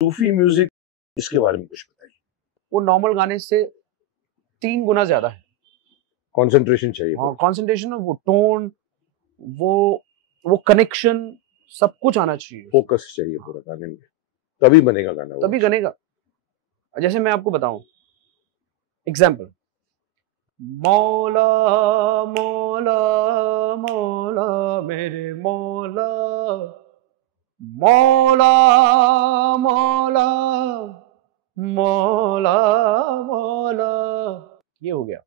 सूफी music, इसके बारे में कुछ बताइए। वो नॉर्मल गाने से 3 गुना ज्यादा है। कंसंट्रेशन चाहिए। हाँ, कंसंट्रेशन, वो टोन, वो कनेक्शन, सब कुछ आना चाहिए। फोकस चाहिए पूरा गाने में, तभी बनेगा गाना। तभी बनेगा। जैसे मैं आपको बताऊं एग्जाम्पल, मौला मौला मौला मेरे मौला, मौला मौला मौला मौला, ये हो गया।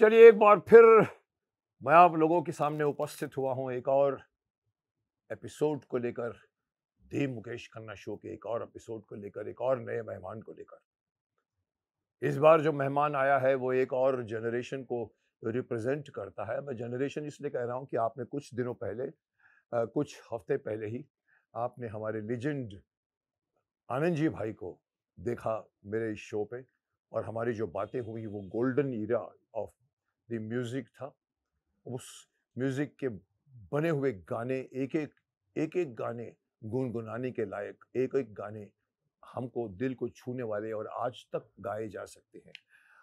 चलिए, एक बार फिर मैं आप लोगों के सामने उपस्थित हुआ हूं एक और एपिसोड को लेकर, दी मुकेश खन्ना शो के एक और एपिसोड को लेकर, एक और नए मेहमान को लेकर। इस बार जो मेहमान आया है वो एक और जनरेशन को रिप्रेजेंट करता है। मैं जनरेशन इसलिए कह रहा हूं कि आपने कुछ दिनों पहले, कुछ हफ्ते पहले ही आपने हमारे लेजेंड आनंद जी भाई को देखा मेरे इस शो पे, और हमारी जो बातें हुई वो golden era of the music था। उस म्यूजिक के बने हुए गाने, एक एक गाने गुनगुनाने के लायक, एक एक गाने हमको दिल को छूने वाले और आज तक गाए जा सकते हैं।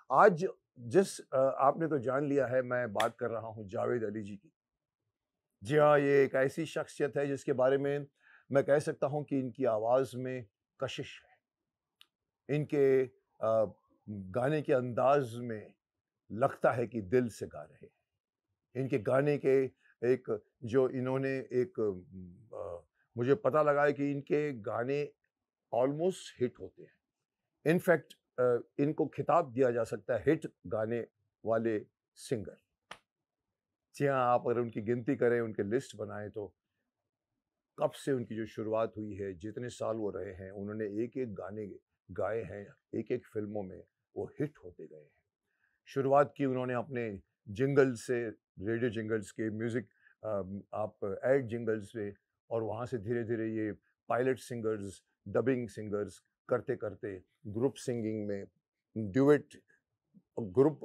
आज जिस आपने तो जान लिया है, मैं बात कर रहा हूं जावेद अली जी की। जी हाँ, ये एक ऐसी शख्सियत है जिसके बारे में मैं कह सकता हूं कि इनकी आवाज में कशिश है, इनके गाने के अंदाज में लगता है कि दिल से गा रहे हैं। इनके गाने के एक जो इन्होंने एक मुझे पता लगा है कि इनके गाने ऑलमोस्ट हिट होते हैं। इनफैक्ट इनको खिताब दिया जा सकता है हिट गाने वाले सिंगर। जी हाँ, आप अगर उनकी गिनती करें, उनके लिस्ट बनाएं, तो कब से उनकी जो शुरुआत हुई है, जितने साल वो रहे हैं, उन्होंने एक एक गाने गाए हैं, एक एक फिल्मों में वो हिट होते गए हैं। शुरुआत की उन्होंने अपने जिंगल से, रेडियो जिंगल्स के म्यूजिक, आप एड जिंगल्स से, और वहाँ से धीरे धीरे ये पायलट सिंगर्स, डबिंग सिंगर्स करते करते ग्रुप सिंगिंग में, ड्यूएट ग्रुप,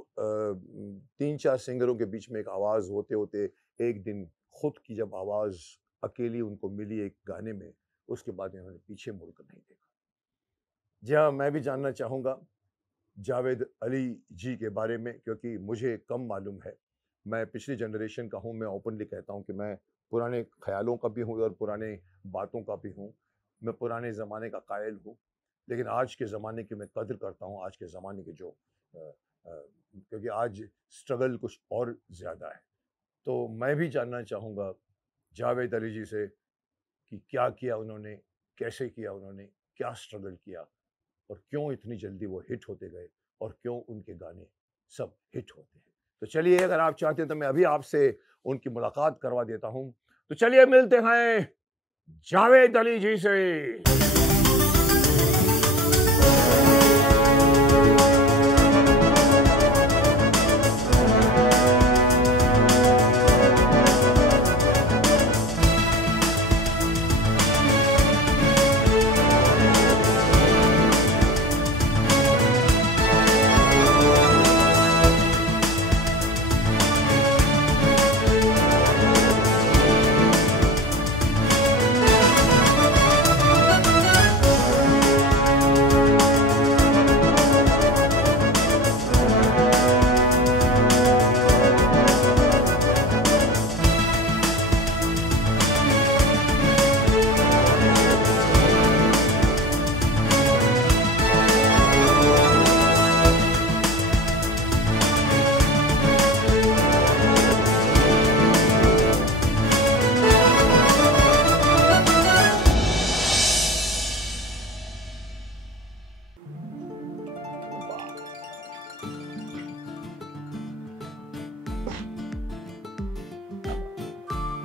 3-4 सिंगरों के बीच में एक आवाज़ होते होते एक दिन खुद की जब आवाज़ अकेली उनको मिली एक गाने में, उसके बाद इन्होंने पीछे मुड़कर नहीं देखा। जी हाँ, मैं भी जानना चाहूँगा जावेद अली जी के बारे में, क्योंकि मुझे कम मालूम है। मैं पिछली जनरेशन का हूँ, मैं ओपनली कहता हूँ कि मैं पुराने ख्यालों का भी हूँ और पुराने बातों का भी हूँ। मैं पुराने ज़माने का कायल हूँ, लेकिन आज के ज़माने की मैं कदर करता हूँ, आज के ज़माने के जो क्योंकि आज स्ट्रगल कुछ और ज़्यादा है। तो मैं भी जानना चाहूँगा जावेद अली जी से कि क्या किया उन्होंने, कैसे किया उन्होंने, क्या स्ट्रगल किया, और क्यों इतनी जल्दी वो हिट होते गए, और क्यों उनके गाने सब हिट होते हैं। तो चलिए, अगर आप चाहते हैं तो मैं अभी आपसे उनकी मुलाकात करवा देता हूं। तो चलिए मिलते हैं जावेद अली जी से।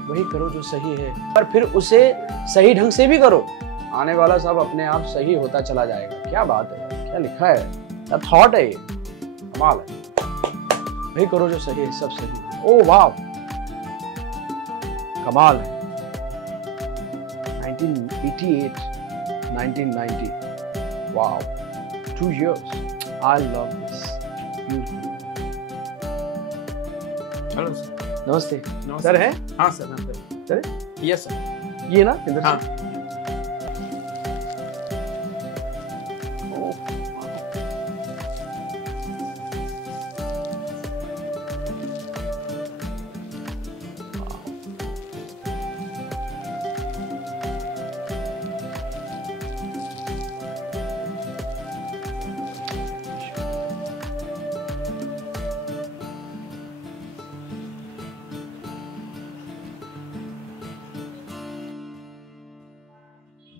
वही करो जो सही है, और फिर उसे सही ढंग से भी करो, आने वाला सब अपने आप सही होता चला जाएगा। क्या बात है, क्या लिखा है, क्या थॉट है, ये कमाल है। वही करो जो सही है, सब सही है। ओ वाह, कमाल है। 1988, 1990, wow, 2 years. I love this. Beautiful. चलो नमस्ते नमस्ते। सर है हाँ सर नमस्ते। Sir yes sir. ये ना इधर हाँ से? ओह,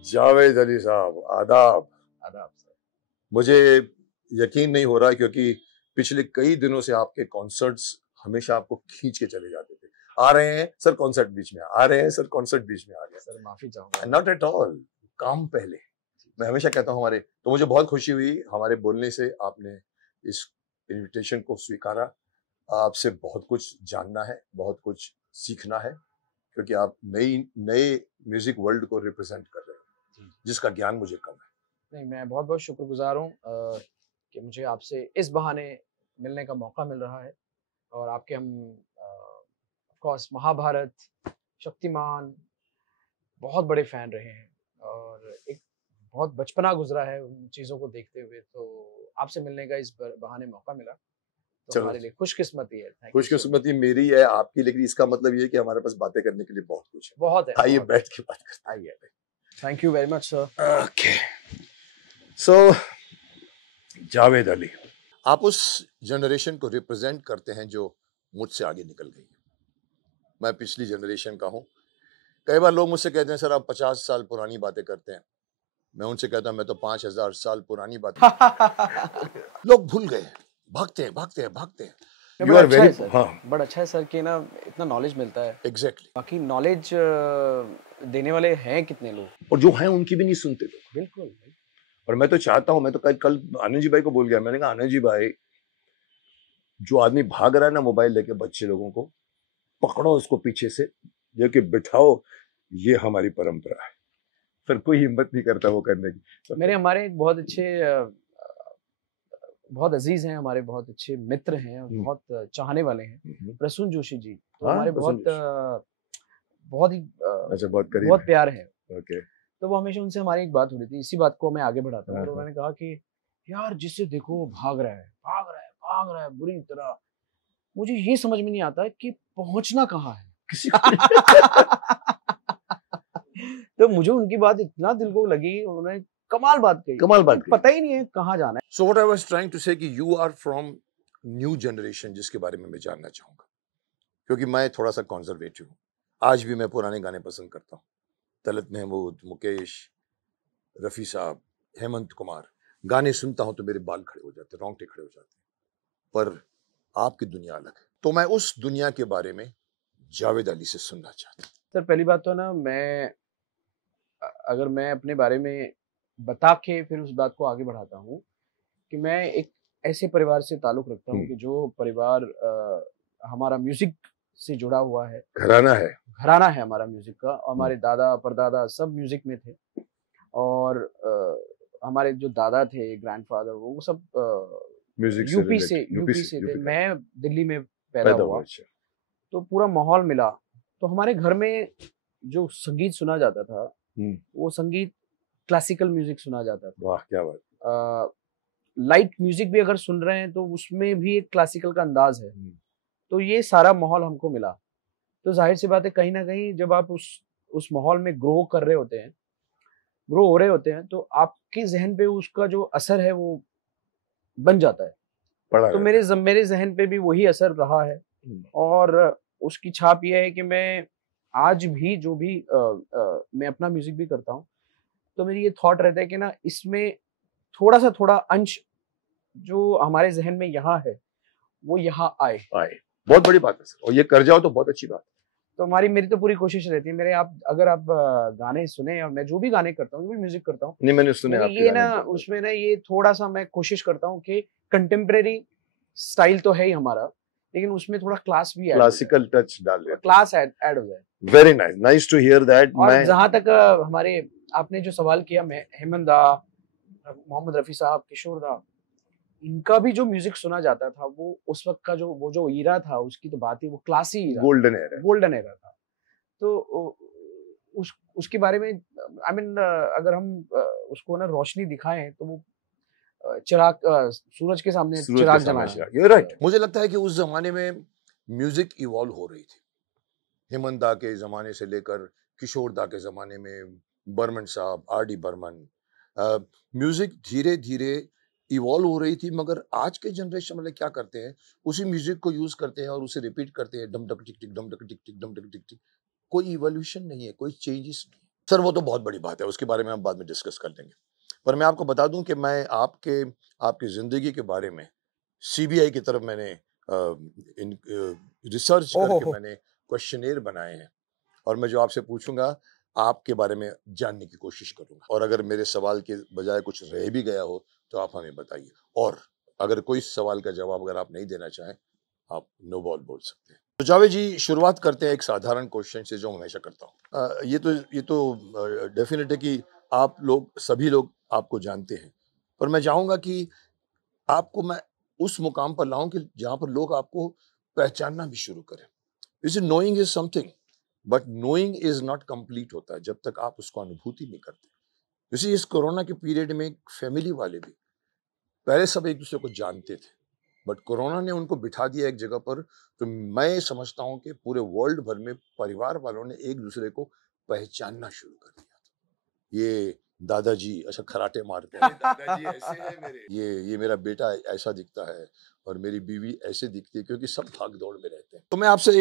जावेद अली साहब, आदाब। आदाब सर। मुझे यकीन नहीं हो रहा है क्योंकि पिछले कई दिनों से आपके कॉन्सर्ट्स हमेशा आपको खींच के चले जाते थे। आ रहे हैं सर कॉन्सर्ट बीच में, आ रहे हैं सर कॉन्सर्ट बीच में आ गया। सर माफी चाहूंगा। नॉट एट ऑल, काम पहले। मैं हमेशा कहता हूँ हमारे, तो मुझे बहुत खुशी हुई हमारे बोलने से आपने इस इनविटेशन को स्वीकारा। आपसे बहुत कुछ जानना है, बहुत कुछ सीखना है, क्योंकि आप नए म्यूजिक वर्ल्ड को रिप्रेजेंट कर रहे हैं, जिसका ज्ञान मुझे कम है। नहीं, मैं बहुत बहुत शुक्रगुजार हूँ कि मुझे आपसे इस बहाने मिलने का मौका मिल रहा है। और आपके हम ऑफ कोर्स महाभारत, शक्तिमान बहुत बड़े फैन रहे हैं और एक बहुत बचपना गुजरा है उन चीज़ों को देखते हुए, तो आपसे मिलने का इस बहाने मौका मिला, तो चलो। हमारे लिए खुशकिस्मती है। Thank you so much। खुशकिस्मती मेरी है आपकी, लेकिन इसका मतलब ये है कि हमारे पास बातें करने के लिए बहुत कुछ है। बहुत है। आइए बहुत बैठ के बात करते है। आइए। Thank you very much sir. हैं। ओके, सो जावेद अली, आप उस जनरेशन को रिप्रेजेंट करते हैं जो मुझसे आगे निकल गई। मैं पिछली जनरेशन का हूँ। कई बार लोग मुझसे कहते हैं सर आप 50 साल पुरानी बातें करते हैं। मैं उनसे कहता हूँ मैं तो 5000 साल पुरानी बातें लोग भूल गए, भागते हैं भागते हैं भागते हैं। You are very, हाँ, बड़ा अच्छा है सर कि ना इतना नॉलेज मिलता है। एग्जैक्टली। बाकी नॉलेज देने वाले हैं कितने लोग, और जो हैं उनकी भी नहीं सुनते लोग। बिल्कुल। और मैं तो चाहता हूं, मैं तो कल आनंद जी भाई को बोल गया, मैंने कहा आनंद जी भाई, जो आदमी भाग रहा है ना मोबाइल लेके बच्चे लोगों को, पकड़ो उसको पीछे से, लेके बिठाओ, ये हमारी परंपरा है। फिर कोई हिम्मत नहीं करता वो करने की। तो मेरे हमारे एक बहुत अच्छे बहुत अजीज हैं, हमारे बहुत अच्छे मित्र हैं और बहुत चाहने वाले हैं, प्रसून जोशी जी। तो हाँ, हमारे प्रसून बहुत ही अच्छा, बहुत करीब बहुत है। प्यार है। ओके। तो वो हमेशा उनसे हमारी एक बात हो रही थी, इसी बात को मैं आगे बढ़ाता हूँ। हाँ, और उन्होंने कहा कि यार जिससे देखो वो भाग रहा है भाग रहा है भाग रहा है बुरी तरह, मुझे ये समझ में नहीं आता कि पहुंचना कहाँ है किसी को तो मुझे उनकी बात इतना दिल को लगी, उन्होंने कमाल बात कही, कमाल बात कही। पता ही नहीं है कहाँ जाना है। So what I was trying to say कि you are from new generation, जिसके बारे में मैं जानना चाहूंगा, क्योंकि मैं थोड़ा सा कॉन्जर्वेटिव हूँ। आज भी मैं पुराने गाने पसंद करता हूँ। तलत महमूद, मुकेश, रफ़ी साहब, हेमंत कुमार, गाने सुनता हूँ तो मेरे बाल खड़े हो जाते हैं, रोंगटे खड़े हो जाते हैं। पर आपकी दुनिया अलग है, तो मैं उस दुनिया के बारे में जावेद अली से सुनना चाहता हूँ। सर पहली बात तो ना, मैं अगर मैं अपने बारे में बता के फिर उस बात को आगे बढ़ाता हूँ कि मैं एक ऐसे परिवार से ताल्लुक़ रखता हूँ कि जो परिवार हमारा म्यूजिक से जुड़ा हुआ है, घराना है हमारा म्यूजिक का। हमारे दादा परदादा सब म्यूजिक में थे और हमारे जो दादा थे, ग्रैंडफादर, वो सब यूपी से थे। मैं दिल्ली में पैदा हुआ, तो पूरा माहौल मिला। तो हमारे घर में जो संगीत सुना जाता था, वो संगीत क्लासिकल म्यूजिक सुना जाता था। वाह क्या बात। लाइट म्यूजिक भी अगर सुन रहे हैं तो उसमें भी एक क्लासिकल का अंदाज है। तो ये सारा माहौल हमको मिला। तो जाहिर सी बात है, कहीं ना कहीं जब आप उस माहौल में ग्रो हो रहे होते हैं, तो आपके जहन पे उसका जो असर है वो बन जाता है। तो मेरे जहन पे भी वही असर रहा है और उसकी छाप ये है कि मैं आज भी जो भी मैं अपना म्यूजिक भी करता हूँ, तो मेरी ये थॉट रहता है कि ना इसमें थोड़ा अंश जो हमारे जहन में यहाँ है वो यहाँ आए। बहुत बड़ी बात है सर, और ये कर जाओ तो बहुत अच्छी बात है। तो मेरी तो पूरी कोशिश रहती है। अगर आप गाने सुने, और मैं जो भी गाने करता हूँ, जो भी म्यूजिक करता हूँ, नहीं मैंने सुने आपके ये ना उसमें ना ये थोड़ा सा मैं कोशिश करता हूँ कि कंटेम्प्रेरी स्टाइल तो है ही हमारा, लेकिन उसमें थोड़ा क्लास भी क्लासिकल टच डाल देते, क्लास ऐड हो जाए। Very nice, nice to hear that. और जहां तक हमारे आपने जो सवाल किया, हेमंत दा, मोहम्मद रफी साहब, किशोर दा, इनका भी जो म्यूजिक सुना जाता था वो उस वक्त का जो ईरा था, उसकी तो बात ही, वो classy golden era, golden era था। तो उसके बारे में आई मीन अगर हम उसको ना रोशनी दिखाएं तो वो चिराग, सूरज के सामने चिराग जलाना। You right. मुझे लगता है कि उस जमाने में म्यूजिक इवॉल्व हो रही थी। हेमंत दा के जमाने से लेकर किशोर दा के जमाने में, बर्मन साहब, आर.डी. बर्मन, म्यूजिक धीरे धीरे इवॉल्व हो रही थी। मगर आज के जनरेशन वाले क्या करते हैं, उसी म्यूजिक को यूज करते हैं और उसे रिपीट करते हैं, डम डक टिक टिक, डम डक टिक टिक, डम डक टिक टिक। कोई इवोल्यूशन नहीं है, कोई चेंजेस नहीं। सर वो तो बहुत बड़ी बात है, उसके बारे में हम बाद में डिस्कस कर लेंगे। पर मैं आपको बता दूं कि मैं आपकी जिंदगी के बारे में सीबीआई की तरफ मैंने रिसर्च करके मैंने क्वेश्चनेयर बनाए हैं, और मैं जो आपसे पूछूंगा आपके बारे में जानने की कोशिश करूंगा। और अगर मेरे सवाल के बजाय कुछ रह भी गया हो तो आप हमें बताइए, और अगर कोई सवाल का जवाब अगर आप नहीं देना चाहें, आप नो बॉल बोल सकते हैं। तो जावेद जी, शुरुआत करते हैं एक साधारण क्वेश्चन से जो हमेशा करता हूँ। ये तो डेफिनेट है कि आप लोग, सभी लोग आपको जानते हैं, पर मैं चाहूंगा कि आपको मैं उस मुकाम पर लाऊं कि जहां पर लोग आपको पहचानना भी शुरू करें। इसे knowing is something, but knowing is not complete होता है जब तक आप उसको अनुभूति नहीं करते। इसी इस कोरोना के पीरियड में फैमिली वाले भी, पहले सब एक दूसरे को जानते थे, बट कोरोना ने उनको बिठा दिया एक जगह पर। तो मैं समझता हूं कि पूरे वर्ल्ड भर में परिवार वालों ने एक दूसरे को पहचानना शुरू कर दिया। ये दादाजी अच्छा कराटे मारते हैं, दादाजी ऐसे हैं मेरे, ये मेरा बेटा ऐसा दिखता है, और मेरी बीवी ऐसे दिखती है, क्योंकि सब भाग दौड़ में रहते हैं। तो मैं आपसे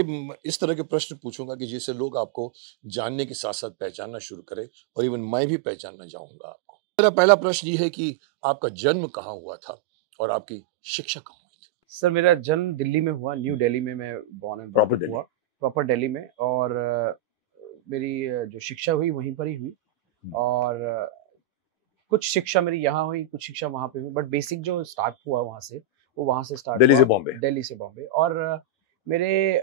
इस तरह के प्रश्न पूछूंगा कि जिससे लोग आपको जानने के साथ साथ पहचानना शुरू करें, और इवन मैं भी पहचानना चाहूंगा आपको। मेरा पहला प्रश्न ये है कि आपका जन्म कहाँ हुआ था और आपकी शिक्षा कहाँ हुई थी? सर मेरा जन्म दिल्ली में हुआ, न्यू दिल्ली में मैं बॉर्न एंड प्रॉपर ब्रॉट हुआ, प्रॉपर दिल्ली में। और मेरी जो शिक्षा हुई वहीं पर ही हुई, और कुछ शिक्षा मेरी यहाँ हुई, कुछ शिक्षा वहाँ पे हुई, बट बेसिक जो स्टार्ट हुआ वहाँ से, वो वहाँ से स्टार्ट हुआ, दिल्ली से बॉम्बे। दिल्ली से बॉम्बे। और मेरे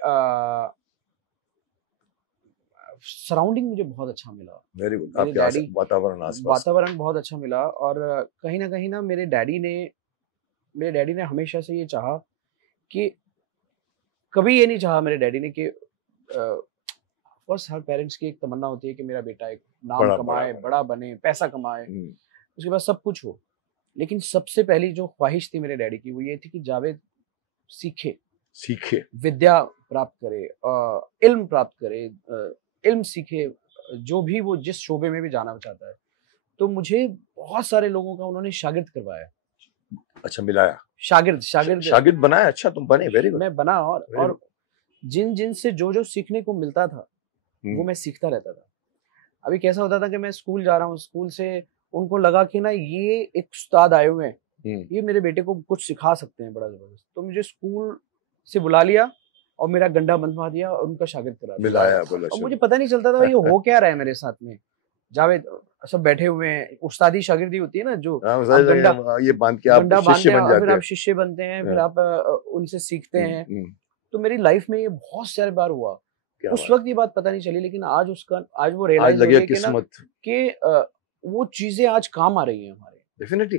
सराउंडिंग मुझे बहुत अच्छा मिला। Very good. मेरे डैडी, वातावरण आसपास, वातावरण बहुत अच्छा मिला। और कहीं ना मेरे डैडी ने हमेशा से ये चाहा कि, कभी ये नहीं चाहा मेरे डैडी ने कि बस हर पेरेंट्स की एक तमन्ना होती है कि मेरा बेटा एक नाम कमाए, बड़ा बने, पैसा कमाए, उसके बाद सब कुछ हो। लेकिन सबसे पहली जो ख्वाहिश थी मेरे डैडी की, वो ये थी कि जावेद सीखे, विद्या प्राप्त करे, इल्म प्राप्त करे, इल्म सीखे, जो भी वो जिस शोबे में भी जाना चाहता है। तो मुझे बहुत सारे लोगों का उन्होंने शागिर्द करवाया। अच्छा, मिलाया, शागिर्द बनाया। अच्छा, तुम बने, वेरी गुड। मैं बना, और जिन से जो सीखने को मिलता था वो मैं सीखता रहता था। अभी कैसा होता था कि मैं स्कूल जा रहा हूँ, स्कूल से उनको लगा कि ना ये एक उस्ताद आए हुए हैं, ये मेरे बेटे को कुछ सिखा सकते हैं बड़ा जबरदस्त, तो मुझे स्कूल से बुला लिया और मेरा गंडा बंधवा दिया और उनका शागिर्द करा दिया, मिलाया। और मुझे पता नहीं चलता था ये हो क्या रहा है मेरे साथ में। जावेद सब बैठे हुए हैं, उस्तादी शागिर्दी होती है ना, जो गंडा ये बांध के आप शिष्य बन जाते हैं, फिर आप शिष्य बनते हैं, फिर आप उनसे सीखते हैं। तो मेरी लाइफ में ये बहुत सारे बार हुआ। उस वक्त ये बात पता नहीं चली, लेकिन आज वो रियलाइज हो गया कि वो चीजें आज काम आ रही हैं हमारे। डेफिनेटली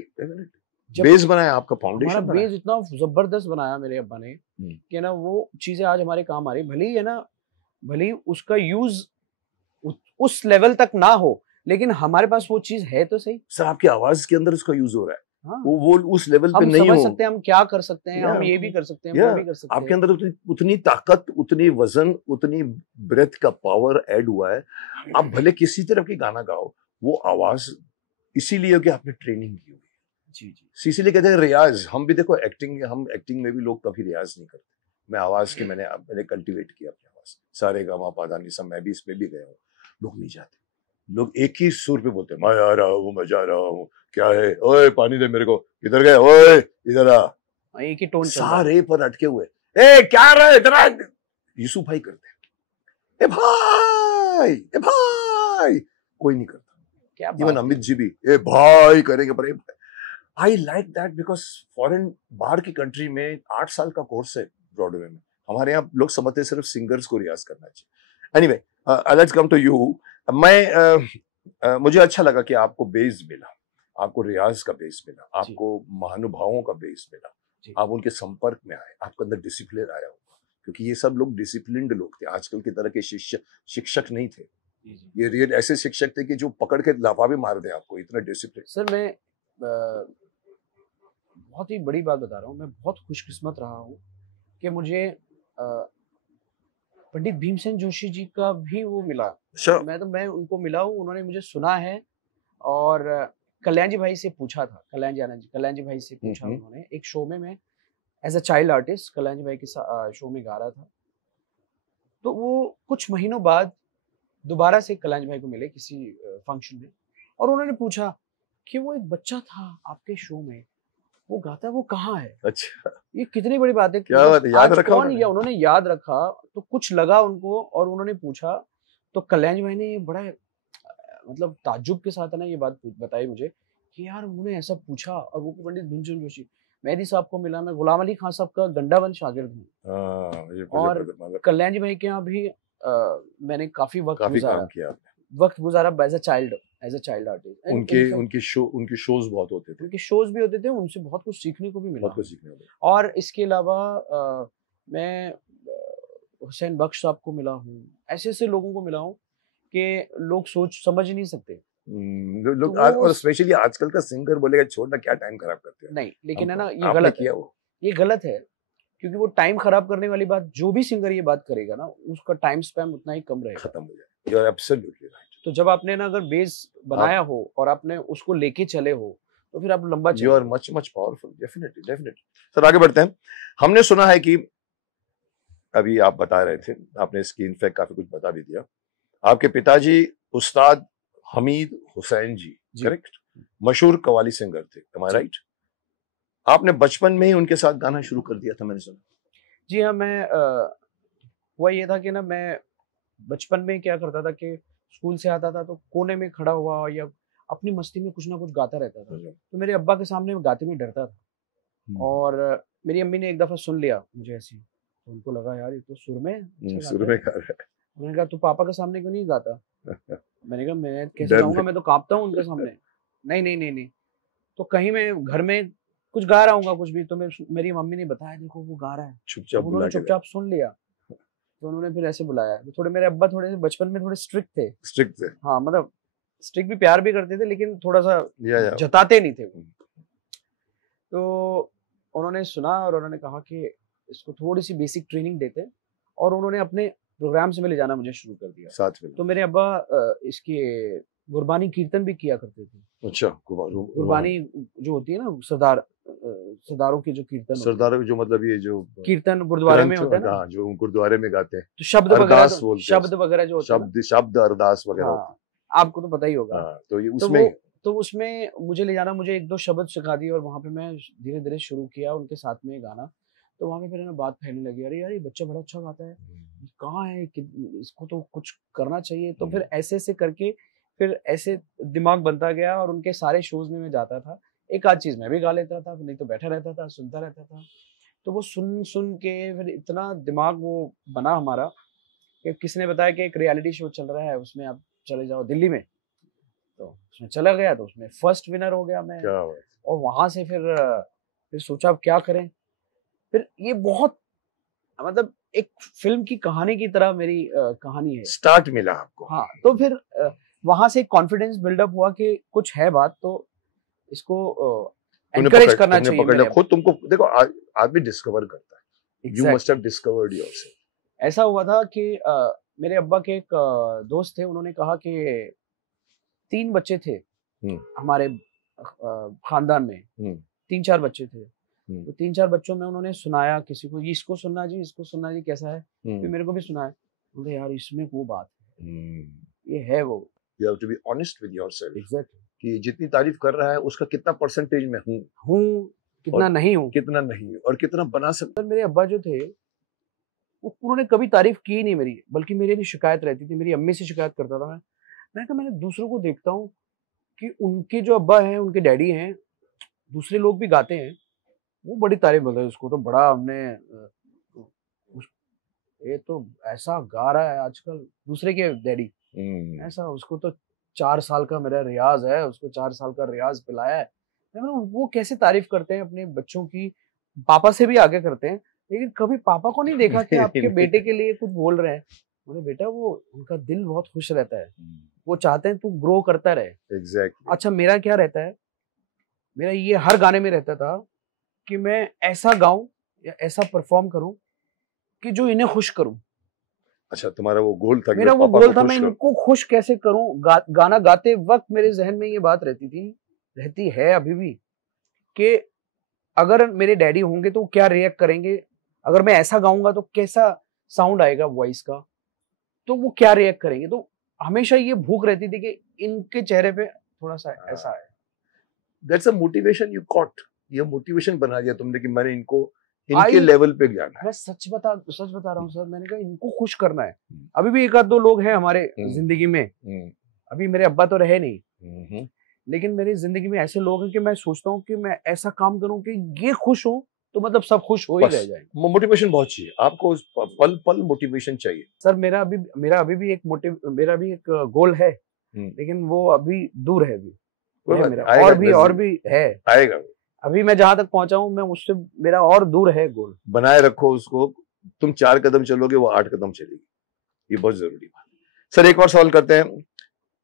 बेस बनाया आपका, फाउंडेशन, हमारा बेस इतना जबरदस्त बनाया मेरे अब्बा ने कि ना वो चीजें आज हमारे काम आ रही। भले ही है ना, भले ही उसका यूज उस लेवल तक ना हो, लेकिन हमारे पास वो चीज है तो सही। सर आपकी आवाज के अंदर उसका यूज हो रहा है। हाँ। वो उस लेवल पे नहीं हो, हम समझ सकते हैं हम क्या कर सकते हैं, हम ये भी कर सकते हैं, वो भी कर सकते हैं। आपके अंदर उतनी ताकत, उतनी वजन, उतनी ब्रेथ का पावर ऐड हुआ है। आप भले किसी तरह की गाना गाओ, वो आवाज इसीलिए कि आपने ट्रेनिंग की हुई। जी, इसीलिए कहते हैं रियाज। हम भी देखो एक्टिंग में भी लोग कभी रियाज नहीं करते। मैं आवाज की मैंने कल्टीवेट किया अपनी आवाज, सारे गामा पादा निसा, मैं भी इसमें भी गया हूँ। लोग नहीं जाते, लोग एक ही सुर पे बोलते, मैं आ रहा हूँ, मैं जा रहा हूँ, क्या है, ओए पानी दे मेरे को, इधर गए, ओए इधर आ, एक ही टोन, सारे पर अटके हुए, ए क्या रहा है इधर, यूसुफ भाई करते, ए भाई कोई नहीं करता। इवन अमित जी भी ए भाई करेंगे, पर I like that because foreign, बाहर की कंट्री में 8 साल का कोर्स है, ब्रॉड वे में। हमारे यहाँ लोग समझते हैं सिर्फ सिंगर्स को रियाज करना चाहिए। Anyway, let's come to you. मुझे अच्छा लगा कि आपको बेस मिला, आपको रियाज का बेस मिला, आपको महानुभावों का बेस मिला, आप उनके संपर्क में आए, आपके अंदर डिसिप्लिन आया होगा, क्योंकि ये सब लोग डिसिप्लिन्ड लोग थे, आजकल की तरह के शिक्षक नहीं थे। ये रियल ऐसे शिक्षक थे कि जो पकड़ के लाफा भी मार दे आपको, इतना डिसिप्लिन। सर मैं बहुत ही बड़ी बात बता रहा हूँ, मैं बहुत खुशकिस्मत रहा हूँ कि मुझे पंडित भीमसेन जोशी जी का भी वो मिला। मैं उनको मिला हूँ, उन्होंने मुझे सुना है। और कल्याण जी भाई से पूछा था, कल्याण जी भाई से पूछा उन्होंने एक शो में, मैं एज अ चाइल्ड आर्टिस्ट कल्याण जी भाई के शो में गा रहा था। तो वो कुछ महीनों बाद दोबारा से कल्याण जी भाई को मिले किसी फंक्शन में, और उन्होंने पूछा कि वो एक बच्चा था आपके शो में, वो गाता है, वो कहाँ है? अच्छा, ये कितनी बड़ी बात है। क्या बात है, याद रखा उन्होंने याद रखा, तो कुछ लगा उनको और उन्होंने पूछा। तो कल्याण जी भाई ने बड़ा मतलब ताज्जुब के साथ है ना ये बात बताई मुझे कि यार उन्होंने ऐसा पूछा, और वो पंडित भीमसेन जोशी। मेहदी साहब को मिला, मैं गुलाम अली खान साहब का गंडाबंद शागिर्द हूँ, और कल्याण जी भाई के यहाँ भी मैंने काफी वक्त गुजारा एज अ चाइल्ड आर्टिस्ट। उनके शोज बहुत होते थे, उनके शोज भी होते थे, उनसे बहुत कुछ सीखने को भी मिला। और इसके अलावा मैं हुसैन बख्श साहब को मिला हूँ, ऐसे ऐसे लोगों को मिला हूँ कि लोग सोच समझ नहीं सकते। लोग और स्पेशली आजकल का सिंगर बोलेगा छोड़ना, क्या टाइम खराब करते हैं। नहीं, लेकिन है ना, ये गलत है, ये गलत है, क्योंकि वो टाइम खराब करने वाली बात, जो भी सिंगर ये बात करेगा ना, उसका टाइम स्पैन उतना ही कम रहेगा, खत्म हो जाएगा। You are absolutely right. तो जब आपने ना अगर बेस बनाया हो और आपने उसको लेके चले हो, तो फिर आप लंबा चले। You are much powerful. Definitely. Sir आगे बढ़ते हैं। हमने सुना है कि अभी आप बता रहे थे, आपने इसकी इनफैक्ट काफी कुछ बता भी दिया, आपके पिताजी उस्ताद हमीद हुसैन जी, करेक्ट, मशहूर कव्वाली सिंगर थे, am I right? आपने बचपन में ही उनके साथ गाना शुरू कर दिया था, मैंने सुना। जी हाँ, मैं हुआ ये था कि ना, मैं बचपन में क्या करता था कि स्कूल से आता था तो कोने में खड़ा हुआ या अपनी मस्ती में कुछ ना कुछ गाता रहता था। तो मेरे अब्बा के सामने गाते में डरता था, और मेरी अम्मी ने एक दफा सुन लिया मुझे ऐसी, तो उनको लगा यार ये तो सुर में गा रहा है। मैंने कहा तू पापा के सामने क्यों नहीं गाता? मैंने कहा मैं कैसे गाऊंगा, मैं तो कांपता हूँ उनके सामने। नहीं। तो कहीं मैं घर में कुछ गा रहा हूँ कुछ भी, तो मेरी मम्मी ने बताया देखो वो गा रहा है, उन्होंने चुपचाप सुन लिया, तो उन्होंने फिर ऐसे बुलाया। तो थोड़े मेरे अब्बा थोड़े बचपन में थोड़े स्ट्रिक्ट थे। हाँ, मतलब स्ट्रिक्ट भी, प्यार भी करते थे, लेकिन थोड़ा सा जताते नहीं थे। तो उन्होंने सुना और उन्होंने कहा कि इसको थोड़ी सी बेसिक ट्रेनिंग देते, और उन्होंने अपने प्रोग्राम से में ले जाना मुझे शुरू कर दिया साथ में। तो मेरे अब्बा इसके गुरबानी कीर्तन भी किया करते थे। अच्छा, गुरबानी जो होती है ना, सरदारों की जो कीर्तन, सरदारों की जो मतलब ये जो कीर्तन गुरुद्वारे में होता है ना, जो गुरुद्वारे में गाते हैं, तो शब्द वगैरह जो होते हैं, शब्द अरदास वगैरह, आपको तो पता ही होगा। तो ये उसमें तो उसमें मुझे ले जाना, मुझे एक दो शब्द सिखा दिए, और वहाँ पे मैं धीरे धीरे शुरू किया उनके साथ में गाना। तो वहाँ पे फिर ना बात फैलने लगी, अरे यार ये बच्चा बड़ा अच्छा गाता है, कहाँ है, इसको तो कुछ करना चाहिए। तो फिर ऐसे ऐसे करके फिर ऐसे दिमाग बनता गया, और उनके सारे शोज में मैं जाता था, एक आध चीज मैं भी गा लेता था, नहीं तो बैठा रहता था, सुनता रहता था। तो वो सुन सुन के फिर इतना दिमाग वो बना हमारा कि किसी ने बताया कि एक रियलिटी शो चल रहा है, उसमें आप चले जाओ दिल्ली में। तो उसमें चला गया, तो उसमें फर्स्ट विनर हो गया मैं। और वहां से फिर सोचा अब क्या करें। फिर ये बहुत मतलब एक फिल्म की कहानी की तरह मेरी कहानी है। स्टार्ट मिला आपको। हाँ, तो फिर वहां से कॉन्फिडेंस बिल्डअप हुआ कि कुछ है बात, तो इसको एनकरेज करना चाहिए। खुद तुमको देखो, आदमी डिस्कवर करता है। You must have discovered yourself. ऐसा हुआ था कि मेरे अब्बा के एक दोस्त थे, उन्होंने कहा कि 3 बच्चे थे हमारे खानदान में, 3-4 बच्चे थे। तो 3-4 बच्चों में उन्होंने सुनाया किसी को, इसको सुनना जी, इसको सुनना जी, कैसा है। फिर मेरे को भी सुनाया, बोले यार इसमें वो बात है, ये है वो। You have to be honest with yourself. Exactly. कि जितनी तारीफ कर रहा है उसका कितना परसेंटेज में हूँ, कितना नहीं हूँ, और कितना बना सकता। मेरे अब्बा जो थे उन्होंने कभी तारीफ की नहीं मेरी, बल्कि मेरे लिए शिकायत रहती थी, मेरी अम्मी से शिकायत करता था। मैंने कहा मैंने दूसरों को देखता हूँ कि उनके जो अब्बा हैं, उनके डैडी हैं, दूसरे लोग भी गाते हैं, वो बड़ी तारीफ बोलते हैं, उसको तो बड़ा हमने ये तो ऐसा गा रहा है आजकल, दूसरे के डैडी ऐसा, उसको तो 4 साल का मेरा रियाज है, उसको 4 साल का रियाज पिलाया है। मैं बोला, वो कैसे तारीफ करते हैं अपने बच्चों की, पापा से भी आगे करते हैं, लेकिन कभी पापा को नहीं देखा कि आपके बेटे के लिए कुछ बोल रहे हैं। बोले बेटा वो उनका दिल बहुत खुश रहता है, वो चाहते हैं तू ग्रो करता रहे। एग्जैक्टली। अच्छा मेरा क्या रहता है, मेरा ये हर गाने में रहता था कि मैं ऐसा गाऊं या ऐसा परफॉर्म करूं कि जो इन्हें खुश करूं। अच्छा, तुम्हारा वो गोल था कि मेरा वो पापा गोल को था, खुश मैं करूं। इनको खुश कैसे करूं। गाना गाते वक्त मेरे जहन में ये बात रहती थी, रहती है अभी भी, कि अगर मेरे डैडी होंगे तो क्या रिएक्ट करेंगे, अगर मैं ऐसा गाऊंगा तो कैसा साउंड आएगा वॉइस का, तो वो क्या रिएक्ट करेंगे। तो हमेशा ये भूख रहती थी कि इनके चेहरे पे थोड़ा सा ऐसा है। That's a motivation you got, ये मोटिवेशन बना दिया तुमने कि मैंने इनको इनके आई लेवल पे जाना है। मैं सच बता रहा हूँ सर, मैंने कहा इनको खुश करना है। अभी भी एक आध दो लोग हैं हमारे जिंदगी में, अभी मेरे अब्बा तो रहे नहीं, लेकिन मेरी जिंदगी में ऐसे लोग हैं कि मैं सोचता हूँ कि मैं ऐसा काम करूँ कि ये खुश हो तो मतलब सब खुश हो ही रह जाए। मोटिवेशन बहुत चाहिए आपको, उस पल पल मोटिवेशन चाहिए। सर मेरा अभी भी मेरा भी एक गोल है, लेकिन वो अभी दूर है, अभी है मेरा, और भी है, आएगा। अभी मैं जहां तक पहुंचा हूं मैं उससे मेरा और दूर है गोल। बनाए रखो उसको, तुम 4 कदम चलोगे वो 8 कदम चलेगी, ये बहुत जरूरी बात। सर एक और सवाल करते हैं,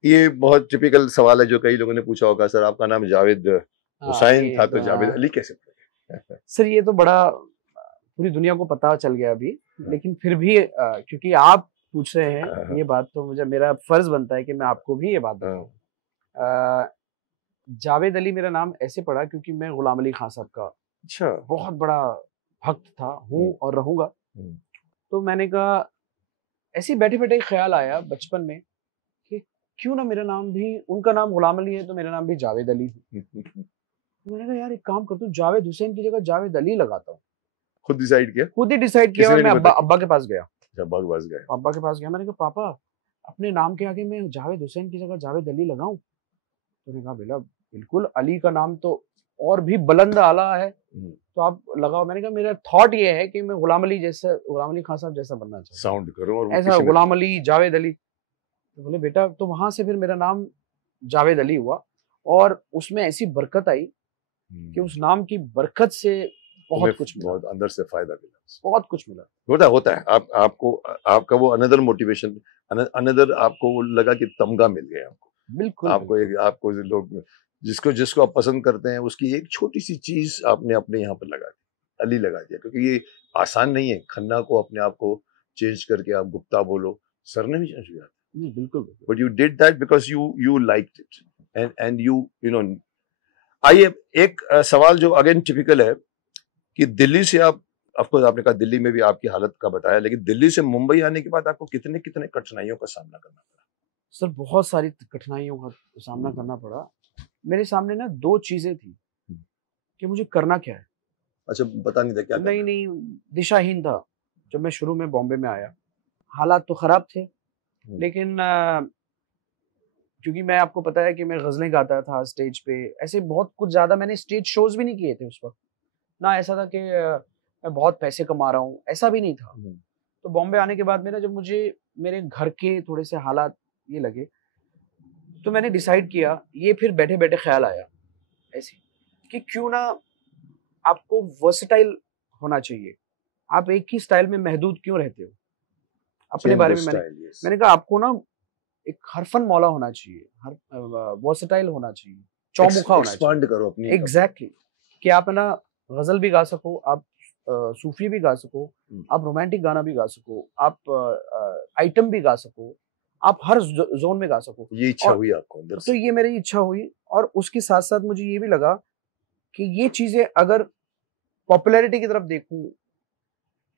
ये बहुत टिपिकल सवाल है जो कई लोगों ने पूछा होगा, सर आपका नाम जावेद हुसैन था तो जावेद अली कैसे पड़ा? सर ये तो बड़ा पूरी दुनिया को पता चल गया अभी, लेकिन फिर भी क्योंकि आप पूछ रहे हैं ये बात, तो मुझे मेरा फर्ज बनता है कि मैं आपको भी ये बात बताऊं। जावेद अली मेरा नाम ऐसे पड़ा क्योंकि मैं गुलाम अली खान साहब का अच्छा बहुत बड़ा भक्त था, हूँ और रहूंगा। तो मैंने कहा, ऐसे बैठे बैठे ख्याल आया बचपन में कि क्यों ना मेरा नाम भी, उनका नाम गुलाम अली है तो मेरा नाम भी जावेद अली है। तो मैंने कहा यार एक काम करता हूँ, जावेद हुसैन की जगह जावेद अली लगाता हूँ। खुद डिसाइड किया? खुद ही डिसाइड किया, और मैं अब्बा के पास गया। अब्बा के पास गया, मैंने कहा पापा अपने नाम के आगे मैं जावेद हुसैन की जगह जावेद अली लगाऊं? तो उन्होंने कहा बेटा बिल्कुल, अली का नाम तो और भी बुलंद आला है, तो आप लगाओ। मैंने कहा मेरा थॉट ये है कि मैं गुलाम अली खान साहब जैसा बनना चाहता हूँ, साउंड करो और ऐसा गुलाम अली जावेद अली। तो बोले बेटा, तो वहां से फिर मेरा नाम जावेद अली हुआ, और उसमें ऐसी बरकत आई कि उस नाम की बरकत से बहुत कुछ मिला, बहुत अंदर से फायदा मिला, बहुत कुछ मिला। होता है। आपको आपका वो अनदर मोटिवेशन, अनदर आपको लगा कि तमगा मिल गया आपको। बिल्कुल आपको लोग जिसको आप पसंद करते हैं उसकी एक छोटी सी चीज आपने अपने यहाँ पर लगा दी, अली लगा दिया, क्योंकि ये आसान नहीं है खन्ना को अपने आप को चेंज करके आप गुप्ता बोलो, सरनेम ही चेंज हो जाता है। बिल्कुल, but you did that because you liked it and you know. आइए एक सवाल जो अगेन टिपिकल है कि दिल्ली से आप, ऑफकोर्स आपने कहा दिल्ली में भी आपकी हालत का बताया, लेकिन दिल्ली से मुंबई आने के बाद आपको कितने कितने कठिनाइयों का सामना करना पड़ा? सर बहुत सारी कठिनाइयों का सामना करना पड़ा। मेरे सामने ना 2 चीजें थी कि मुझे करना क्या है। अच्छा बता नहीं था क्या? नहीं, दिशाहीन था जब मैं शुरू में बॉम्बे में आया। हालात तो खराब थे, लेकिन क्योंकि मैं, आपको पता है कि मैं गजलें गाता था स्टेज पे, ऐसे बहुत कुछ ज्यादा मैंने स्टेज शोज भी नहीं किए थे उस वक्त। ना ऐसा था कि मैं बहुत पैसे कमा रहा हूँ, ऐसा भी नहीं था। तो बॉम्बे आने के बाद में ना, जब मुझे मेरे घर के थोड़े से हालात ये लगे, तो मैंने डिसाइड किया, ये फिर बैठे बैठे ख्याल आया ऐसे कि क्यों ना आपको वर्सेटाइल होना चाहिए, आप एक ही स्टाइल में महदूद क्यों रहते हो। अपने बारे में मैंने कहा आपको ना एक हरफन मौला होना चाहिए, वर्सेटाइल होना चाहिए, चौमुखा होना चाहिए। एक्सपांड करो अपनी। एग्जैक्टली, कि आप ना गजल भी गा सको, आप सूफी भी गा सको, आप रोमांटिक गाना भी गा सको, आप आइटम भी गा सको, आप हर जोन में गा सको। ये इच्छा हुई आपको अंदर से? तो ये मेरी इच्छा हुई, और उसके साथ साथ मुझे ये भी लगा कि ये चीजें अगर पॉपुलैरिटी की तरफ देखूं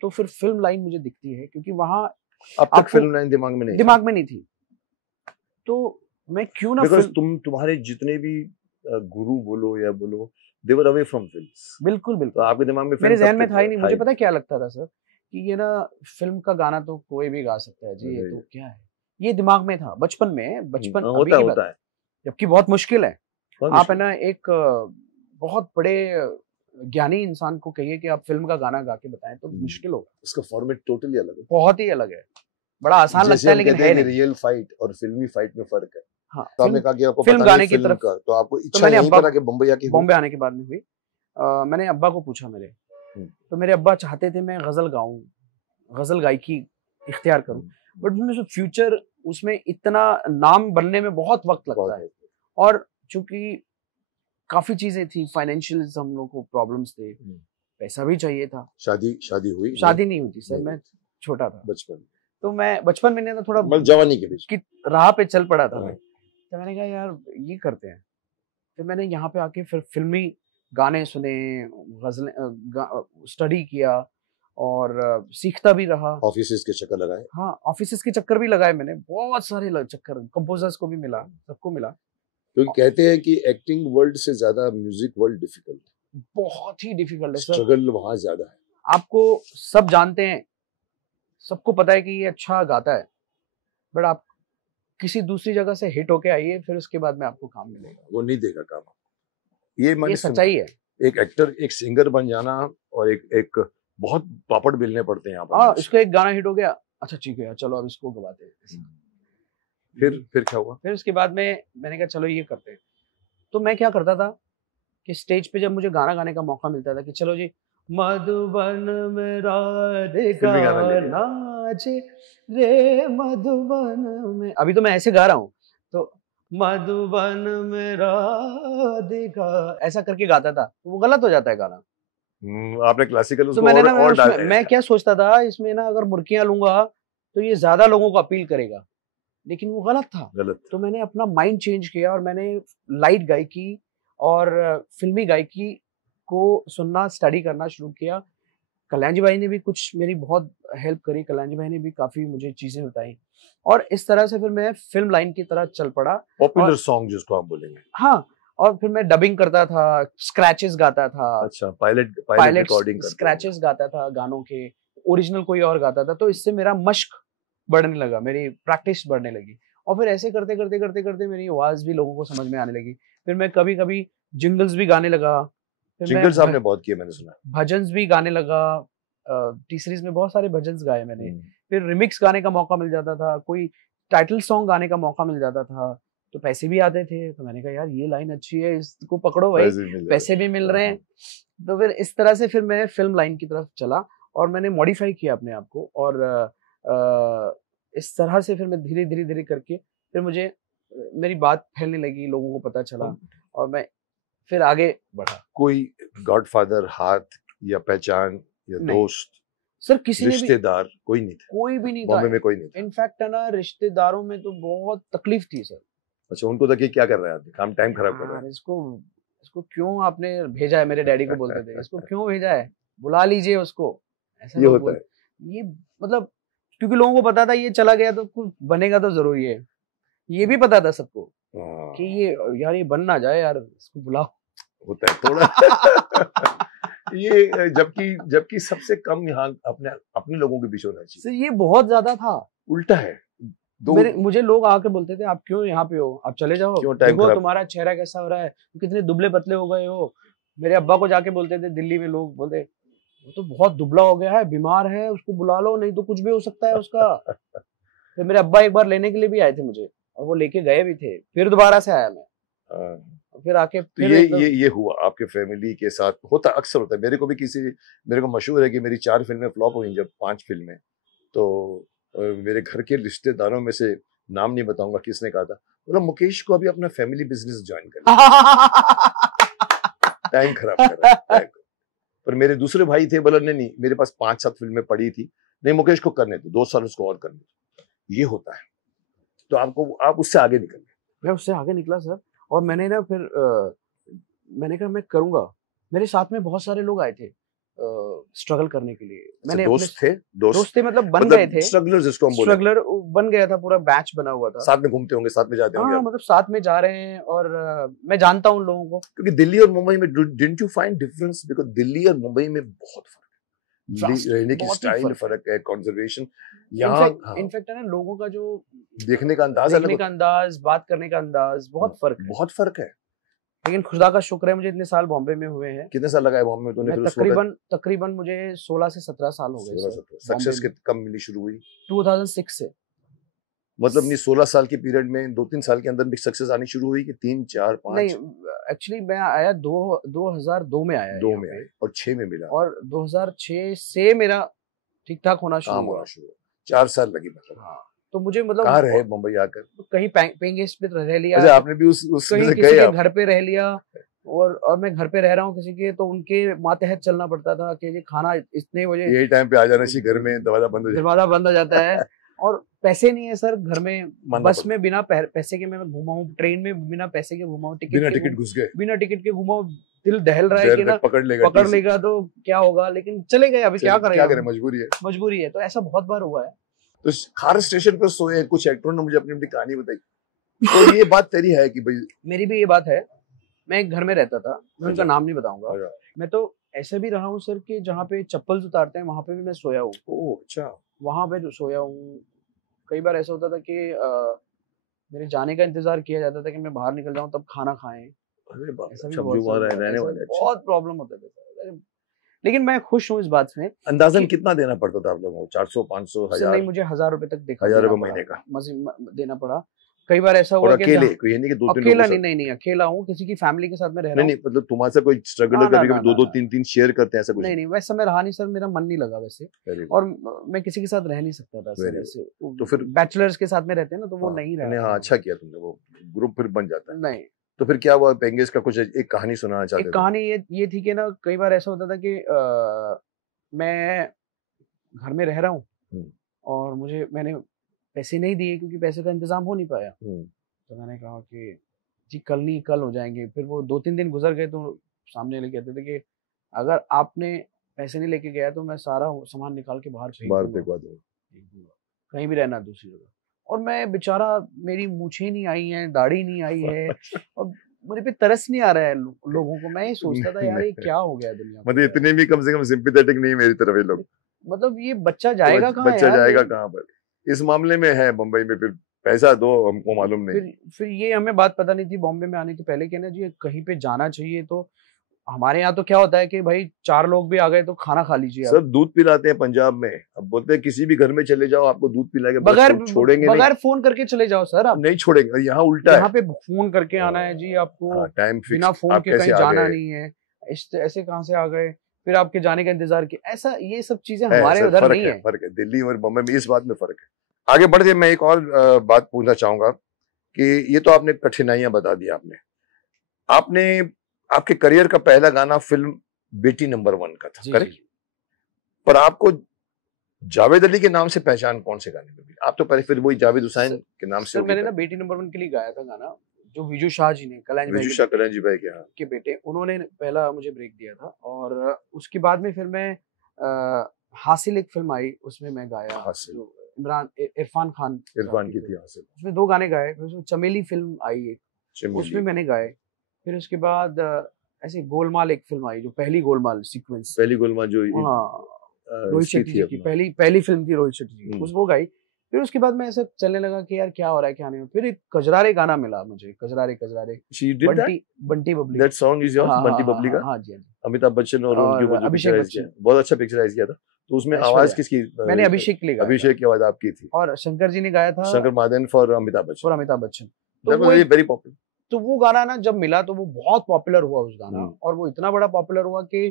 तो फिर फिल्म लाइन मुझे दिखती है, क्योंकि वहां अब तक फिल्म लाइन दिमाग में नहीं थी। तो मैं क्यों ना, बिकॉज़ तुम्हारे जितने भी गुरु बोलो या बोलो, दे वर अवे फ्रॉम फिल्म्स। बिल्कुल तो आपके दिमाग में मेरे ज़हन में था ही नहीं। मुझे पता क्या लगता था सर, कि ये ना फिल्म का गाना तो कोई भी गा सकता है जी, ये तो क्या है, ये दिमाग में था बचपन में। होता है, जबकि बहुत मुश्किल है। आप है ना एक बहुत बड़े ज्ञानी इंसान को कहिए कि आप फिल्म का गाना गा के बताएं तो मुश्किल होगा। उसका फॉर्मेट टोटली अलग है। बहुत ही अलग है, बड़ा आसान लगता है लेकिन है नहीं। रियल फाइट और फिल्मी फाइट में फर्क है। हाँ, तो आपने कहा कि आपको फिल्म पता गाने नहीं की फिल्म तरफ का, तो आपको तो इच्छा मैंने यहीं अब्बा पर आके बम्बई आके हुई? बॉम्बे आने के बाद में हुई। मैंने अब्बा को पूछा मेरे, तो मेरे अब्बा चाहते थे मैं गजल गाऊं, गजल गायकी इख्तियार करूं, बट मुझे फ्यूचर उसमें इतना नाम बनने में बहुत वक्त लगता है, और चूंकि काफी चीजें थी, फाइनेंशियल हम लोग को प्रॉब्लम्स थे, पैसा भी चाहिए था। शादी हुई? शादी नहीं हुई थी सर, मैं छोटा था बचपन। तो मैं बचपन में ना थोड़ा जवानी के बीच की राह पे चल पड़ा था मैं। तो मैंने कहा यार ये करते हैं। फिर मैंने यहाँ पे आके फिर फिल्मी गाने सुने, गजलें स्टडी किया और सीखता भी रहा। ऑफिसेस के चक्कर लगाए? हाँ, ऑफिसेस के चक्कर भी लगाए मैंने, बहुत सारे चक्कर, कंपोजर्स को भी मिला, सबको मिला। क्योंकि कहते हैं कि एक्टिंग वर्ल्ड से ज्यादा म्यूजिक वर्ल्ड डिफिकल्ट, बहुत ही डिफिकल्ट है सर। स्ट्रगल वहां ज्यादा है। आपको सब जानते हैं, सबको पता है कि ये अच्छा गाता है, बट आप किसी दूसरी जगह से हिट होके आइए, फिर उसके बाद में आपको काम मिलेगा। वो नहीं देगा काम। ये सच्चाई है। एक एक्टर, एक सिंगर बन जाना और एक बहुत पापड़ बेलने पड़ते हैं यहाँ पर। हाँ, इसका एक गाना हिट हो गया, अच्छा ठीक है चलो अब इसको गवाते हैं। फिर क्या हुआ? फिर उसके बाद में मैंने कहा चलो ये करते हैं। तो मैं क्या करता था कि स्टेज पे जब मुझे गाना गाने का मौका मिलता था कि चलो जी, मधुबन में राधिका नाचे रे मधुबन में, अभी तो मैं ऐसे गा रहा हूँ, तो मधुबन में राधिका ऐसा करके गाता था, वो गलत हो जाता है गाना। आपने क्लासिकल तो मैंने ना मैं क्या सोचता था, इसमें ना अगर मुर्कियां लूंगा तो ये ज्यादा लोगों को अपील करेगा, लेकिन वो गलत था। तो मैंने अपना माइंड चेंज किया और मैंने लाइट गायकी और फिल्मी गायकी को सुनना, स्टडी करना शुरू किया। कल्याण जी भाई ने भी कुछ मेरी बहुत हेल्प करी, कल्याण जी भाई ने भी काफी मुझे चीजें बताई, और इस तरह से फिर मैं फिल्म लाइन की तरह चल पड़ा। पॉपुलर सॉन्ग जिसको आप बोलेंगे। हाँ, और फिर मैं डबिंग करता था, स्क्रैचेस गाता था। अच्छा, पायलट रिकॉर्डिंग स्क्रैचेस गाता था गानों के, ओरिजिनल कोई और गाता था, तो इससे मेरा मश्क बढ़ने लगा, मेरी प्रैक्टिस बढ़ने लगी, और फिर ऐसे करते करते करते करते मेरी आवाज भी लोगों को समझ में आने लगी। फिर मैं कभी कभी जिंगल्स भी गाने लगा। जिंगल्स आपने बहुत किए, मैंने सुना। भजन्स भी गाने लगा, टी सीरीज में बहुत सारे भजन्स गाए मैंने। फिर रिमिक्स गाने का मौका मिल जाता था, कोई टाइटल सॉन्ग गाने का मौका मिल जाता था, तो पैसे भी आते थे। तो मैंने कहा यार ये लाइन अच्छी है, इसको पकड़ो भाई, पैसे भी मिल रहे हैं। तो फिर इस तरह से फिर मैं फिल्म लाइन की तरफ चला और मैंने मॉडिफाई किया अपने आप को, और इस तरह से फिर मैं धीरे धीरे धीरे करके फिर मुझे मेरी बात फैलने लगी, लोगों को पता चला और मैं फिर आगे बढ़ा। कोई गॉडफादर, हाथ या पहचान या दोस्त सर, किसी ने रिश्तेदार कोई नहीं था? कोई भी नहीं था, बॉम्बे में कोई नहीं था। इनफैक्ट है ना, रिश्तेदारों में तो बहुत तकलीफ थी सर। अच्छा, उनको तो क्या कर रहा है, काम टाइम खराब कर रहा है, इसको क्यों आपने भेजा है, मेरे डैडी को बोलते थे, इसको क्यों भेजा है, बुला लीजिए उसको, ऐसा ये होता है। ये मतलब क्योंकि लोगों को पता था ये चला गया तो कुछ बनेगा तो जरूरी है, ये भी पता था सबको कि ये यार ये बन ना जाए यार, इसको बुलाओ। होता है थोड़ा ये जबकि सबसे कम यहाँ अपने लोगों के बीच होना चाहिए। ये बहुत ज्यादा था, उल्टा है। मुझे लोग आके बोलते थे आप क्यों यहाँ पे हो, आप चले जाओ, देखो तुम्हारा चेहरा कैसा हो रहा है, कितने दुबले पतले हो गए हो। मेरे अब्बा को जाके बोलते थे दिल्ली में लोग, बोलते वो तो बहुत दुबला हो गया है, बीमार है, उसको बुला लो, नहीं तो कुछ भी हो सकता है उसका। फिर मेरे अब्बा एक बार लेने के लिए भी आए थे मुझे, और वो लेके गए भी थे, फिर दोबारा से आया मैं, फिर आके तो ये हुआ आपके फैमिली के साथ। होता अक्सर होता है, मेरे को मशहूर है कि मेरी 4 फिल्में फ्लॉप हुई, जब 5 फिल्में, तो मेरे घर के रिश्तेदारों में से नाम नहीं बताऊंगा किसने कहा था, बोला मुकेश को अभी अपना फैमिली बिजनेस ज्वाइन कर टाइम खराब कर रहा है। पर मेरे दूसरे भाई थे, बोला नहीं, मेरे पास 5-7 फिल्में पड़ी थी, नहीं मुकेश को करने दो, 2 साल उसको और करने दो। ये होता है, तो आप उससे आगे निकल गए। मैं उससे आगे निकला सर, और मैंने ना फिर मैंने कहा मैं करूंगा। मेरे साथ में बहुत सारे लोग आए थे स्ट्रगल करने के लिए। मैंने दोस्त थे मतलब बन गए थे, स्ट्रगलर जिसको हम बोलते हैं। स्ट्रगलर बन गया था, पूरा बैच बना हुआ था, साथ में घूमते होंगे, साथ में जाते होंगे। हाँ, मतलब साथ में जा रहे हैं, और मैं जानता हूँ लोगों को। क्योंकि दिल्ली और मुंबई में didn't you find difference? Because Delhi और मुंबई में बहुत फर्क है, रहने की स्टाइल फर्क है, कंजर्वेशन यहाँ। इनफैक्ट है ना, लोगों का जो देखने का अंदाज, बात करने का अंदाज बहुत फर्क है। बहुत फर्क है। लेकिन खुदा का शुक्र है मुझे इतने साल बॉम्बे में हुए हैं। कितने साल लगाए बॉम्बे में तूने? फिर तकरीबन मुझे 16 से 17 साल हो गए। सक्सेस कब मिली, शुरू हुई? 2006 से। मतलब नहीं 16 साल के पीरियड में 2-3 साल के अंदर भी सक्सेस आनी शुरू हुई कि 3, 4, 5? नहीं, एक्चुअली मैं आया 2002 में आया। 2 में आया और 6 में मिला, और 2006 से मेरा ठीक ठाक होना शुरू हुआ। 4 साल लगी मतलब। हाँ, तो मुझे मतलब कहाँ रहे मुंबई आकर? कहीं पेइंग गेस्ट पे रह लिया। अच्छा, आपने भी उसमें से किसी गए? के घर पे रह लिया, और मैं घर पे रह रहा हूँ किसी के, तो उनके मातहत चलना पड़ता था कि ये खाना इतने बजे, यही टाइम पे आ जाना चाहिए घर में, दरवाजा बंद हो जाता है। और पैसे नहीं है सर घर में, बस में बिना पैसे के मैं घुमा हूँ, ट्रेन में बिना पैसे के घुमा हूँ, बिना टिकट घुस गए, बिना टिकट के घुमा हूँ। दिल दहल रहा है कि ना पकड़ लेगा तो क्या होगा, लेकिन चले गए। अभी क्या करें, मजबूरी है। तो ऐसा बहुत बार हुआ है। तो खार स्टेशन पर सोए कुछ एक्टरों ने मुझे अपनी अपनी कहानी बताई, तो ये बात तेरी है कि भाई? मेरी भी ये बात है। मैं एक घर में रहता था, मैं उनका नाम नहीं बताऊंगा। मैं तो ऐसे भी रहा हूँ सर कि जहाँ पे चप्पल उतारते हैं वहां पे भी मैं सोया हूँ। ओह अच्छा। वहां पे जो सोया हूँ। कई बार ऐसा होता था कि मेरे जाने का इंतजार किया जाता था कि मैं बाहर निकल जाऊं तब खाना खाएं। ऐसा भी बहुत प्रॉब्लम होता था, लेकिन मैं खुश हूँ इस बात में। अंदाजन कितना देना पड़ता था आप लोगों को? 400, 500, 1000? नहीं, मुझे 1000 रुपए तक 1000 रुपए महीने का देना पड़ा। कई बार ऐसा हुआ कि अकेले, कोई नहीं कि 2-3 अकेला नहीं, अकेला हूँ, किसी की फैमिली के साथ में रह रहा हूँ। नहीं, मतलब तुम्हारे साथ कोई स्ट्रगल कभी 2-2, 3-3 शेयर करते हैं ऐसा कुछ? नहीं, वैसा मैं रहा नहीं सर, मेरा मन नहीं लगा वैसे, और मैं किसी के साथ रह नहीं सकता था सर वैसे। तो फिर बैचलर्स के साथ में रहते हैं ना, तो वो नहीं रहा। हाँ, अच्छा किया तुमने, वो ग्रुप फिर बन जाता है। नहीं, तो फिर क्या हुआ? पेंगेज का कुछ एक कहानी सुनाना चाहते थे? एक कहानी ये थी कि ना, कई बार ऐसा होता था कि मैं घर में रह रहा हूँ और मैंने पैसे नहीं दिए क्योंकि पैसे का इंतजाम हो नहीं पाया। तो मैंने कहा कि जी कल हो जाएंगे। फिर वो 2-3 दिन गुजर गए तो सामने वाले कहते थे कि अगर आपने पैसे नहीं लेके गया तो मैं सारा सामान निकाल के बाहर फेंकवा दूंगा, कहीं भी रहना दूसरी जगह। और मैं बेचारा, मेरी मूछें नहीं आई हैं, दाढ़ी नहीं आई है, और मुझे पे तरस नहीं आ रहा है लोगों को। मैं ये सोचता था यार ये क्या हो गया दुनिया, मतलब इतने भी कम से कम सिंपैथेटिक नहीं मेरी तरफ ये लोग। मतलब ये बच्चा जाएगा कहाँ? बच्चा जाएगा कहाँ पर? इस मामले में है मुंबई में, फिर पैसा दो, हमको मालूम नहीं। फिर ये हमें बात पता नहीं थी बॉम्बे में आने के पहले कि ना जी कहीं पे जाना चाहिए तो हमारे यहाँ तो क्या होता है कि भाई 4 लोग भी आ गए तो खाना खा लीजिए। सर दूध पिलाते हैं पंजाब में, अब बोलते हैं किसी भी घर में चले जाओ आपको दूध पिला के बगैर छोड़ेंगे नहीं, बगैर फोन करके चले जाओ सर, आप नहीं छोड़ेंगे। यहाँ उल्टा है, यहाँ पे फोन करके आना है जी आपको, टाइम फिक्स, बिना फोन के कहीं जाना नहीं है। ऐसे कहाँ से आ गए, फिर आपके जाने का इंतजार किया, ऐसा ये सब चीजें हमारे उधर नहीं है। फर्क है दिल्ली और बम्बई में, इस बात में फर्क है। आगे बढ़ के मैं एक और बात पूछना चाहूंगा कि ये तो आपने कठिनाइयां बता दी, आपने आपके करियर का पहला गाना फिल्म बेटी नंबर 1 का था, करेक्ट? पर आपको जावेद अली के नाम से पहचान कौन से गाने में मिली? आप तो पहले फिर वही जावेद हुसैन के नाम से। मैंने ना बेटी नंबर 1 के लिए गाया था गाना, जो विजू शाह जी ने, कलंजी भाई के बेटे, उन्होंने पहला मुझे ब्रेक दिया था। और उसके बाद में फिर मैं हासिल एक फिल्म आई, उसमें मैं गाया, इरफान की थी हासिल, उसमें 2 गाने गाए। फिर चमेली फिल्म आई एक, उसमें मैंने गाए। फिर उसके बाद ऐसे गोलमाल एक फिल्म आई, जो पहली गोलमाल सीक्वेंस, पहली गोलमाल जो रोहित शेट्टी जी की पहली फिल्म थी, रोहित शेट्टी जी, वो गाई। फिर उसके बाद मैं ऐसे चलने लगा कि यार क्या हो रहा है क्या नहीं। फिर एक कजरारे गाना मिला मुझे, Kajrare Bunty Babli, that song is yours, Bunty Babli का। हाँ जी, अमिताभ बच्चन और उनके अभिषेक बच्चन, बहुत अच्छा पिक्चराइज किया था। तो उसमें आवाज किसकी? मैंने अभिषेक की आवाज आपकी थी, और शंकर जी ने गाया था, शंकर महादेवन फॉर अमिताभ बच्चन। तो वो वेरी पॉपुलर। तो वो गाना ना जब मिला तो वो बहुत पॉपुलर हुआ उस गाना, और वो इतना बड़ा पॉपुलर हुआ कि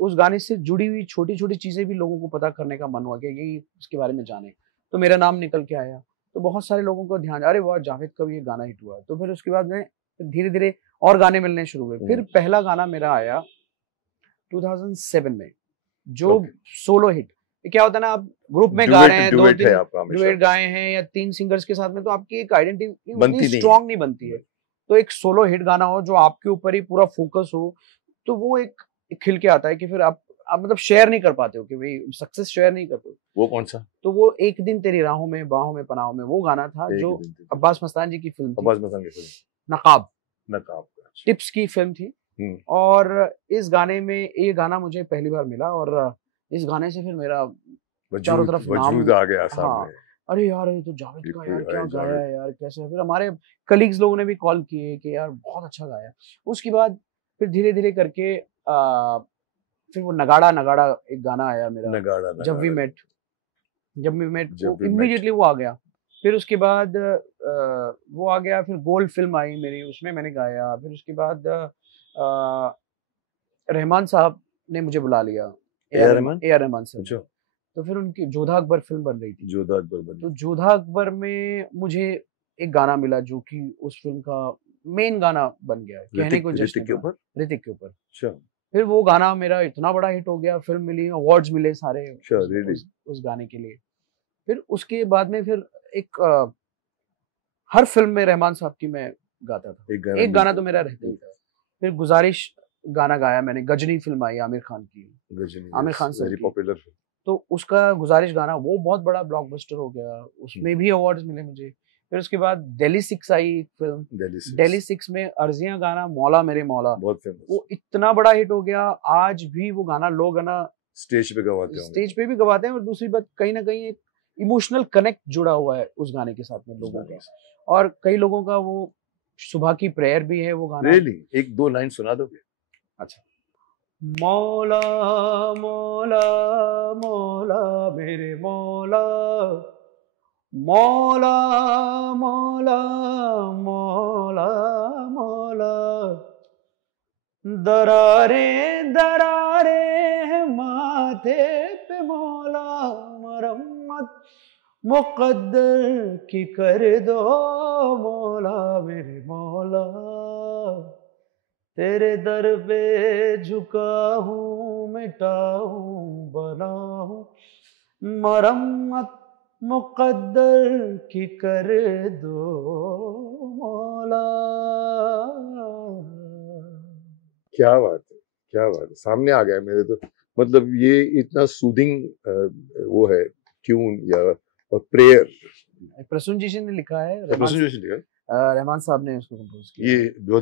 उस गाने से जुड़ी हुई छोटी छोटी चीजें भी लोगों को पता करने का मन हुआ कि उसके बारे में जाने। तो मेरा नाम निकल के आया, तो बहुत सारे लोगों को ध्यान, अरे वाह जावेद का भी ये गाना हिट हुआ। तो फिर उसके बाद में धीरे धीरे और गाने मिलने शुरू हुए। फिर पहला गाना मेरा आया 2007 में, जो सोलो हिट। क्या होता है ना, आप ग्रुप में गा रहे हैं, 2-3 डुएट गाए हैं या 3 सिंगर्स के साथ में, तो आपकी एक आइडेंटिटी स्ट्रॉन्ग नहीं बनती है। तो एक सोलो हिट गाना हो जो आपके ऊपर ही पूरा फोकस हो, तो वो एक खिल के आता है कि फिर आप मतलब शेयर नहीं कर पाते हो कि भाई सक्सेस शेयर नहीं करते हो। वो कौन सा? तो वो एक दिन तेरी राहों में बाहों में पनाहों में, वो गाना था जो अब्बास मस्तान जी की फिल्म थी, अब्बास मस्तान की फिल्म नकाब टिप्स की फिल्म थी। और इस गाने में, ये गाना मुझे पहली बार मिला, और इस गाने से फिर मेरा चारों तरफ नाम आ गया सामने। अरे यार ये तो जावेद का यार क्या जावेद। गाया है यार, कैसे। फिर हमारे कलीग्स लोगों ने भी कॉल किए कि यार बहुत अच्छा गाया। उसके बाद फिर धीरे धीरे करके फिर वो नगाड़ा नगाड़ा एक गाना आया मेरा, नगाड़ा जब वी नगाड़ा मेट, जब वी मेट, जब वो वी मेट। इमीडिएटली वो आ गया। फिर उसके बाद वो आ गया, फिर गोल्ड फिल्म आई मेरी, उसमें मैंने गाया। फिर उसके बाद रहमान साहब ने मुझे बुला लिया, A.R. Rahman? A R Rahman साहब। अच्छा, तो फिर उनकी जोधा अकबर फिल्म बन रही थी, जोधा अकबर बनी। तो जोधा अकबर में मुझे एक गाना मिला जो कि उस फिल्म का मेन गाना बन गया, कहने को जश्न ऋतिक के का, ऊपर? ऋतिक के ऊपर। अच्छा, फिर वो गाना मेरा इतना बड़ा हिट हो गया, फिल्म मिली, अवार्ड्स मिले सारे अच्छा, उस, really? उस गाने के लिए। फिर उसके बाद में फिर एक हर फिल्म में रहमान साहब की मैं गाता था, एक गाना तो मेरा रहता ही था। फिर गुजारिश गाना गाया मैंने, गजनी फिल्म आई आमिर खान की, गजनी, आमिर खान सर वेरी की। पॉपुलर। तो उसका गुजारिश गाना वो बहुत बड़ा ब्लॉकबस्टर हो गया, उसमें भी अवार्ड्स मिले मुझे। फिर उसके बाद दिल्ली 6 आई एक फिल्म, दिल्ली 6 में अर्जियां गाना मौला मेरे मौला, बहुत फेमस, वो इतना बड़ा हिट हो गया। आज भी वो गाना लोग है ना स्टेज पे गवाते हैं, स्टेज पे भी गवाते हैं। और दूसरी बात, कहीं ना कहीं एक इमोशनल कनेक्ट जुड़ा हुआ है उस गाने के साथ में लोगों का, और कई लोगों का वो सुबह की प्रेयर भी है वो गाना। रियली? एक दो लाइन सुना दोगे? अच्छा, मौला मौला मौला मेरे मौला, मौला मौला मौला मौला, दरारे दरारे हैं माथे पे मौला, मरम्मत मुकद्दर की कर दो मौला मेरे मौला, तेरे दर पे झुका हूँ, मिटा हूँ, बना हूँ, मरम्मत मुकद्दर की कर दो मौला। क्या बात है, क्या बात है, सामने आ गया मेरे तो। मतलब ये इतना सूदिंग वो है ट्यून या प्रेयर। प्रसून जी ने लिखा है, रहमान साहब ने उसको कंपोज किया। ये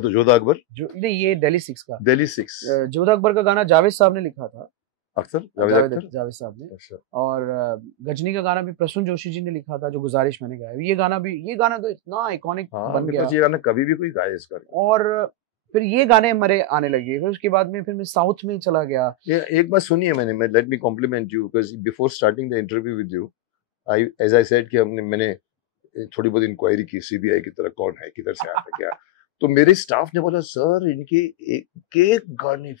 जोधा अकबर नहीं, ये दिल्ली 6 का, दिल्ली 6 जोधा अकबर का गाना जावेद साहब ने लिखा था, अख्तर, जावेद साहब ने। अच्छा। और गजनी का गाना भी प्रसून जोशी जी ने लिखा था, जो गुजारिश मैंने गाया। ये गाना तो इतना आइकॉनिक बन गया, ये गाना कभी भी कोई गाए इसका। और फिर ये गाने मेरे आने लगे। फिर उसके बाद में फिर मैं साउथ में चला गया। ये एक बात सुनिए मैंने, let me compliment you, because before starting the interview with you, as I said कि मैंने थोड़ी बहुत इंक्वायरी की सीबीआई की तरह, कौन है, किधर से आता क्या। तो मेरे स्टाफ ने बोला सर इनके एक गाने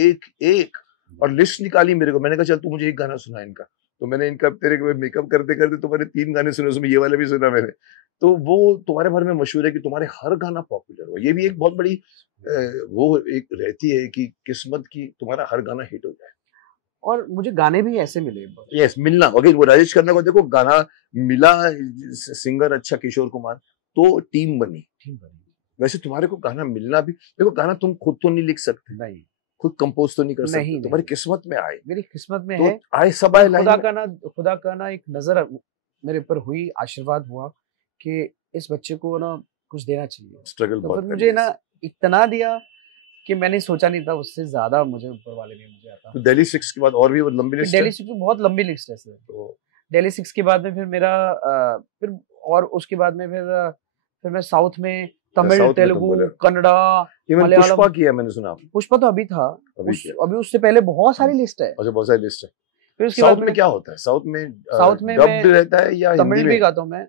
एक और लिस्ट निकाली मेरे को। मैंने कहा चल तू मुझे एक गाना सुना इनका। तो मैंने इनका तेरे को मेकअप करते करते तो मैंने 3 गाने सुने, उसमें ये वाला भी सुना मैंने। तो वो तुम्हारे बारे में मशहूर है कि तुम्हारे हर गाना पॉपुलर हुआ। ये भी एक बहुत बड़ी वो एक रहती है कि किस्मत की तुम्हारा हर गाना हिट हो जाए। और मुझे गाने भी ऐसे मिले। यस, मिलना अगर वो राजेश खन्ना को देखो, गाना मिला, सिंगर अच्छा किशोर कुमार, तो टीम बनी। वैसे तुम्हारे को गाना मिलना भी, देखो गाना तुम खुद तो नहीं लिख सकते, नहीं खुद कंपोज तो नहीं कर सकते, नहीं, तुम्हारी किस्मत में आए, मेरी किस्मत में तो है, आए सब आए। खुदा का ना एक नजर मेरे ऊपर हुई, आशीर्वाद हुआ कि इस बच्चे को ना कुछ देना चाहिए। स्ट्रगल तो फिर मुझे ना इतना दिया कि मैंने सोचा नहीं था, उससे ज्यादा मुझे ऊपर वाले ने मुझे आता। तो दिल्ली 6 के बाद और भी लंबी लिस्ट है? दिल्ली 6 बहुत लंबी लिस्ट है सर। तो दिल्ली 6 के बाद में फिर मेरा फिर, और उसके बाद में फिर मैं साउथ में तमिल, तेलुगु, कन्नड़ा, मलयालम। पुष्पा किया मैंने सुना। पुष्पा तो अभी था, अभी उससे पहले बहुत सारी लिस्ट है। अच्छा, बहुत सारी लिस्ट है। फिर उसके साउथ में क्या होता है? साउथ में डब्ड रहता है या तमिल भी गाता हूँ मैं।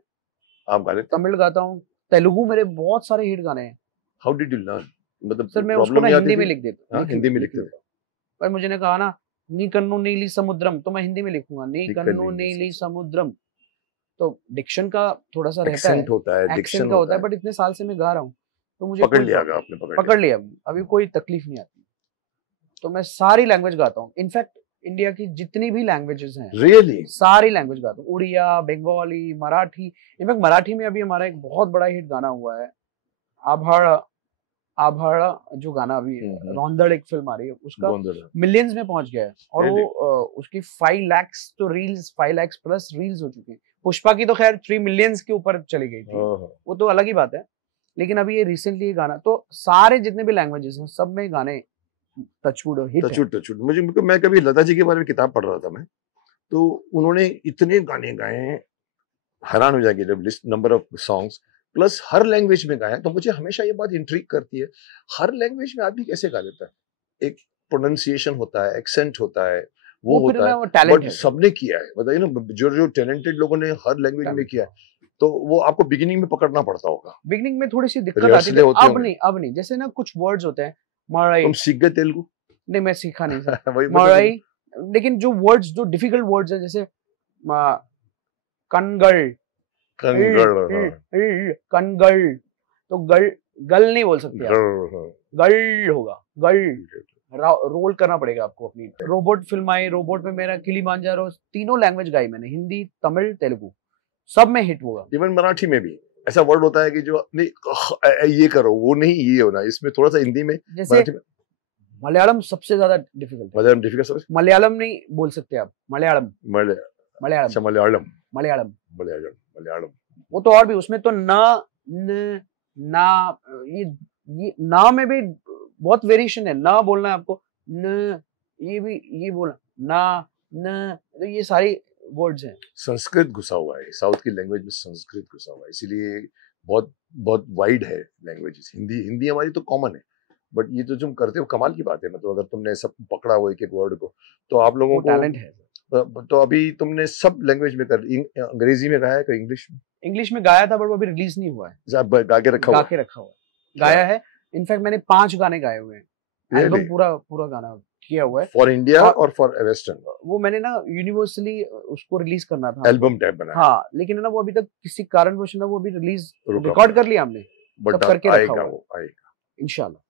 आप गा लेते? तमिल गाता हूँ, तेलुगु मेरे बहुत सारे हिट गाने हैं। How did you learn? मतलब सर मैं उसको ना हिंदी में लिख देता हूँ। हिंदी में लिखते थे। पर मुझे ने कहा ना नी कन्नू नीली समुद्रम, तो मैं हिंदी में लिखूंगा नी कन्नू नीली समुद्रम। तो डिक्शन का थोड़ा सा रहता है, एक्सेंट होता है, डिक्शन का होता है, बट इतने साल से मैं गा रहा हूँ तो मुझे पकड़ लिया आपने, पकड़ लिया, अभी कोई तकलीफ नहीं आती। तो मैं सारी लैंग्वेज गाता हूँ, इनफैक्ट इंडिया की जितनी भी लैंग्वेजेस हैं, रियली सारी लैंग्वेज गाता हूँ। उड़िया, बंगाली, मराठी। इनफैक्ट मराठी में अभी हमारा एक बहुत बड़ा हिट गाना हुआ है, आभाड़ा जो गाना अभी रौंदड़ एक फिल्म आ रही है, उसका मिलियंस में पहुंच गया है। और वो उसकी 5 लाख तो रील्स, 5 लाख प्लस रील्स हो चुकी हैं। पुष्पा की तो खैर 3 मिलियंस के ऊपर चली गई थी, वो तो अलग ही बात है। लेकिन अभी ये रिसेंटली ये गाना, तो सारे जितने भी लैंग्वेजेस हैं सब में गाने टचवुड हिट है। मुझे, मैं कभी लता जी के बारे में किताब पढ़ रहा था मैं, तो उन्होंने इतने गाने गाए हैं हैरान हो जाएंगे जब list number of songs plus her language में गाया। तो मुझे हमेशा ये बात इंट्रिग करती है, हर लैंग्वेज में आदमी कैसे गा लेता है। एक प्रोनाउंसिएशन होता है, एक्सेंट होता है, वो फिर होता ना है, वो टैलेंट बट है। सबने किया है। बताइए ना, जो टैलेंटेड लोगों ने हर लैंग्वेज में Talent। किया है, तो वो आपको बिगिनिंग में पकड़ना पड़ता होगा। बिगनिंग में थोड़ी सी दिक्कत आती रिहर्सलें थी, होते अब होंगे। नहीं, अब नहीं। जैसे ना कुछ वर्ड्स होते हैं, मराई, तुम सीख गए तेलुगु? नहीं मैं सीखा नहीं सर, वही मराई। लेकिन जो वर्ड्स, जो डिफिकल्ट वर्ड्स है, जैसे कनगल, कंगड़, हाँ, कनगल, तो गल, गल नहीं बोल सकते आप, गड़, हाँ, गल होगा, गल। रोल करना पड़ेगा आपको अपनी। रोबोट फिल्म आई, रोबोट में मेरा किलिमांजारो, तीनों लैंग्वेज गाई मैंने, हिंदी, तमिल, तेलुगु, सब में हिट हुआ। इवन मराठी में भी ऐसा वर्ड होता है कि जो नहीं ये करो, वो नहीं ये होना, इसमें थोड़ा सा हिंदी में, जैसे मराठी में। मलयालम सबसे ज्यादा डिफिकल्ट है। मलयालम डिफिकल्ट समझ? मलयालम नहीं बोल सकते आप, मलयालम, मलयालम, अच्छा मलयालम, मलयालम, मलयालम। मलयालम। वो तो और भी, उसमें तो ना, ये ना में भी बहुत वेरिएशन है। ना बोलना है आपको, न, ये भी, ये बोलना ना, न, तो ये सारी वर्ड्स हैं। संस्कृत घुसा हुआ है साउथ की लैंग्वेज में, संस्कृत घुसा हुआ है, इसीलिए बहुत बहुत वाइड है लैंग्वेजेस। हिंदी हमारी तो कॉमन है, बट ये तो तुम करते हो कमाल की बात है। मतलब अगर तुमने सब पकड़ा हो एक एक वर्ड को, तो आप लोगों को टैलेंट है। तो अभी तुमने सब लैंग्वेज में कर, अंग्रेजी में गाया है कि इंग्लिश में? इंग्लिश में गाया था, बट वो अभी रिलीज नहीं हुआ है। आप गा के रखा हुआ? गा के रखा हुआ है, गाया है। इनफैक्ट मैंने 5 गाने गाए हुए हैं, एल्बम पूरा गाना किया हुआ है फॉर इंडिया और फॉर वेस्टर्न। वो मैंने ना यूनिवर्सली उसको रिलीज करना था, एल्बम टाइप बनाया। हाँ, लेकिन है ना वो अभी तक किसी कारणवश ना वो अभी रिलीज, रुका रिकॉर्ड कर लिया हमने, बट सब करके रखा आएगा, हुआ है। वो आएगा इंशाल्लाह।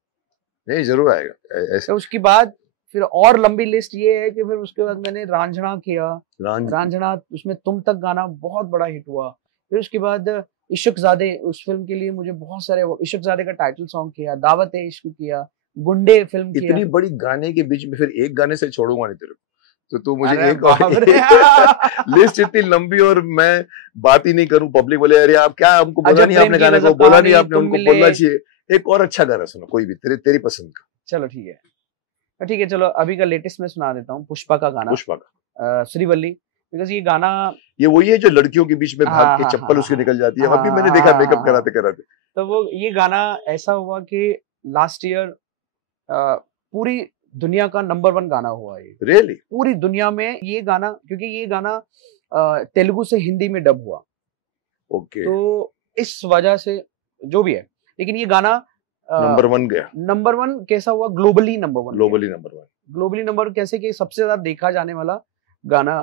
नहीं, जरूर आएगा ऐसे। तो उसके बाद फिर और लंबी लिस्ट ये है कि फिर उसके बाद मैंने रांझना किया, रांझना, उसमें तुम तक गाना बहुत बड़ा हिट हुआ। फिर उसके बाद इश्कज़ादे, उस फिल्म के लिए मुझे बहुत सारे, इश्कज़ादे का टाइटल सॉन्ग किया, दावत ए इश्क किया, गुंडे फिल्म किया। इतनी बड़ी गाने के बीच में फिर एक गाने से छोड़ूंगा नहीं तेरे को, तो तू मुझे अरे एक बाप रे। लिस्ट इतनी लंबी और मैं बात ही नहीं करूं, पब्लिक बोले अरे आप क्या, हमको बोला अजब नहीं प्रेम आपने की गाने को, गजब बोला कहानी, नहीं आपने, तुम उनको मिले। बोलना चाहिए। एक और अच्छा गाना सुनो कोई भी, तेरी पसंद का। चलो ठीक है, ठीक है, चलो अभी का लेटेस्ट में सुना देता हूँ, पुष्पा का गाना, पुष्पा का श्रीवल्ली। बिकॉज ये गाना, ये वही है जो लड़कियों के बीच में भाग हाँ, के हाँ, चप्पल हाँ, उसकी हाँ, निकल जाती है, हाँ, अभी मैंने हाँ, देखा हाँ, मेकअप हाँ, कराते कराते। तो वो ये गाना ऐसा हुआ कि लास्ट ईयर पूरी दुनिया का नंबर 1 गाना हुआ ये, रियली? पूरी दुनिया में ये गाना, क्योंकि ये गाना तेलुगु से हिंदी में डब हुआ। ओके, तो इस वजह से जो भी है, लेकिन ये गाना नंबर 1 गया। नंबर 1 कैसा हुआ, globally number 1, globally number 1। Globally number कैसे कि सबसे ज्यादा देखा जाने वाला गाना।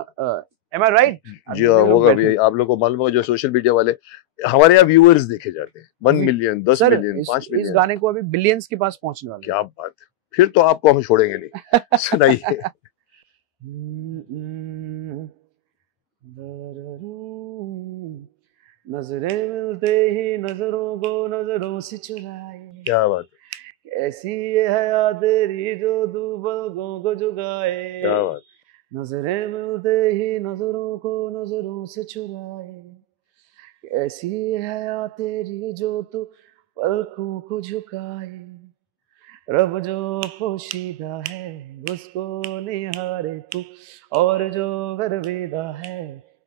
एम आई राइट? जी हाँ, होगा भी। आप लोगों को मालूम होगा जो सोशल मीडिया वाले, हमारे यहाँ व्यूअर्स देखे जाते हैं 1 मिलियन, 10 मिलियन, 5 इस मिलियन। गाने को अभी बिलियंस के पास पहुंचने वाला है। क्या बात है, फिर तो आपको हम छोड़ेंगे नहीं। सुनाइए। नजरें मिलते ही नजरों को नजरों से चुराए, क्या बात है, ऐसी ये हया तेरी जो तू पलकों को झुकाए। क्या बात। नजरें मिलते ही नजरों को नजरों से चुराए, ऐसी हया तेरी जो तू पलकों को झुकाए। रब जो पोशीदा है उसको निहारे तू, और जो गर्विदा है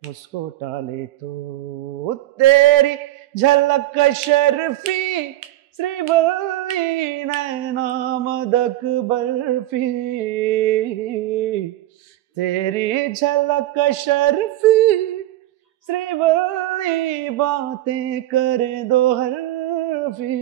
उसको टाले तो। तेरी झलक शर्फी श्रीवल्ली नैना मदक बर्फी, तेरी झलक शर्फी श्रीवल्ली बातें करे दो हरफी।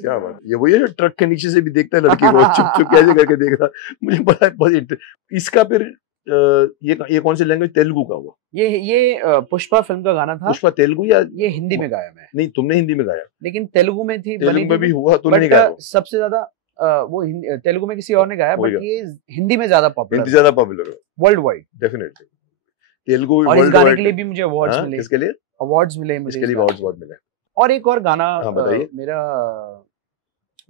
क्या बात। ये वही है जो ट्रक के नीचे से भी देखता है लड़की को, चुप चुप कैसे करके देख रहा। मुझे पता है बहुत। इसका फिर ये कौन सी लैंग्वेज? तेलुगु का हुआ? ये पुष्पा फिल्म का गाना था। पुष्पा तेलुगु या ये हिंदी में गाया मैं? नहीं, तुमने हिंदी में गाया, लेकिन तेलुगु में थी, तेलुगु में भी हुआ, तूने नहीं गाया। सबसे ज्यादा वो तेलुगु में किसी और ने गाया, बट ये हिंदी में ज्यादा पॉपुलर, हिंदी ज्यादा पॉपुलर है वर्ल्ड वाइड, डेफिनेटली। तेलुगु और इस गाने के लिए भी मुझे अवार्ड्स मिले। किसके लिए अवार्ड्स मिले मुझे? इसके लिए अवार्ड्स बहुत मिले। और एक और गाना बताइए। मेरा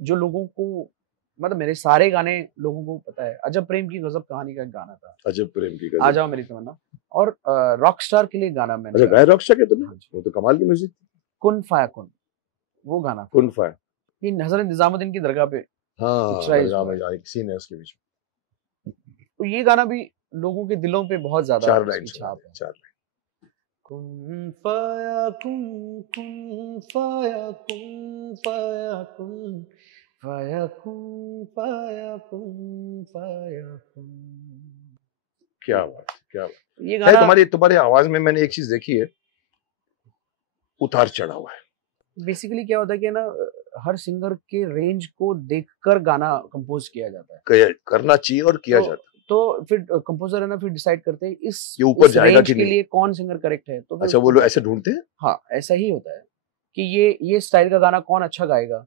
जो लोगों को, मतलब मेरे सारे गाने लोगों को पता है, अजब प्रेम की गजब कहानी का एक गाना था, अजब प्रेम की गजब, आ जाओ मेरी तमन्ना, और रॉकस्टार के लिए गाना मैंने। अच्छा, गाया रॉकस्टार के तुमने? वो तो कमाल की म्यूजिक। कुन फाया कुन, वो गाना था। कुन फाया, ये हज़रत निजामुद्दीन की दरगाह पे सीन है उसके बीच में। तो ये गाना भी लोगों के दिलों पे बहुत ज्यादा 4 लाइन छाप है। 4 लाइन। कुन फयाकुन, कुन फयाकुन, फयाकुन, फयाकुन, फयाकुन, फयाकुन। क्या बात, क्या बात। ये है गाना तुम्हारी आवाज में मैंने एक चीज देखी है, उतार चढ़ाव है। बेसिकली क्या होता है कि ना हर सिंगर के रेंज को देखकर गाना कंपोज किया जाता है। करना चाहिए और किया तो जाता है। तो फिर कंपोजर है ना फिर डिसाइड करते हैं ये ऊपर इस जाएगा रेंज कि के नहीं। लिए कौन सिंगर करेक्ट है, तो फिर अच्छा, वो लोग ऐसे ढूंढते हैं। हाँ ऐसा ही होता है कि ये स्टाइल का गाना कौन अच्छा गाएगा,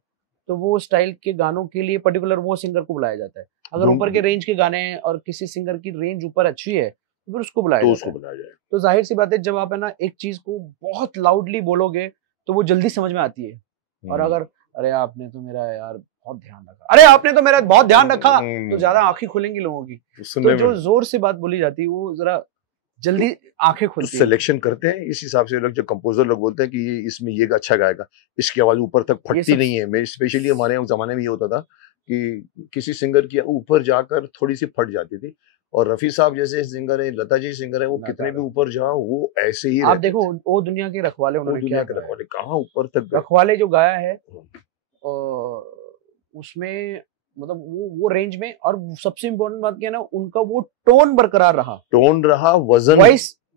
तो वो स्टाइल के गानों के लिए पर्टिकुलर वो सिंगर को बुलाया जाता है। अगर ढूंढ ऊपर के रेंज के गाने हैं और किसी सिंगर की रेंज ऊपर अच्छी है तो फिर उसको बुलाया तो जाता उसको है। बुलाया जाए। तो जाहिर सी बात है जब आप है ना एक चीज को बहुत लाउडली बोलोगे तो वो जल्दी समझ में आती है। और अगर अरे आपने तो मेरा यार बहुत ध्यान रखा, अरे आपने तो मेरा बहुत ध्यान रखा, तो ज्यादा आंखें खुलेंगी लोगों की। तो सुनने जो में जोर से बात बोली जाती है वो जरा जल्दी आंखें तो खुलती है। सिलेक्शन करते हैं इस हिसाब से लोग, जो कंपोजर लोग बोलते हैं कि ये इसमें ये अच्छा गाएगा, इसकी आवाज ऊपर तक ये फटती सब नहीं है। मैं स्पेशली हमारे जमाने में ये होता था कि किसी सिंगर की ऊपर जाकर थोड़ी सी फट जाती थी, और रफी साहब जैसे सिंगर है, लता जी सिंगर है, वो कितने भी ऊपर जाओ वो ऐसे ही आप रहते देखो थे। वो दुनिया के रखवाले वो उन्होंने दुनिया क्या के गाया है। रखवाले कहाँ ऊपर तक गए। रखवाले जो गाया है उसमें मतलब वो रेंज में, और सबसे इम्पोर्टेंट बात क्या है ना उनका वो टोन बरकरार रहा। टोन रहा, वजन,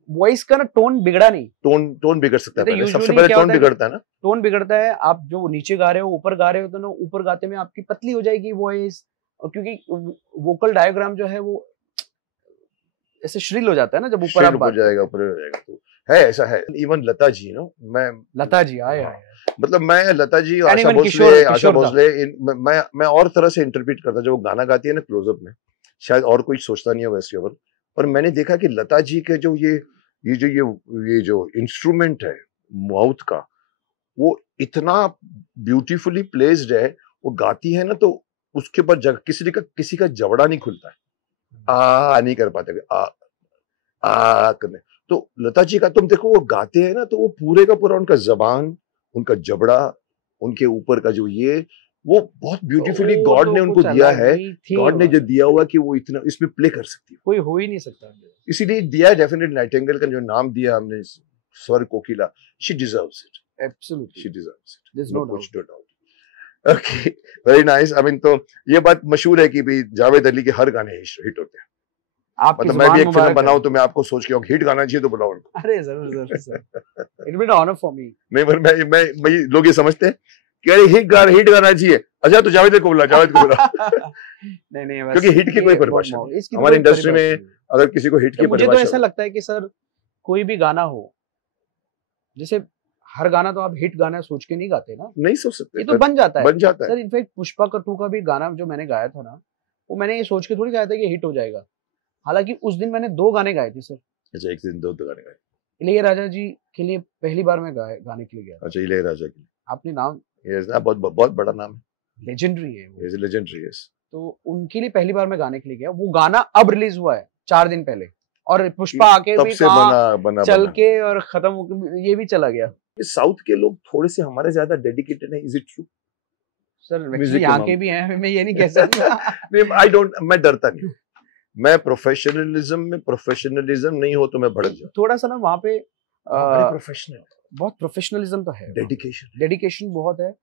वॉइस का ना टोन बिगड़ा नहीं। टोन बिगड़ सकता है पहले, सबसे यूजुअली पहले क्या टोन होता है बिगड़ता है ना। टोन बिगड़ता है, आप जो नीचे गा रहे हो ऊपर गा रहे हो तो ना ऊपर गाते में आपकी पतली हो जाएगी वॉइस, और क्योंकि वोकल डायग्राम जो है वो ऐसे श्रिल हो जाता है ना जब ऊपर आप शेर बात ऊपर जाएगा, करते हैं। ऊपर जाएगा। तो है, ऐसा है। इवन लता जी नो, मैं लता जी आए हाँ, आए मतलब मैं Lata ji, and Asha even Bhosle, किशोर दा। मैं और तरह से इंटरप्रेट करता। जो वो गाना गाती है ना क्लोजअप में, शायद और कोई सोचता नहीं होगा इसके ऊपर। और मैंने देखा कि लता जी के जो ये जो इंस्ट्रूमेंट है माउथ का, वो इतना ब्यूटीफुली प्लेस्ड है। वो गाती है ना तो उसके ऊपर किसी का जबड़ा नहीं खुलता है, आ नहीं कर पाते, आ करने। तो लता जी का तुम देखो, वो गाते हैं ना तो वो पूरे का पूरा उनका जबान, उनका जबड़ा, उनके ऊपर का जो ये, वो बहुत ब्यूटीफुली वो गॉड तो ने उनको कुछ दिया अलग है। ही थी। गॉड ने जो दिया हुआ कि वो इतना इसमें प्ले कर सकती है, कोई हो ही नहीं सकता। इसीलिए दिया है। डेफिनेट नाइटिंगेल का जो नाम दिया हमने, Swar Kokila, she deserves it, absolutely she deserves it, there is no no कुछ doubt. No doubt. Okay, very nice. I mean, तो ये बात मशहूर है कि भाई जावेद अली के हर गाने हिट होते हैं। आपकी मतलब मैं भी जुबान एक फिल्म मुबारक है। बनाऊं तो मैं आपको सोच के हिट गाना चाहिए तो बुलाओ उनको। अरे जरूर जरूर sir, it will be honour for me. नहीं, पर मैं लोग ये समझते हैं कि अरे हिट गाना चाहिए, अच्छा तो जावेद को बुला, जावेद को बुला। नहीं नहीं, क्योंकि हिट की कोई परिभाषा नहीं, इसकी हमारी कोई इंडस्ट्री में परिभाषा नहीं। अगर किसी को हिट की तो मुझे तो परिभाषा ऐसा लगता है कि सर कोई भी गाना हो, जैसे हर गाना तो आप हिट गाना सोच के नहीं गाते ना, नहीं सोच सकते, ये तो बन जाता है। बन जाता है। सर इनफैक्ट पुष्पा का 2 का भी गाना जो मैंने गाया था ना, वो मैंने ये सोच के थोड़ी गाया था कि हिट हो जाएगा। हालांकि उस दिन मैंने 2 गाने गाए थे सर। अच्छा, एक दिन दो गाने गाए। इलैयाराजा जी के लिए पहली बार मैं गाने के लिए गया था। अच्छा, इलैयाराजा की, आपने नाम, यस ना, बहुत बहुत बड़ा नाम है, लेजेंडरी है वो। Is legendary, yes. तो उनके लिए पहली बार मैं गाने के लिए गया। वो गाना अब रिलीज हुआ है 4 दिन पहले, और पुष्पा आके तब भी से कहा बना चल के और खत्म होके ये भी चला गया। साउथ के लोग थोड़े से हमारे ज्यादा डेडिकेटेड हैं, is it true? Sir music यहाँ के भी हैं, मैं ये नहीं कह सकता। नहीं, आई डोंट, मैं डरता नहीं हूँ। मैं प्रोफेशनलिज्म नहीं हो तो मैं भड़क जाऊँ। थोड़ा सा ना वहाँ पे बड़े प्रोफेशनल, बहुत प्रोफेशनलिज्म तो है, डेडिकेशन बहुत है।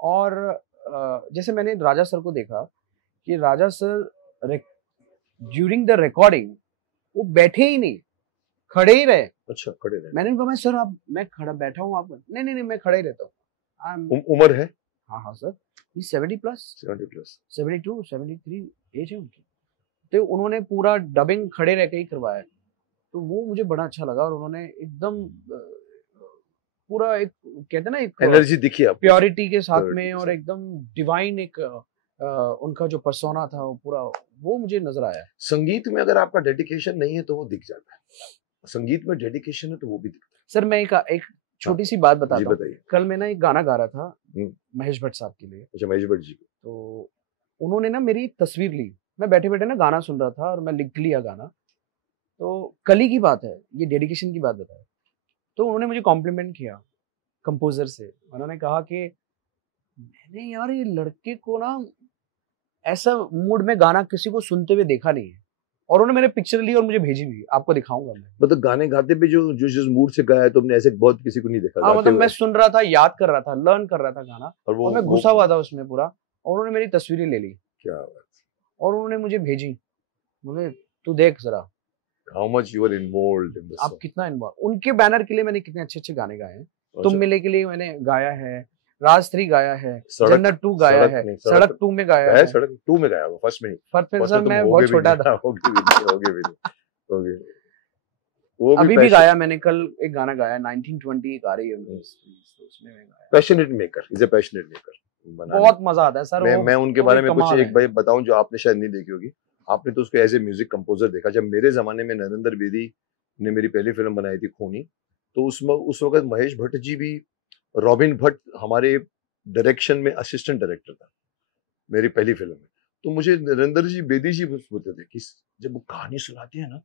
और जैसे मैंने राजा सर को देखा कि राजा सर ड्यूरिंग द रिकॉर्डिंग वो बैठे ही नहीं, खड़े ही रहे। अच्छा, खड़े रहे। मैंने कहा सर आप, मैं खड़ा बैठा हूँ, आप नहीं नहीं नहीं मैं खड़े ही रहता हूँ। उम्र है? हाँ हाँ सर, 70 प्लस, 72 73 एज है उनकी। तो उन्होंने पूरा डबिंग खड़े रह के ही करवाया, तो वो मुझे बड़ा अच्छा लगा। और उन्होंने एकदम पूरा एक कहते ना एक एनर्जी दिखी आपको, प्योरिटी के साथ में, और एकदम डिवाइन एक उनका जो पर्सोना था वो पूरा, वो मुझे नजर आया। संगीत में अगर आपका डेडिकेशन नहीं है तो वो दिख जाता है, संगीत में डेडिकेशन है तो वो भी दिखता है। सर मैं एक छोटी सी बात बताता हूँ। कल मैं ना एक गाना गा रहा था महेश भट्ट साहब के लिए। अच्छा, महेश भट्ट जी। तो उन्होंने ना मेरी तस्वीर ली, मैं बैठे बैठे ना गाना सुन रहा था और मैं लिख लिया गाना। तो कल ही की बात है, ये डेडिकेशन की बात बताया। तो उन्होंने मुझे कॉम्प्लीमेंट किया कंपोजर से। उन्होंने कहा कि मैंने यार ये लड़के को ना ऐसा मूड में गाना किसी को सुनते हुए देखा नहीं है। और उन्होंने मेरे पिक्चर ली और मुझे भेजी भी, आपको दिखाऊंगा मैं। मतलब गाने गाते पे जो जो जिस मूड से गाया तुमने, ऐसे बहुत किसी को नहीं देखा हाँ, गाते मतलब हुए। मैं सुन रहा था, याद कर रहा था, लर्न कर रहा था गाना, और और मैं घुसा हुआ था उसमें पूरा, और उन्होंने मेरी तस्वीरें ले ली क्या बात, और उन्होंने मुझे भेजी, बोले तू देख जरा how much you are involved in this आप सॉन्ग। कितना इन्वॉल्व। उनके बैनर के लिए मैंने कितने अच्छे अच्छे गाने गाए हैं। तुम अच्छा, मिले के लिए मैंने गाया है, राज 3 गाया है, सड़क जन्नत 2 गाया सड़क है, नहीं, सड़क 2 में गाया है। सड़क 2 में गाया वो, फर्स्ट में नहीं। फर्स्ट में फर्स्ट सर में तुम मैं होगे बहुत भी छोटा नहीं, था। होगे भी नहीं, होगे भी नहीं, होगे भी नहीं। वो अभी भी पैशन, गाया मैंने, कल एक गाना गाया 1920 एक आ रही है उसमें मैं गाया। Passionate maker, is a passionate maker. बहुत मजा आता है सर। मैं उनके वो बारे भी में कुछ कमाल एक है। भाई बताऊं जो आपने शायद नहीं देखी होगी। आपने तो उसको एज ए म्यूजिक कंपोजर देखा। जब मेरे जमाने में नरेंद्र बेदी ने मेरी पहली फिल्म बनाई थी खूनी, तो उसमें उस वक्त महेश भट्ट जी भी, रॉबिन भट्ट हमारे डायरेक्शन में असिस्टेंट डायरेक्टर था मेरी पहली फिल्म में। तो मुझे नरेंद्र जी बेदी जी बोलते थे कि जब वो कहानी सुनाते हैं ना,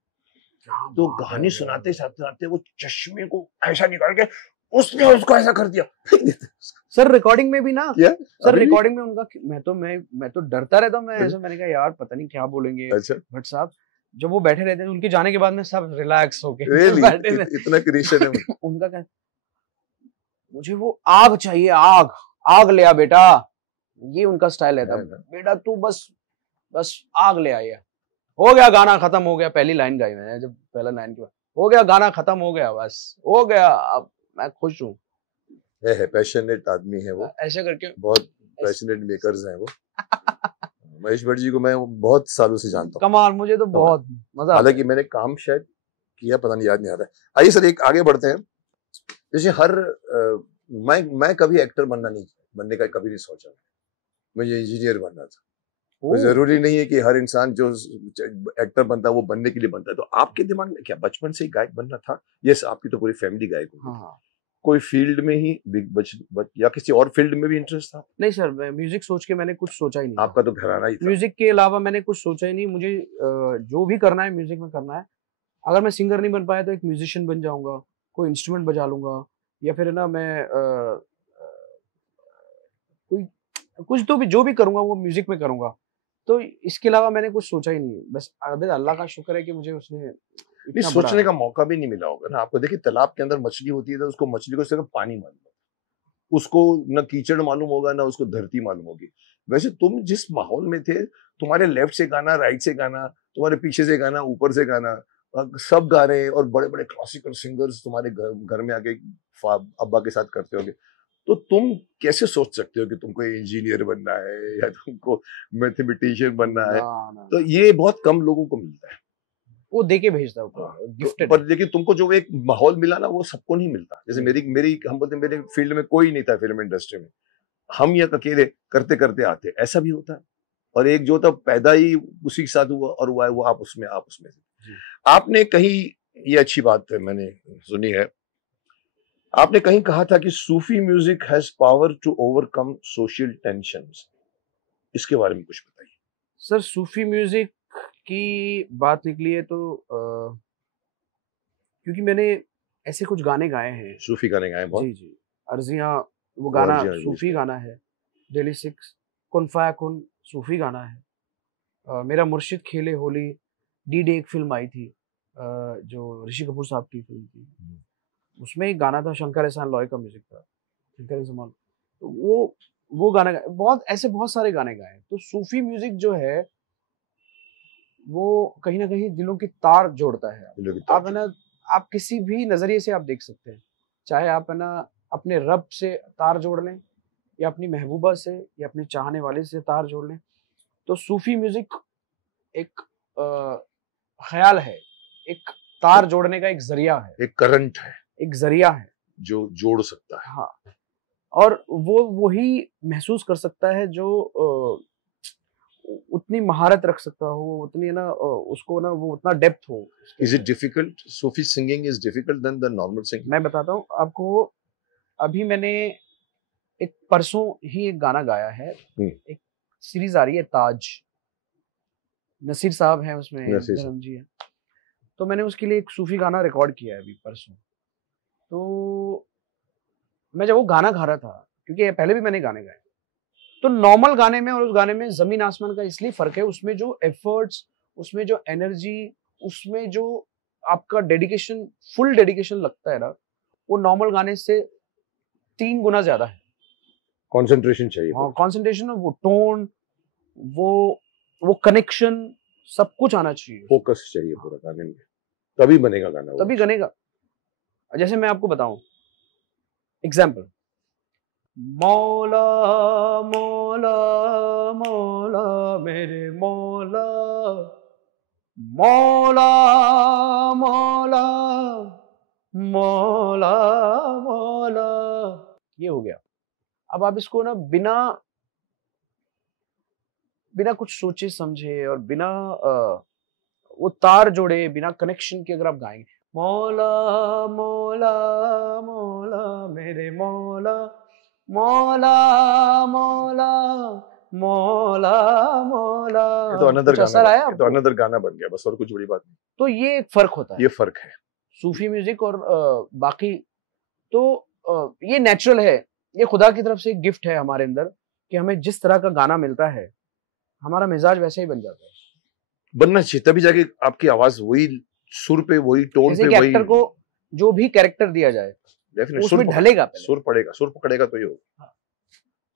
तो कहानी सुनाते सुनाते वो चश्मे को ऐसा निकाल के उसने उसको ऐसा कर दिया, फेंक देते उसको। सर रिकॉर्डिंग में भी ना, क्या सर अभी भी? रिकॉर्डिंग में उनका मैं तो डरता रहता हूँ। मैं ऐसा, मैंने कहा यार पता नहीं क्या बोलेंगे अच्छा, भट्ट साहब। जब वो बैठे रहते हैं उनके जाने के बाद में सब रिलैक्स होके रियली बैठे रहते इतना क्रिएशन है। हैं। उनका क्या, मुझे वो आग चाहिए, आग आग ले आ बेटा, ये उनका स्टाइल रहता है। बेटा तू बस बस आग ले आया, हो गया गाना खत्म हो गया। पहली लाइन गाई मैंने, जब पहला लाइन के बाद हो गया गाना खत्म हो गया, बस हो गया, अब मैं खुश हूँ। है पैशनेट आदमी है वो, ऐसे करके बहुत पैशनेट मेकर्स हैं वो। महेश भट्ट जी को मैं बहुत सालों से जानता हूँ। कमाल, मुझे तो बहुत मजा आता है। हालांकि मैंने काम शायद किया, पता नहीं, याद नहीं आ रहा है। आइए सर, एक आगे बढ़ते हैं। जैसे मैं कभी एक्टर बनने का कभी नहीं सोचा। मुझे इंजीनियर बनना था। तो जरूरी नहीं है कि हर इंसान जो एक्टर बनता है वो बनने के लिए बनता है। तो आपके दिमाग में क्या बचपन से ही गायक बनना था? यस, आपकी तो पूरी फैमिली गायक होगी। हाँ। कोई फील्ड में ही या किसी और फील्ड में भी इंटरेस्ट था? नहीं सर, म्यूजिक सोच के मैंने कुछ सोचा ही नहीं। आपका तो घराना ही था। म्यूजिक के अलावा मैंने कुछ सोचा ही नहीं। मुझे जो भी करना है म्यूजिक में करना है। अगर मैं सिंगर नहीं बन पाया तो एक म्यूजिशियन बन जाऊंगा, कोई इंस्ट्रूमेंट बजा लूंगा, या फिर ना मैं कोई कुछ तो भी जो भी करूंगा वो म्यूजिक में करूंगा। तो इसके अलावा मैंने कुछ सोचा ही नहीं। बस अल्लाह का शुक्र है कि मुझे उसने नहीं, सोचने का मौका भी नहीं मिला होगा ना आपको। देखिए, तालाब के अंदर मछली होती है तो उसको मछली को सिर्फ पानी मालूम होगा, उसको न कीचड़ मालूम होगा ना उसको धरती मालूम होगी। वैसे तुम जिस माहौल में थे, तुम्हारे लेफ्ट से गाना, राइट से गाना, तुम्हारे पीछे से गाना, ऊपर से गाना, सब गा रहे हैं, और बड़े बड़े क्लासिकल सिंगर्स तुम्हारे घर में आके अब्बा के साथ करते होंगे। तो तुम कैसे सोच सकते हो कि तुमको इंजीनियर बनना है या तुमको मैथमेटिशियन बनना है? तो ये बहुत कम लोगों को मिलता है। वो देके भेजता है, गिफ्टेड। पर देखिए, तुमको जो एक माहौल मिला ना, वो सबको नहीं मिलता। जैसे मेरी हम बोलते, मेरे फील्ड में कोई नहीं था फिल्म इंडस्ट्री में, हम ये अकेले करते करते आते, ऐसा भी होता है। और एक जो था पैदा ही उसी के साथ हुआ और हुआ है, वो आप उसमें आपने कहीं, ये अच्छी बात है मैंने सुनी है, आपने कहीं कहा था कि Sufi music has power to overcome social tensions. इसके बारे में कुछ बताइए सर। सूफी म्यूजिक की बात निकली है तो क्योंकि मैंने ऐसे कुछ गाने गाए हैं, सूफी गाने गाए बहुत। जी जी, अर्जियां, वो गाना सूफी गाना है। डेली 6 कुन फाया कुन सूफी गाना है। मेरा मुर्शिद खेले होली, डी एक फिल्म आई थी जो ऋषि कपूर साहब की फिल्म थी, उसमें एक गाना था, शंकर एहसान लॉय का म्यूजिक था, शंकर एहसान। तो वो गाना बहुत, ऐसे बहुत सारे गाने गाए। तो सूफी म्यूजिक जो है वो कहीं ना कहीं दिलों की तार जोड़ता है। आप है ना, आप किसी भी नजरिए से आप देख सकते हैं, चाहे आप है ना अपने रब से तार जोड़ लें, या अपनी महबूबा से, या अपने चाहने वाले से तार जोड़ लें। तो सूफी म्यूजिक एक ख्याल है, एक तार जोड़ने का एक जरिया है, एक करंट है, एक जरिया है जो जोड़ सकता है। हाँ, और वो वही महसूस कर सकता है जो उतनी महारत रख सकता हो, उतनी ना उसको ना वो उतना डेप्थ हो। Is it difficult? Sufi singing is difficult than the normal singing? मैं बताता हूँ आपको। अभी मैंने एक परसों ही एक गाना गाया है, एक सीरीज आ रही है ताज, नसीर साहब हैं उसमें, धर्म जी हैं। तो मैंने उसके लिए एक सूफी गाना रिकॉर्ड किया है अभी परसों। तो मैं जब वो गाना गा रहा था, क्योंकि पहले भी मैंने गाने गाए, तो नॉर्मल गाने में और उस गाने में जमीन आसमान का इसलिए फर्क है। उसमें जो एफर्ट्स उसमें जो एनर्जी, उसमें जो आपका डेडिकेशन, फुल डेडिकेशन लगता है ना, वो नॉर्मल गाने से 3 गुना ज्यादा है। कंसंट्रेशन चाहिए। हाँ, कंसंट्रेशन, वो टोन, वो कनेक्शन, सब कुछ आना चाहिए, फोकस चाहिए पूरा गाने में, तभी बनेगा गाना वो। तभी बनेगा। जैसे मैं आपको बताऊं एग्जाम्पल, मौला मौला मौला मेरे मौला, मौला मौला मौला मौला, ये हो गया। अब आप इसको ना बिना कुछ सोचे समझे और बिना वो तार जोड़े, बिना कनेक्शन के अगर आप गाएंगे, मौला मौला मौला मेरे मौला, मौला मौला मौला मौला, ये तो अनदर कुछ गाना असर बन आया गया, ये तो आपको? अनदर गाना बन गया बस, और कुछ बड़ी बात नहीं। तो ये एक फर्क होता है, ये फर्क है। सूफी म्यूजिक और बाकी। तो ये नेचुरल है, ये खुदा की तरफ से एक गिफ्ट है हमारे अंदर कि हमें जिस तरह का गाना मिलता है हमारा मिजाज वैसे ही बन जाता है। बनना चाहिए, तभी जाके आपकी आवाज वही सुर पे, वही टोन जैसे पे, कि वही एक्टर को जो भी कैरेक्टर दिया जाए डेफिनेट उसमें ढलेगा पहले। सुर पड़ेगा, सुर पकड़ेगा तो ये होगा।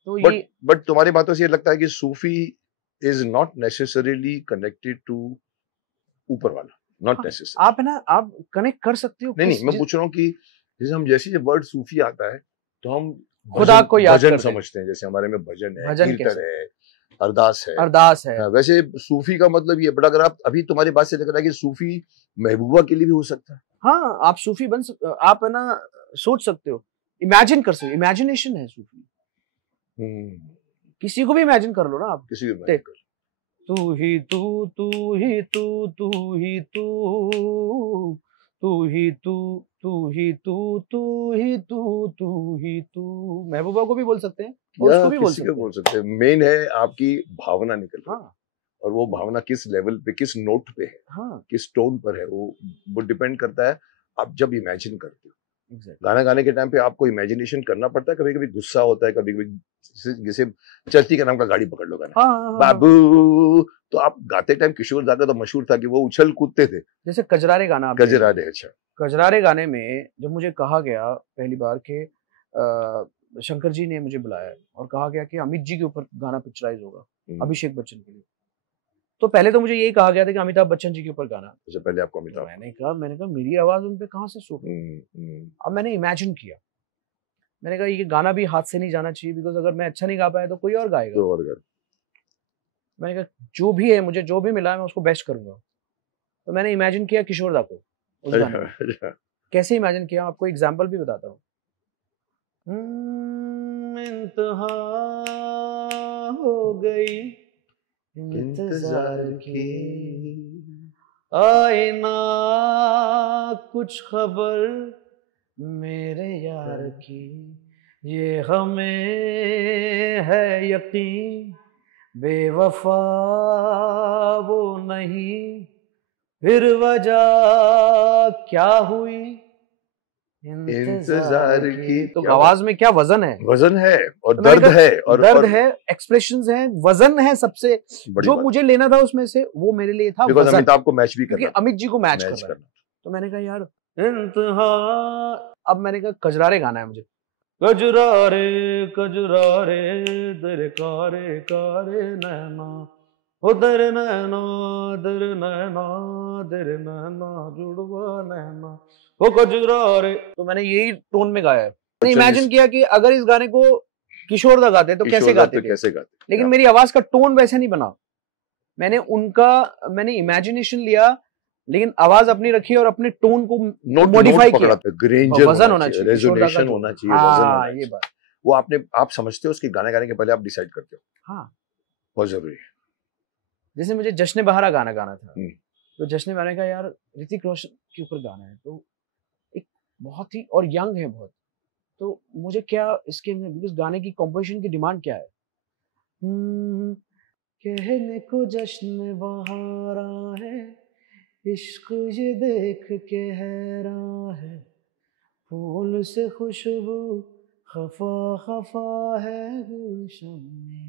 तो बट ये बट तुम्हारी बातों से ये लगता है कि Sufi is not necessarily connected to ऊपर वाला, नॉट नेसेसरी। आप है ना, आप कनेक्ट कर सकते हो। नहीं, मैं पूछ रहा हूँ कि जैसे हम, जैसे ये वर्ड सूफी आता है तो हम खुदा को याद भजन करते हैं। समझते हैं, जैसे हमारे में भजन है, भजन कीर्तन कैसे? है, अरदास है। अरदास है। हाँ, वैसे सूफी का मतलब ये, बट अगर आप अभी तुम्हारी बात से लग रहा है कि सूफी महबूबा के लिए भी हो सकता है। हाँ, आप सूफी आप है ना सोच सकते हो, इमेजिन कर सकते हो, इमेजिनेशन है सूफी। किसी को भी इमेजिन कर लो ना आप, किसी भी तू ही तू, तू ही तू, तू ही तू, तू ही तू, तू ही तू, तू ही तू, तू ही तू। महबूबा को भी बोल सकते हैं और उसको भी किसी को बोल सकते हैं। मेन है आपकी भावना निकल रही है। हाँ, और वो भावना किस लेवल पे, किस नोट पे है, हाँ, किस टोन पर है, वो डिपेंड करता है आप जब इमेजिन करते हो। exactly. गाना गाने के टाइम पे आपको इमेजिनेशन करना पड़ता है, कभी कभी गुस्सा होता है, कभी कभी जैसे चलती का नाम का गाड़ी पकड़ लो गाना, हाँ, बाबू, तो आप गाते टाइम किशोर दा का तो मशहूर था कि वो उछल कूदते थे। जैसे कजरारे गाना, आप गजरारे, अच्छा। कजरारे गाने में जब मुझे कहा गया पहली बार कि शंकर जी ने मुझे बुलाया और कहा गया कि अमित जी के ऊपर गाना पिक्चराइज होगा, अभिषेक बच्चन के लिए, तो पहले तो मुझे यही कहा गया था कि अमिताभ बच्चन जी के ऊपर गाना। उससे पहले आपको अमिताभ, मैंने कहा मेरी आवाज उन पे कहाँ से सूट। अब मैंने इमेजिन किया, मैंने कहा ये गाना भी हाथ से नहीं जाना चाहिए, बिकॉज अगर मैं अच्छा नहीं गा पाया तो कोई और गाएगा। मैंने कहा जो भी है, मुझे जो भी मिला है मैं उसको बेस्ट करूंगा। तो मैंने इमेजिन किया किशोर दा को उस गाने में। कैसे इमेजिन किया आपको एग्जांपल भी बताता हूँ। इंतहा हो गई इंतजार की, आए ना कुछ खबर मेरे यार की, ये हमें है यकीन बेवफा वो नहीं, फिर वजह क्या हुई इंतजार की। तो आवाज में क्या वजन है, वजन है और तो दर्द है, और दर्द है, एक्सप्रेशंस हैं, वजन है। सबसे जो मुझे लेना था उसमें से वो मेरे लिए था वजन। अमिताभ को मैच भी करना, अमित जी को मैच करना। तो मैंने कहा यार इंतहा, अब मैंने कहा कजरारे गाना है मुझे, कजरारे कजरारे दर कारे कारे नैना, ओ दर नैना दर नैना दर नैना जुड़वा नैना, वो कजरारे। तो मैंने यही टोन में गाया है। मैंने इमेजिन किया कि अगर इस गाने को किशोर दा गाते तो कैसे गाते थे, लेकिन मेरी आवाज का टोन वैसे नहीं बना। मैंने इमेजिनेशन लिया, लेकिन आवाज अपनी रखी और अपने टोन को मॉडिफाई किया। वजन होना चाहिए, रेजोनेशन होना चाहिए, वजन होना चाहिए। ये बात वो आप समझते हो उसके गाने गाने के पहले आप डिसाइड करते हो। हाँ, बहुत जरूरी है। जैसे मुझे जश्न बहारा गाना गाना था, तो जश्न बहारा का यार ऋतिक रोशन के ऊपर गाना है, तो एक बहुत ही और यंग है बहुत, तो मुझे क्या इसके इस गाने की कंपोजिशन की डिमांड क्या है, कहने को जश्न बहारा है, इश्क ये देख के हैरान है, फूल से खुशबू खफा खफा है गुलशन में,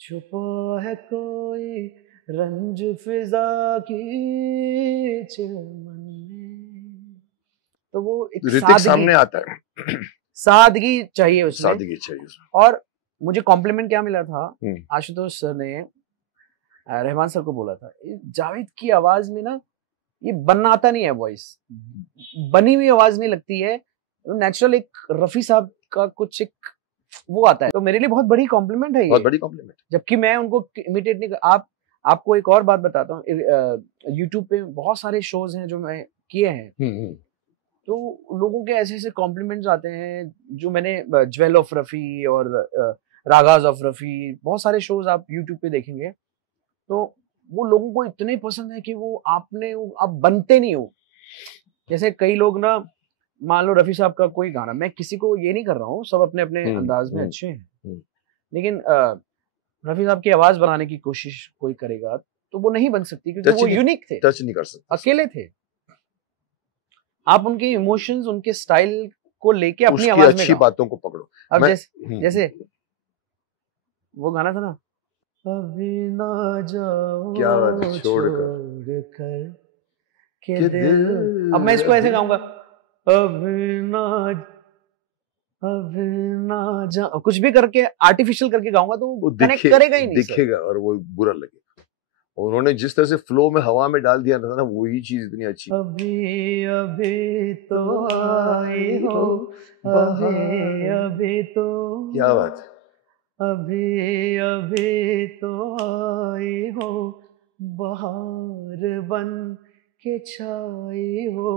छुपा है कोई रंज फिजा की चिलमन में। तो वो एक ऋतिक सामने आता है, सादगी चाहिए उसमें। सादगी चाहिए उसमें। और मुझे कॉम्प्लीमेंट क्या मिला था, आशुतोष सर ने रहमान सर को बोला था, जावेद की आवाज में ना ये बनाता नहीं है वॉइस, बनी हुई आवाज नहीं लगती है, नेचुरल एक रफी साहब का कुछ एक वो आता है। तो मेरे लिए बहुत बड़ी कॉम्प्लीमेंट है ये, बहुत बड़ी कॉम्प्लीमेंट। जबकि मैं उनको इमिटेट नहीं कर। आपको एक और बात बताता हूँ, यूट्यूब पे बहुत सारे शोज हैं जो मैं किए हैं, तो लोगों के ऐसे ऐसे कॉम्प्लीमेंट्स आते हैं जो मैंने ज्वेल ऑफ रफी और रागाज ऑफ रफी, बहुत सारे शोज आप यूट्यूब पे देखेंगे, तो वो लोगों को इतने पसंद है कि वो आप बनते नहीं हो। जैसे कई लोग ना, मान लो रफी साहब का कोई गाना, मैं किसी को ये नहीं कर रहा हूँ, सब अपने अपने अंदाज में अच्छे हैं, लेकिन रफी साहब की आवाज बनाने की कोशिश कोई करेगा तो वो नहीं बन सकती, क्योंकि वो यूनिक थे, टच नहीं कर सकते, अकेले थे। आप उनके इमोशंस, उनके स्टाइल को लेके अपनी आवाज में अच्छी बातों को पकड़ो। अब जैसे वो गाना था ना, अभी ना जाओ क्या बात, छोड़कर के दिल, अब मैं इसको ऐसे गाऊंगा, अभी ना जाओ, कुछ भी करके आर्टिफिशियल करके गाऊंगा तो वो कनेक्ट करेगा ही नहीं, दिखेगा और वो बुरा लगेगा। उन्होंने जिस तरह से फ्लो में हवा में डाल दिया था ना, वही चीज इतनी अच्छी। अभी तो आई हो, अभी तो, क्या बात, अभी तो आई हो, बहार बन के छाई हो,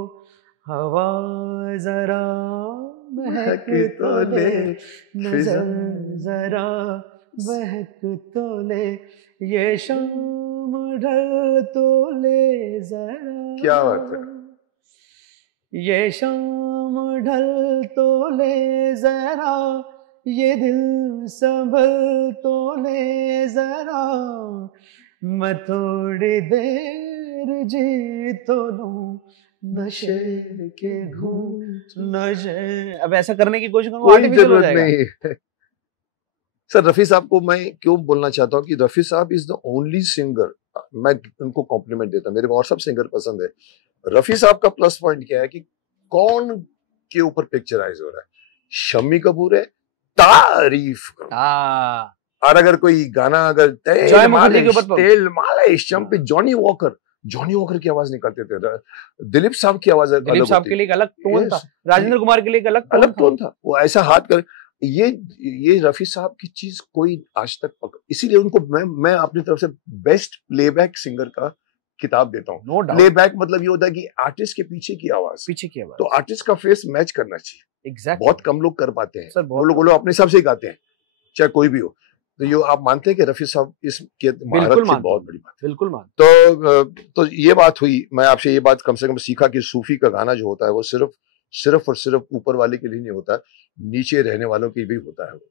हवा जरा महक तो ले, नजर जरा बहक तो ले, ये शाम ढल तो ले जरा, क्या बात है, ये शाम ढल तो ले जरा, ये दिल संभल तो ले जरा, मैं थोड़ी देर जी तो लूं, नशे के घूंट नशे। अब ऐसा करने की कोशिश करूंगा, कोई जरूरत नहीं। सर रफी साहब को मैं क्यों बोलना चाहता हूँ कि रफी साहब इज द ओनली सिंगर, मैं उनको कॉम्प्लीमेंट देता हूँ, मेरे को और सब सिंगर पसंद है, रफी साहब का प्लस पॉइंट क्या है कि कौन के ऊपर पिक्चराइज हो रहा है, शम्मी कपूर है, तारीफ करो। और अगर कोई गाना अगर तेल मालिश चंपी, जॉनी वॉकर की आवाज निकालते थे, दिलीप साहब की आवाज, दिलीप साहब के लिए एक अलग टोन था, राजेंद्र कुमार के लिए एक अलग टोन था, वो ऐसा हाथ कर, ये रफी साहब की चीज कोई आज तक पकड़, इसीलिए उनको मैं अपनी तरफ से बेस्ट प्लेबैक सिंगर का किताब देता हूँ। प्लेबैक मतलब ये होता है कि आर्टिस्ट के पीछे की आवाज, तो आर्टिस्ट का फेस मैच करना चाहिए। Exactly. बहुत कम लोग कर पाते हैं, वो लोग अपने हिसाब से ही गाते हैं, चाहे कोई भी हो। तो ये आप मानते हैं कि रफी साहब इसके महारत की बहुत बड़ी बात है? बिल्कुल मान। तो ये बात हुई, मैं आपसे ये बात कम से कम सीखा कि सूफी का गाना जो होता है वो सिर्फ और सिर्फ ऊपर वाले के लिए नहीं होता, नीचे रहने वालों के भी होता है। वो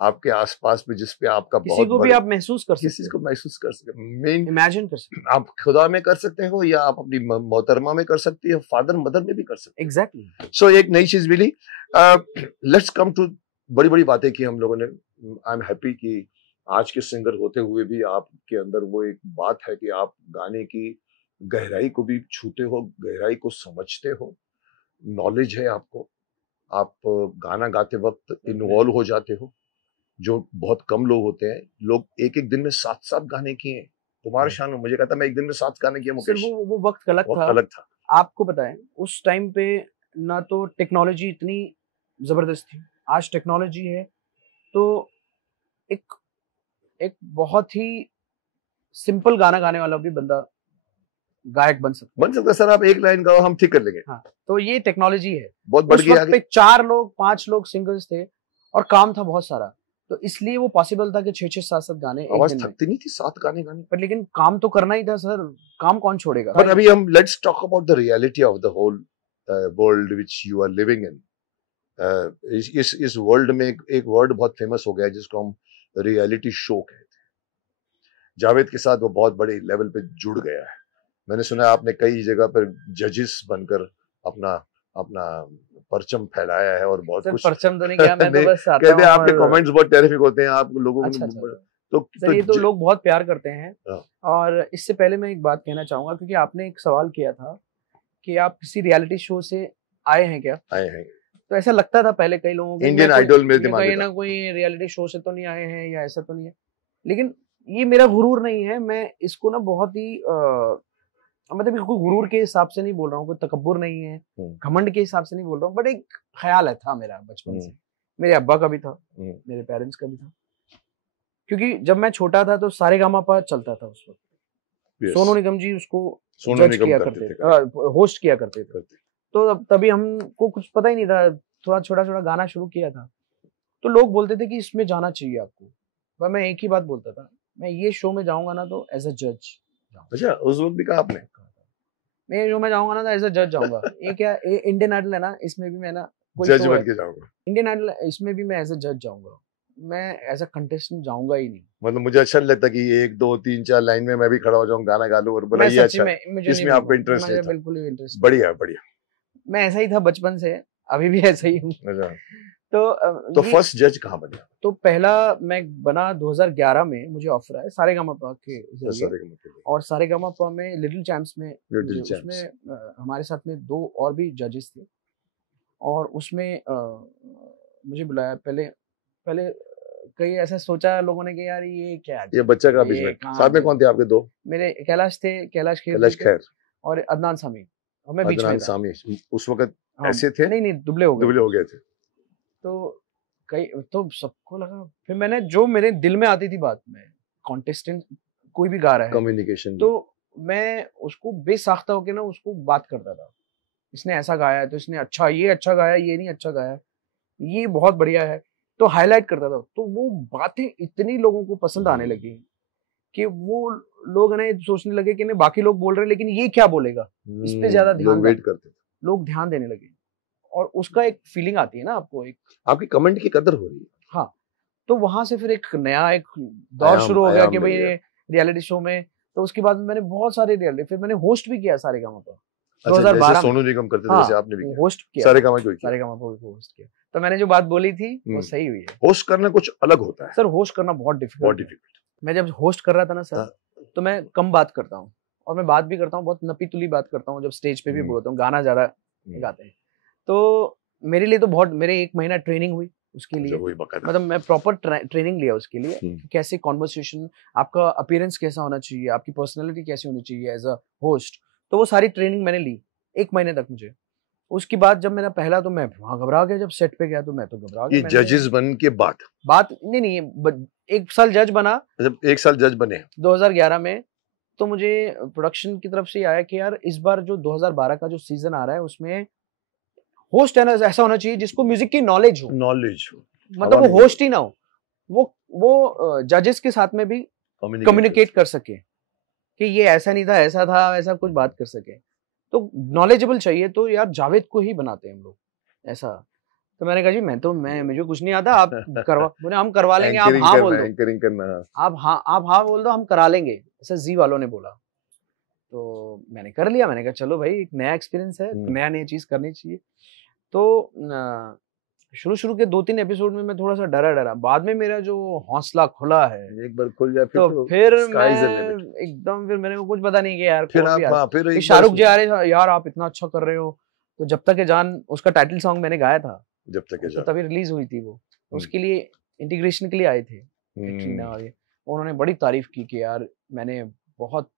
आपके आसपास में जिस पे आपका किसी को भी आप महसूस कर सकते, किसी को महसूस कर सकते, मेन इमेजिन कर सकते, आप खुदा में कर सकते हो या आप अपनी मोहतरमा में कर सकते हो, फादर मदर में भी कर सकते हैं। एग्जैक्टली। सो एक नई चीज मिली। लेट्स कम टू, बड़ी बड़ी बातें की हम लोगों ने। आई एम हैप्पी कि आज के सिंगर होते हुए भी आपके अंदर वो एक बात है कि आप गाने की गहराई को भी छूते हो, गहराई को समझते हो, नॉलेज है आपको, आप गाना गाते वक्त इन्वॉल्व हो जाते हो, जो बहुत कम लोग होते हैं। लोग एक दिन में 7 गाने किए, तुम्हारे शान हो। मुझे कहता मैं एक दिन में 7 गाने किए मुकेश। वो वक्त अलग था। आपको पता है उस टाइम पे ना तो टेक्नोलॉजी इतनी जबरदस्त थी, आज टेक्नोलॉजी है, तो एक बहुत ही सिंपल गाना गाने वाला भी बंदा गायक बन सकता है। सर आप एक लाइन गाओ, हम ठीक कर लेंगे। हाँ, तो ये टेक्नोलॉजी है, बहुत बढ़ गई आगे। 4 लोग 5 लोग सिंगर्स थे और काम था बहुत सारा, तो इसलिए वो पॉसिबल था कि 6-6 7-7 गाने आवाज थकती नहीं थी 7 गाने गाने पर, लेकिन काम तो करना ही था सर, काम कौन छोड़ेगा। बट अभी हम let's talk about the reality of the whole world which you are living in. इस वर्ल्ड में एक वर्ड बहुत फेमस हो गया है जिसको हम रियलिटी शो कहते हैं। जावेद के साथ वो बहुत बड़े लेवल पे जुड़ गया है। मैंने सुना आपने कई जगह पर जजेस बनकर अपना परचम फैलाया है और बहुत कुछ। परचम तो नहीं किया, मैं तो बस आता कहते हैं आपके कमेंट्स बहुत टेरिफिक होते हैं, आप लोगों को। सर ये तो लोग बहुत प्यार करते हैं। हाँ। और इससे पहले मैं एक बात कहना चाहूंगा, क्योंकि आपने एक सवाल किया था कि आप किसी रियलिटी शो से आए हैं क्या? आए हैं। तो ऐसा लगता था पहले कई लोगों को, इंडियन आइडल में दिमाग कहीं ना कोई रियलिटी शो से तो नहीं आए हैं या ऐसा तो नहीं है। लेकिन ये मेरा गुरूर नहीं है, मैं इसको ना बहुत ही मतलब कोई गुरूर के हिसाब से नहीं बोल रहा हूँ, कोई तकब्बुर नहीं है, घमंड के हिसाब से नहीं बोल रहा हूँ, बट एक ख्याल है था मेरा बचपन से। मेरे अब्बा का भी था, मेरे पेरेंट्स का भी था, क्योंकि जब मैं छोटा था तो सारेगामापा चलता था उस वक्त। सोनू निगम जी उसको जज किया करते थे, होस्ट किया करते थे। तो तभी हमको कुछ पता ही नहीं था, थोड़ा छोटा छोटा गाना शुरू किया था, तो लोग बोलते थे कि इसमें जाना चाहिए आपको। पर मैं एक ही बात बोलता था, मैं ये शो में जाऊंगा ना तो एज अ जज। अच्छा, उस वक्त भी कहा आपने? मैं ये शो में जाऊंगा ना तो एज अ जज जाऊंगा। ये क्या इंडियन आइडल है ना, इसमें भी मैं ना जज बन के जाऊंगा। इंडियन आइडल इसमें भी मैं एज अ जज जाऊंगा, मैं एज अ कंटेस्टेंट जाऊंगा ही नहीं। मतलब मुझे अच्छा नहीं लगता कि 1 2 3 4 लाइन में मैं भी खड़ा हो जाऊं, गाना गा लूं और बुलाइए। अच्छा, इसमें आपको इंटरेस्ट नहीं था? बिल्कुल भी इंटरेस्ट। बढ़िया बढ़िया। मैं ऐसा ही था बचपन से, अभी भी ऐसा ही हूँ। तो फर्स्ट जज कहाँ बने? तो पहला मैं बना 2011 में, मुझे ऑफर आया सारेगामापा के जरिए, और सारेगामापा में लिटिल चैम्प्स में, उसमें हमारे साथ में 2 और भी जजेस थे, और उसमें मुझे बुलाया। पहले कई ऐसा सोचा लोगों ने कि यार ये क्या है, ये बच्चा का बिजनेस। साथ में कौन थे आपके 2? मेरे कैलाश थे, कैलाश खैर और अदनान सामी, और मैं बीच में था। उस वक्त ऐसे थे? नहीं दुबले हो गए थे। तो सबको लगा, फिर मैंने जो मेरे दिल में आती थी बात में, कॉन्टेस्टेंट कोई भी गा रहा है, कम्युनिकेशन, तो मैं उसको बेसाख्ता होके ना उसको बात करता था। इसने ऐसा गाया है तो इसने ये अच्छा गाया, ये नहीं अच्छा गाया, ये बहुत बढ़िया है, तो हाईलाइट करता था। तो वो बातें इतनी लोगों को पसंद आने लगी कि वो लोग ने सोचने लगे कि नहीं बाकी लोग बोल रहे हैं लेकिन ये क्या बोलेगा, इस पे ज्यादा लोग ध्यान देने लगे, और उसका एक फीलिंग आती है ना आपको, एक आपकी कमेंट की कदर हो रही है। हाँ, तो वहां से फिर एक नया एक दौर शुरू हो गया कि भाई रियलिटी शो में। तो उसके बाद मैंने बहुत सारे रियलिटी, फिर मैंने होस्ट भी किया सारेगामापा 2012 में। सोनू निगम करते थे वैसे आपने भी होस्ट किया, सारेगामापा को होस्ट किया। तो मैंने जो बात बोली थी वो सही हुई है। होस्ट करना कुछ अलग होता है सर, होस्ट करना बहुत डिफिकल्ट। मैं जब होस्ट कर रहा था ना सर, तो मैं कम बात करता हूँ, और मैं बात भी करता हूँ बहुत नपी तुली बात करता हूँ, जब स्टेज पे भी बोलता हूँ, गाना ज्यादा गाते हैं। तो मेरे लिए तो बहुत, मेरे 1 महीना ट्रेनिंग हुई उसके लिए, मतलब मैं प्रॉपर ट्रेनिंग लिया उसके लिए, कैसे कॉन्वर्सेशन, आपका अपीयरेंस कैसा होना चाहिए, आपकी पर्सनैलिटी कैसी होनी चाहिए एज अ होस्ट। तो वो सारी ट्रेनिंग मैंने ली 1 महीने तक मुझे। उसके बाद जब मेरा पहला, तो मैं वहां घबरा गया, जब सेट पे गया तो मैं तो घबरा गया। ये जजेस बन के बात नहीं 1 साल जज बना, जब 1 साल जज बने 2011 में, तो मुझे प्रोडक्शन की तरफ से आया कि यार इस बार जो 2012 का जो सीजन आ रहा है उसमें होस्ट है ना ऐसा होना चाहिए जिसको म्यूजिक की नॉलेज हो, मतलब वो होस्ट ही ना हो, वो जजेस के साथ में भी कम्युनिकेट कर सके कि ये ऐसा नहीं था, ऐसा था, ऐसा कुछ बात कर सके, तो नॉलेजेबल चाहिए। तो यार जावेद को ही बनाते हैं हम लोग ऐसा। तो मैंने कहा जी मुझे कुछ नहीं आता, आप करवा, बोले हम करवा लेंगे, आप हाँ बोल दो, एंकरिंग करना, आप हाँ बोल दो, हम करा लेंगे, ऐसा जी वालों ने बोला। तो मैंने कर लिया, मैंने कहा चलो भाई एक नया एक्सपीरियंस है, नया चीज करनी चाहिए। तो शुरू के 2-3 एपिसोड में मैं थोड़ा सा डरा, बाद में मेरा जो हौसला खुला है, एक बार खुल जाए तो फिर मैं एकदम, फिर मेरे को कुछ पता नहीं कि यार फिर शाहरुख जी आ रहे, यार आप इतना अच्छा कर रहे हो। तो जब तक है जान, उसका टाइटल सॉन्ग मैंने गाया था, जब तक है जान, तभी रिलीज हुई थी वो, उसके लिए इंटीग्रेशन के लिए आए थे कैटरीना, और उन्होंने बड़ी तारीफ की कि यार मैंने बहुत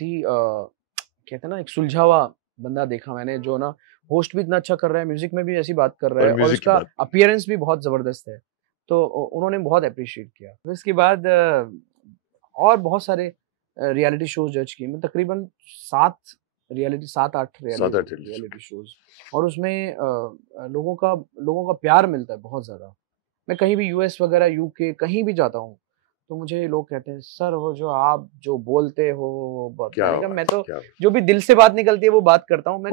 ही कहते हैं ना एक सुलझा हुआ बंदा देखा मैंने, जो ना होस्ट भी इतना अच्छा कर रहा है, म्यूजिक में भी ऐसी बात कर रहा है, और उसका अपीयरेंस भी बहुत जबरदस्त है। तो उन्होंने बहुत अप्रिशिएट किया। इसके बाद और बहुत सारे रियलिटी शोज जज किए, मैं तकरीबन 7-8 रियलिटी शोज, और उसमें लोगों का प्यार मिलता है बहुत ज्यादा। मैं कहीं भी यूएस वगैरह, यूके, कहीं भी जाता हूँ तो मुझे लोग कहते हैं सर वो जो आप जो बोलते हो मैं तो जो भी दिल से बात निकलती है वो बात करता हूँ। मैं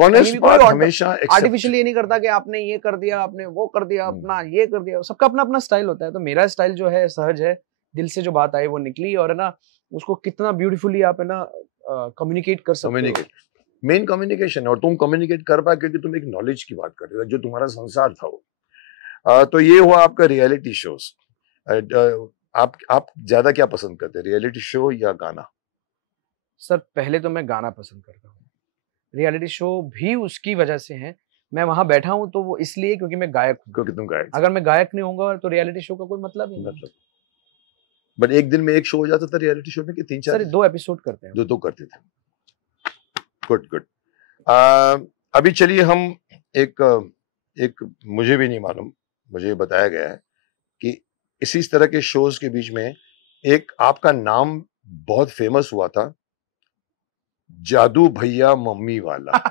हमेशा आर्टिफिशियल ये नहीं करता कि आपने ये कर दिया, आपने वो कर दिया, अपना ये कर दिया। सबका अपना अपना स्टाइल होता है, तो मेरा स्टाइल जो है सहज है, दिल से जो बात आई वो निकली, और है ना उसको कितना ब्यूटीफुली आप है ना कम्युनिकेट कर सकते हो। मेन कम्युनिकेशन, और तुम कम्युनिकेट कर पाए क्योंकि तुम एक नॉलेज की बात कर रहे हो, जो तुम्हारा संसार था वो। तो ये हुआ आपका रियलिटी शोज। आप ज्यादा क्या पसंद करते हैं, रियलिटी शो या गाना? सर पहले तो मैं गाना पसंद करता हूँ, रियलिटी शो भी उसकी वजह से है। मैं वहां बैठा हूँ तो वो इसलिए क्योंकि मैं गायक हूँ। क्योंकि तुम गायक थे। अगर मैं गायक नहीं होऊंगा तो रियलिटी शो का कोई मतलब ही नहीं। मतलब बट एक दिन में एक शो हो जाता था रियलिटी शो में कि 3-4? सर 2 एपिसोड करते हैं। दो करते थे। Good good. अभी चलिए हम एक मुझे भी नहीं मालूम, मुझे बताया गया है कि इसी तरह के शोज के बीच में एक आपका नाम बहुत फेमस हुआ था, जादू भैया मम्मी वाला।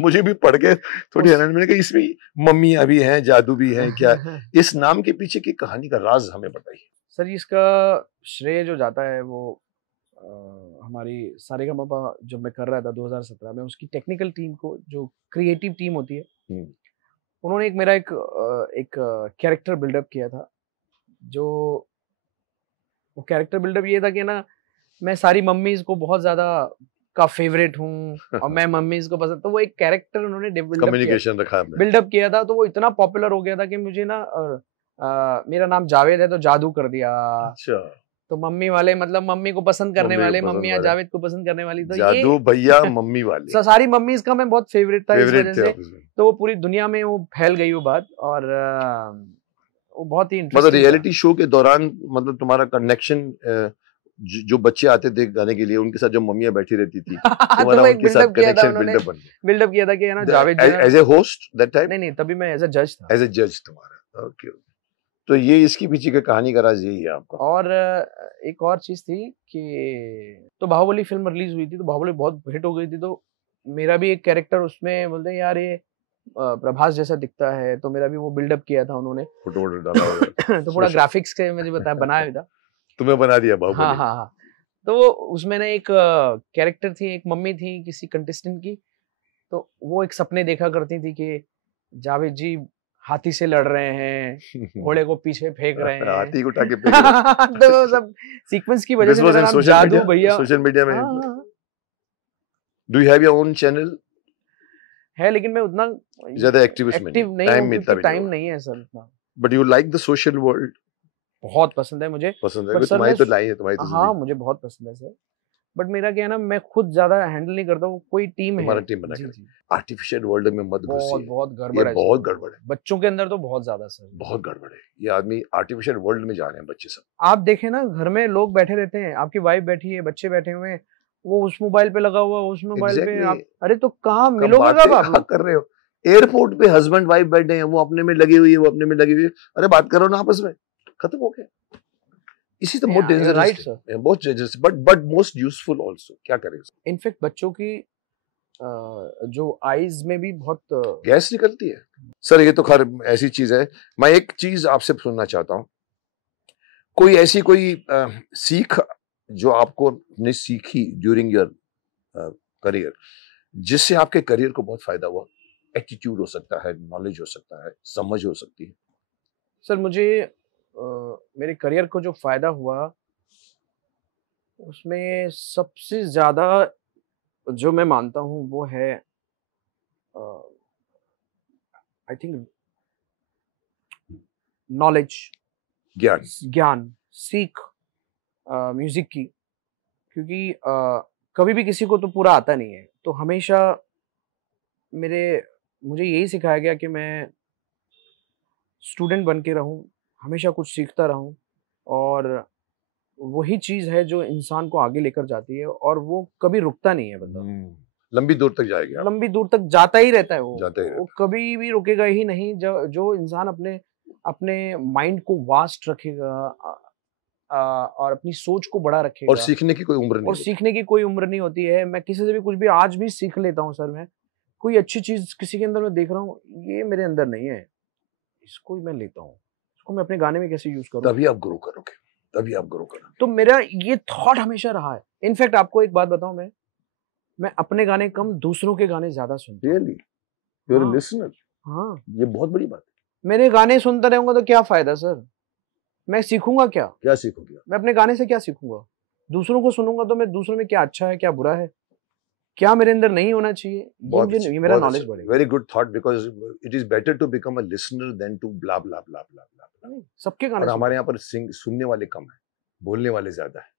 मुझे भी पढ़ के थोड़ी हैरानी मिली कि इसमें मम्मियां भी हैं, जादू भी हैं क्या? इस नाम के पीछे की कहानी का राज हमें बताइए। सर इसका श्रेय जो जाता है वो हमारी सारेगामापा जब मैं कर रहा था 2017 में, उसकी टेक्निकल टीम को, जो क्रिएटिव टीम होती है, उन्होंने मेरा एक कैरेक्टर बिल्डअप किया था। जो वो कैरेक्टर बिल्डअप ये था कि ना, मैं सारी मम्मीज को बहुत ज्यादा का फेवरेट हूँ और मैं मम्मीज को पसंद, तो वो एक कैरेक्टर उन्होंने कम्युनिकेशन रखा बिल्डअप किया था। तो वो इतना पॉपुलर हो गया था कि मुझे ना मेरा नाम जावेद है तो जादू कर दिया। अच्छा। तो मम्मी वाले मतलब मम्मी को पसंद करने वाले, मम्मियाँ जावेद को पसंद करने वाली, तो जादू भैया मम्मी वाले सारी मम्मीज का मैं बहुत फेवरेट था इस वजह से। थे। तो वो पूरी दुनिया में वो फैल गई वो बात, और वो बहुत ही मतलब रियलिटी शो के दौरान मतलब तुम्हारा कनेक्शन जो बच्चे आते थे गाने के लिए, उनके साथ जो मम्मियां बैठी रहती थी, तुम्हारा उनके साथ कनेक्शन बिल्डअप किया था कि है ना Javed as a host that time? नहीं, तभी मैं एज ए जज था। एज ए जज तुम्हारा, ओके। तो ये इसकी पीछे का कहानी का राज यही है आपका। और एक और चीज थी कि तो बाहुबली फिल्म रिलीज हुई थी, तो बाहुबली बहुत हिट हो गई थी, तो मेरा भी एक कैरेक्टर उसमें, बोलते हैं यार ये प्रभास जैसा दिखता है, तो मेरा भी वो बिल्डअप किया था उन्होंने, फोटो डाला होगा। तो पूरा ग्राफिक्स के मुझे बनाया था। तुम्हें बना दिया बाहुबली? हाँ। तो उसमें ना एक कैरेक्टर थी, एक मम्मी थी किसी कंटेस्टेंट की, तो वो एक सपने देखा करती थी कि जावेद जी हाथी से लड़ रहे हैं, घोड़े को पीछे फेंक रहे हैं, हाथी को उठा के फेंक रहे हैं। तो सब सीक्वेंस की वजह से मेरा नाम जादू भैया। सोशल मीडिया में do you have your own channel? है, लेकिन मैं उतना ज्यादा एक्टिव नहीं हूं, टाइम नहीं है सर उतना। But you like the social world? बहुत पसंद है मुझे। पसंद है, तुम्हारी तो लाई है, तुम्हारी तो हाँ मुझे बहुत पसंद है सर, बट मेरा क्या है ना, मैं खुद ज्यादा हैंडल नहीं करता हूँ, कोई टीम है, हमारा टीम बना के। आर्टिफिशियल वर्ल्ड में मत घुसिए, बहुत गड़बड़ है, बहुत गड़बड़ है बच्चों के अंदर तो बहुत ज्यादा सर, बहुत गड़बड़ है। ये आदमी आर्टिफिशियल वर्ल्ड में जा रहे हैं बच्चे सब। आप देखें ना, घर में लोग बैठे रहते हैं, आपकी वाइफ बैठी है, बच्चे बैठे हुए हैं, वो उस मोबाइल पे लगा हुआ, उस मोबाइल पे आप, अरे तो कहाँ मिलोगे कब आप लोग? कर रहे हो एयरपोर्ट पे हस्बैंड वाइफ बैठे हैं, वो अपने में लगी हुई है, वो अपने में लगी हुई है, अरे बात करो ना आपस में, खत्म हो गया। इसी तो बहुत डेंजरस, राइट सर, बहुत dangerous, but most useful also. क्या करें? इनफैक्ट बच्चों की जो आईज में भी बहुत गैस निकलती है सर, ये तो खैर ऐसी चीज है। मैं एक चीज आपसे सुनना चाहता हूँ, कोई ऐसी कोई सीख जो आपको ने सीखी ड्यूरिंग योर करियर, जिससे आपके करियर को बहुत फायदा हुआ? एटीट्यूड हो सकता है, नॉलेज हो सकता है, समझ हो सकती है। सर मुझे मेरे करियर को जो फायदा हुआ, उसमें सबसे ज्यादा जो मैं मानता हूँ वो है आई थिंक नॉलेज, ज्ञान, सीख म्यूजिक की, क्योंकि कभी भी किसी को तो पूरा आता नहीं है, तो हमेशा मुझे यही सिखाया गया कि मैं स्टूडेंट बन के रहूं, हमेशा कुछ सीखता रहूं, और वही चीज है जो इंसान को आगे लेकर जाती है, और वो कभी रुकता नहीं है बंदा, लंबी दूर तक जाएगा, लंबी दूर तक जाता ही रहता है वो कभी भी रुकेगा ही नहीं। जो इंसान अपने माइंड को वास्ट रखेगा और अपनी सोच को बड़ा रखेगा, और सीखने की कोई उम्र नहीं, और सीखने की कोई उम्र नहीं होती है। मैं किसी से भी कुछ भी आज भी सीख लेता हूँ सर, मैं कोई अच्छी चीज किसी के अंदर मैं देख रहा हूँ, ये मेरे अंदर नहीं है, इसको मैं लेता हूँ, इसको मैं अपने गाने में कैसे यूज करूँ, तभी आप ग्रो करोगे, तभी आप ग्रो करोगे। तो मेरा ये थॉट हमेशा रहा है। इनफैक्ट आपको एक बात बताऊं, मैं अपने गाने कम दूसरों के गाने ज्यादा सुनता हूं। Really? You are a listener? हाँ, ये बहुत बड़ी बात है। मेरे गाने सुनता रहूंगा तो क्या फायदा सर, मैं सीखूंगा क्या सीखूंगा? मैं अपने गाने से क्या सीखूंगा? दूसरों को सुनूंगा तो मैं दूसरों में क्या अच्छा है क्या बुरा है, क्या मेरे अंदर नहीं होना चाहिए, ये मेरा नॉलेज बढ़ेगा। Very good thought, because it is better to become a listener than to blah blah blah blah blah. सबके गाने और हमारे यहाँ पर सुनने वाले कम है, बोलने वाले ज्यादा है।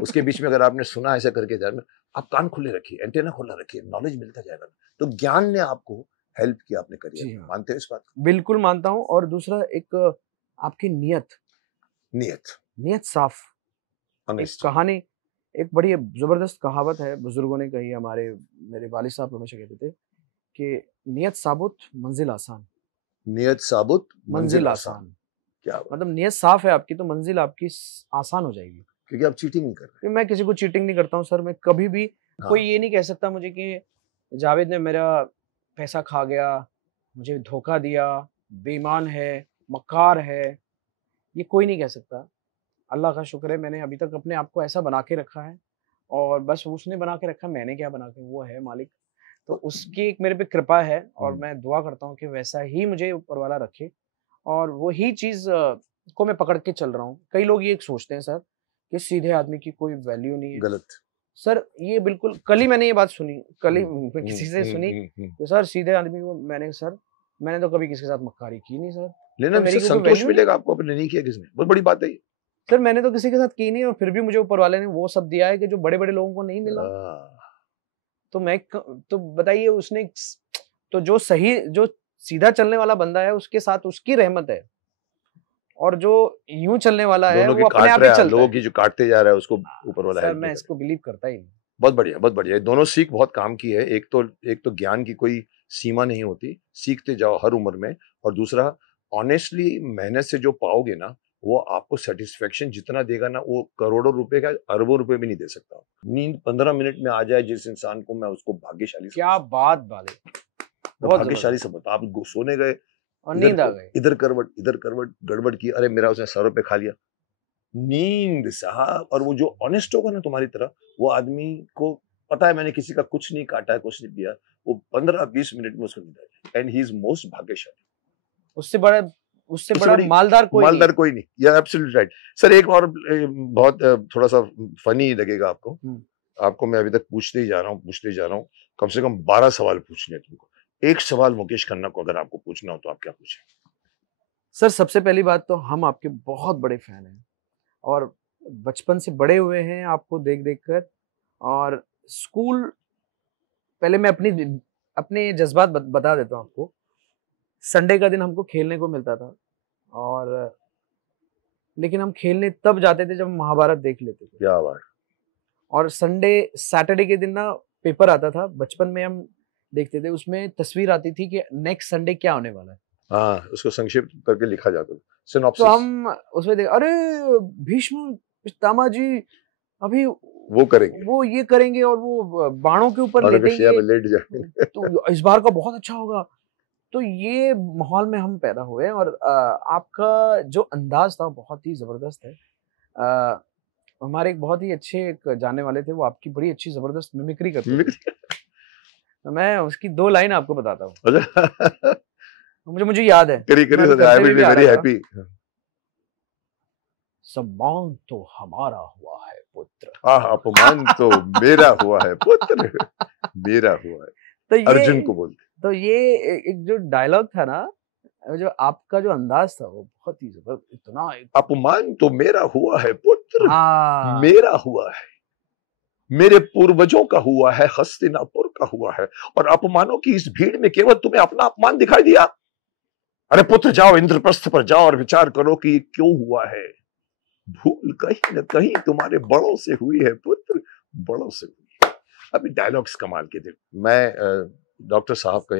उसके बीच में अगर आपने सुना ऐसा करके जाए, आप कान खुले रखिए, एंटेना खुला रखिए, नॉलेज मिलता जाएगा। तो ज्ञान ने आपको हेल्प किया अपने करियर में, मानते हो इस बात? बिल्कुल मानता हूँ। और दूसरा एक आपकी नियत साफ। एक कहानी, एक बड़ी जबरदस्त कहावत है, बुजुर्गों ने कही, मेरे वालिद साहब हमेशा कहते थे कि नियत साबुत मंजिल आसान। नियत साबुत मंजिल आसान। क्या मतलब नियत साफ है आपकी तो मंजिल आपकी आसान हो जाएगी, क्योंकि आप चीटिंग नहीं कर रहे। मैं किसी को चीटिंग नहीं करता हूँ सर। मैं कभी भी कोई ये नहीं कह सकता मुझे कि जावेद ने मेरा पैसा खा गया, मुझे धोखा दिया, बेईमान है, मक्कार है, ये कोई नहीं कह सकता। अल्लाह का शुक्र है, मैंने अभी तक अपने आप को ऐसा बना के रखा है, और बस उसने बना के रखा, मैंने क्या बना के, वो है मालिक। तो उसकी एक मेरे पे कृपा है, और मैं दुआ करता हूँ कि वैसा ही मुझे ऊपर वाला रखे, और वही चीज़ को मैं पकड़ के चल रहा हूँ। कई लोग ये सोचते हैं सर कि सीधे आदमी की कोई वैल्यू नहीं है। गलत सर, ये बिल्कुल, कल ही मैंने ये बात सुनी, कल ही किसी से सुनी कि सर सीधे आदमी को, मैंने तो कभी किसी के साथ मक्कारी की नहीं सर। लेना तो संतोष मिलेगा आपको, अपने नहीं किया किसने, बहुत बड़ी बात है ये। सर मैंने तो किसी के साथ की नहीं, और फिर भी मुझे ऊपर वाले ने वो सब दिया है कि जो बड़े बड़े लोगों को नहीं मिला। तो बताइए, उसने तो जो सीधा चलने वाला बंदा है उसके साथ उसकी रहमत है, और जो यूं चलने वाला है वो अपने आप ही चलता है। लोगों की जो काटते जा रहा है उसको ऊपर वाला है। सर मैं इसको बिलीव करता ही नहीं। बहुत बढ़िया, बहुत बढ़िया। दोनों सीख बहुत काम की है। एक तो ज्ञान की कोई सीमा नहीं होती, सीखते जाओ हर उम्र में। और दूसरा, ऑनेस्टली मेहनत से जो पाओगे ना, वो आपको सेटिस्फेक्शन जितना देगा ना, वो करोड़ों रुपए का, अरबों रुपए भी नहीं दे सकता। नींद 15 मिनट में आ जाए जिस इंसान को, मैं उसको भाग्यशाली। क्या बात वाले, बहुत भाग्यशाली समझता। आप सोने गए और नींद आ गई, इधर करवट गड़बड़ की, अरे मेरा उसने 100 रुपए खा लिया, नींद साहब। और वो जो ऑनेस्ट होगा ना तुम्हारी तरह, वो आदमी को पता है मैंने किसी का कुछ नहीं काटा है, कुछ नहीं दिया, वो 15-20 मिनट में उसको नींद आ जाए, एंड ही इज मोस्ट भाग्यशाली। उससे बड़ा मालदार कोई नहीं। या एब्सोल्युटली राइट सर। एक और बहुत थोड़ा सा फनी लगेगा आपको मैं अभी तक पूछते ही जा रहा हूँ। कम से कम 12 सवाल पूछने हैं तुमको। एक सवाल मुकेश खन्ना को अगर आपको पूछना हो तो आप क्या पूछें? सर सबसे पहली बात तो हम आपके बहुत बड़े फैन हैं, और बचपन से बड़े हुए हैं आपको देख देख कर। और स्कूल, पहले मैं अपने जज्बात बता देता हूँ आपको। संडे का दिन हमको खेलने को मिलता था, और लेकिन हम खेलने तब जाते थे जब महाभारत देख लेते थे। क्या बात। और सैटरडे के दिन ना पेपर आता था, बचपन में हम देखते थे, उसमें तस्वीर आती थी कि नेक्स्ट संडे क्या होने वाला है। हाँ, उसको संक्षिप्त करके लिखा जाता था, सिनॉप्सिस। तो हम उसमें देख, अरे भीष्म पितामह जी अभी वो करेंगे, वो ये करेंगे, और वो बाणों के ऊपर लेटेंगे, लेट जाएंगे। तो इस बार का बहुत अच्छा होगा। तो ये माहौल में हम पैदा हुए, और आपका जो अंदाज था बहुत ही जबरदस्त है। हमारे एक बहुत ही अच्छे एक जानने वाले थे, वो आपकी बड़ी अच्छी जबरदस्त मिमिक्री करते थे। तो मैं उसकी 2 लाइन आपको बताता हूँ। मुझे याद है। Very happy. सम्मान तो हमारा हुआ है पुत्र, अपमान तो मेरा हुआ है पुत्र। मेरा हुआ है, तो अर्जुन को बोलते। तो ये एक जो डायलॉग था ना, जो आपका जो अंदाज था वो बहुत ही जबरदस्त, इतना अपमान तो मेरा हुआ है पुत्र, मेरा हुआ है, मेरे पूर्वजों का हुआ है, हस्तिनापुर का हुआ है, और अपमानों की इस भीड़ में केवल तुम्हें अपना अपमान दिखाई दिया। अरे पुत्र, जाओ इंद्रप्रस्थ पर जाओ और विचार करो कि ये क्यों हुआ है। भूल कहीं न कहीं तुम्हारे बड़ों से हुई है पुत्र, बड़ों से हुई है। अभी डायलॉग्स कमाल के थे। मैं डॉक्टर साहब का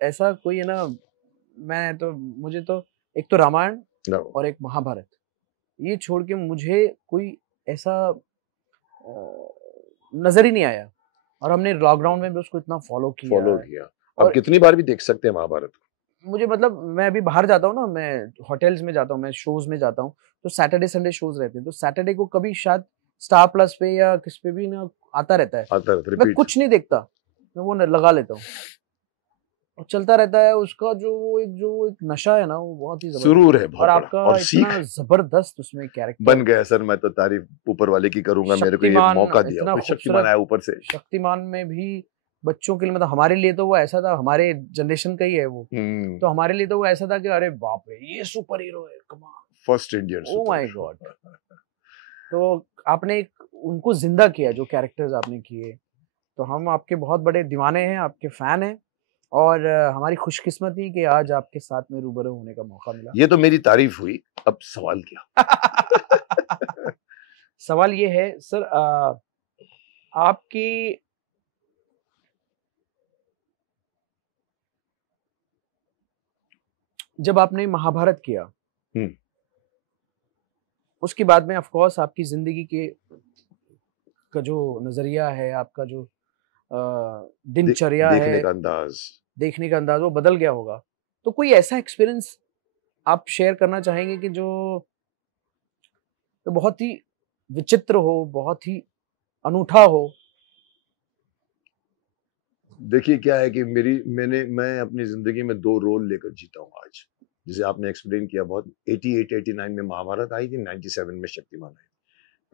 ऐसा कोई है ना, मुझे तो एक तो रामायण और एक महाभारत, ये छोड़ के मुझे कोई ऐसा नजर ही नहीं आया। और हमने लॉकडाउन में भी उसको इतना फॉलो किया। अब कितनी बार भी देख सकते हैं महाभारत। मुझे मतलब, मैं अभी बाहर जाता हूँ ना, मैं होटल्स में जाता हूँ, मैं शोज में जाता हूँ, तो सैटरडे संडे शोज रहते हैं, तो सैटरडे को कभी शायद स्टार प्लस पे या किस पे भी ना आता रहता है। मैं कुछ नहीं देखता, मैं वो लगा लेता हूँ। और चलता रहता है, उसका जो एक नशा है ना, वो बहुत ही जबरदस्त। सुरूर है बहुत और बड़ा, आपका और सीख इतना जबरदस्त उसमें कैरेक्टर बन गया सर। मैं तो तारीफ ऊपर वाले की करूंगा, मेरे को ये शक्तिमान मौका दिया, इतना फिर शक्तिमान खूबसूरत। आया ऊपर से। शक्तिमान में भी बच्चों के लिए, मतलब हमारे लिए तो वो ऐसा था, हमारे जनरेशन का ही है वो, तो हमारे लिए तो वो ऐसा था कि अरे बाप रे, ये सुपर हीरो है, कमाल, first Indian oh my God. तो आपने उनको जिंदा किया, जो कैरेक्टर्स आपने किए, तो हम आपके बहुत बड़े दीवाने हैं, आपके फैन हैं, और हमारी खुशकिस्मती कि आज आपके साथ में रूबरू होने का मौका मिला। ये तो मेरी तारीफ हुई, अब सवाल क्या? सवाल ये है सर, आपकी जब आपने महाभारत किया, उसके बाद में ऑफ कोर्स आपकी जिंदगी का जो नजरिया है, आपका जो दिनचर्या देखने है, का अंदाज, देखने का अंदाज, वो बदल गया होगा। तो कोई ऐसा एक्सपीरियंस आप शेयर करना चाहेंगे कि जो तो बहुत ही विचित्र हो, बहुत ही अनूठा हो? देखिए क्या है कि मैं अपनी जिंदगी में 2 रोल लेकर जीता हूँ आज। जैसे आपने एक्सप्लेन किया, बहुत 88-89 में महाभारत आई थी, 97 में शक्तिमान आई।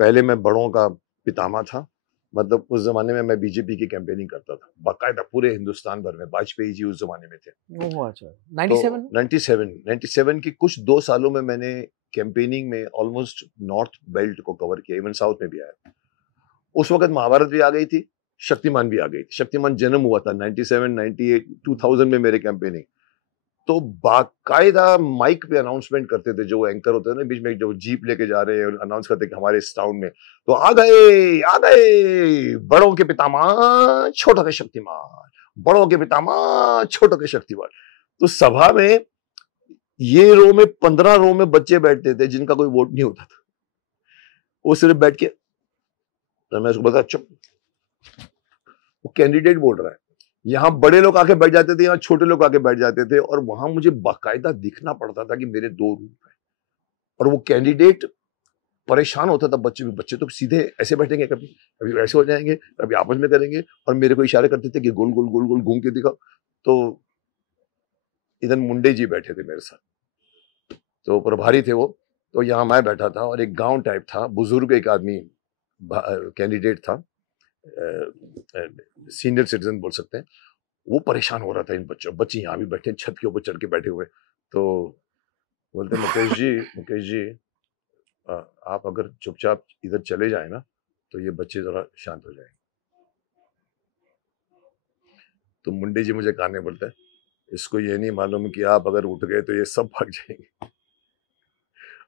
पहले मैं बड़ों का पितामह था, मतलब उस जमाने में मैं बीजेपी की कैंपेनिंग करता था, बाकायदा पूरे हिंदुस्तान भर में। वाजपेयी जी उस जमाने में थे। ओह अच्छा, 97 97 की कुछ 2 सालों में मैंने कैंपेनिंग में ऑलमोस्ट नॉर्थ बेल्ट को कवर किया, इवन साउथ में भी आया। उस वक्त महाभारत भी आ गई थी, शक्तिमान भी आ गई थी। शक्तिमान जन्म हुआ था 97, 98, 2000 में मेरे कैंपेनिंग। तो बाकायदा माइक पे अनाउंसमेंट करते थे, जो एंकर होते थे ना, बीच में जो जीप लेके जा रहे हैं और अनाउंस करते कि हमारे इस टाउन में तो आ गए बड़ों के पितामह, छोटों के शक्तिमान, बड़ों के पितामह, छोटों के शक्तिमान। तो सभा में ये रो में 15 रो में बच्चे बैठते थे जिनका कोई वोट नहीं होता था। वो सिर्फ बैठ के, तो मैं उसको बता, चुप, वो कैंडिडेट बोल रहा है। यहाँ बड़े लोग आके बैठ जाते थे, यहाँ छोटे लोग आके बैठ जाते थे, और वहां मुझे बाकायदा दिखना पड़ता था कि मेरे 2 रूप है, और वो कैंडिडेट परेशान होता था। बच्चे तो सीधे ऐसे बैठेंगे, कभी कभी ऐसे हो जाएंगे, कभी आपस में करेंगे, और मेरे को इशारे करते थे कि गोल गोल गोल गोल घूम के दिखाओ। तो इधर मुंडे जी बैठे थे मेरे साथ, तो प्रभारी थे वो। तो यहाँ मैं बैठा था, और एक गांव टाइप था, बुजुर्ग एक आदमी कैंडिडेट था, सीनियर सिटीजन बोल सकते हैं। वो परेशान हो रहा था इन बच्चों, बच्चे यहाँ भी बैठे, छत के ऊपर चढ़ के बैठे हुए। तो बोलते, मुकेश जी आप अगर चुपचाप इधर चले जाए ना, तो ये बच्चे जरा शांत हो जाएंगे। तो मुंडे जी मुझे काने बोलते हैं, इसको ये नहीं मालूम कि आप अगर उठ गए तो ये सब भाग जाएंगे।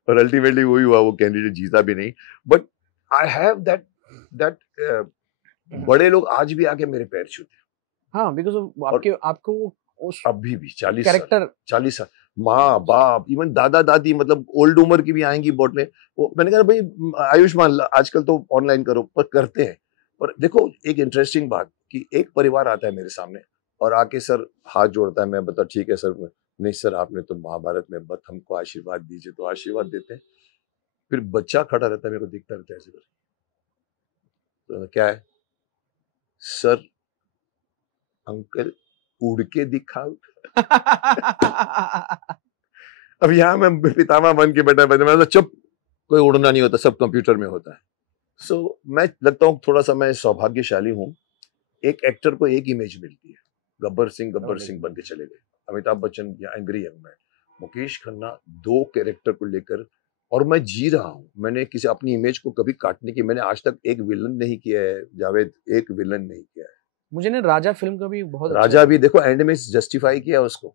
और अल्टीमेटली वही हुआ, वो कैंडिडेट जीता भी नहीं। बट आई हैव दैट बड़े लोग आज भी आके मेरे पैर छूते। हाँ, बिकॉज आपको उस अभी भी 40 कैरेक्टर, 40 साल, माँ बाप, इवन दादा दादी, मतलब ओल्ड उम्र की भी आएंगी बोटने। वो मैंने कहा भाई आयुष्मान आजकल तो ऑनलाइन करो, पर करते हैं। और देखो एक इंटरेस्टिंग बात कि एक परिवार आता है मेरे सामने और आके सर हाथ जोड़ता है, मैं बता ठीक है सर, नहीं सर आपने तो महाभारत में बत हमको आशीर्वाद दीजिए, तो आशीर्वाद देते हैं। फिर बच्चा खड़ा रहता है, मेरे को दिखता रहता है ऐसे कर, तो क्या है सर, अंकल उड़ के दिखाओ। अब यहाँ मैं पितामह बन के बैठा, मैं चुप, कोई उड़ना नहीं होता, सब कंप्यूटर में होता है। सो मैं लगता हूँ थोड़ा सा मैं सौभाग्यशाली हूँ, एक एक्टर को एक इमेज मिलती है, गब्बर सिंह बन के चले गए, अमिताभ बच्चन या angry young man, Mukesh Khanna 2 character को लेकर, और मैं जी रहा हूँ। मैंने किसी अपनी इमेज को कभी काटने की, मैंने आज तक एक विलन नहीं किया है जावेद, एक विलन नहीं किया है। मुझे ना राजा फिल्म का भी बहुत राजा भी देखो एंड में जस्टिफाई किया उसको,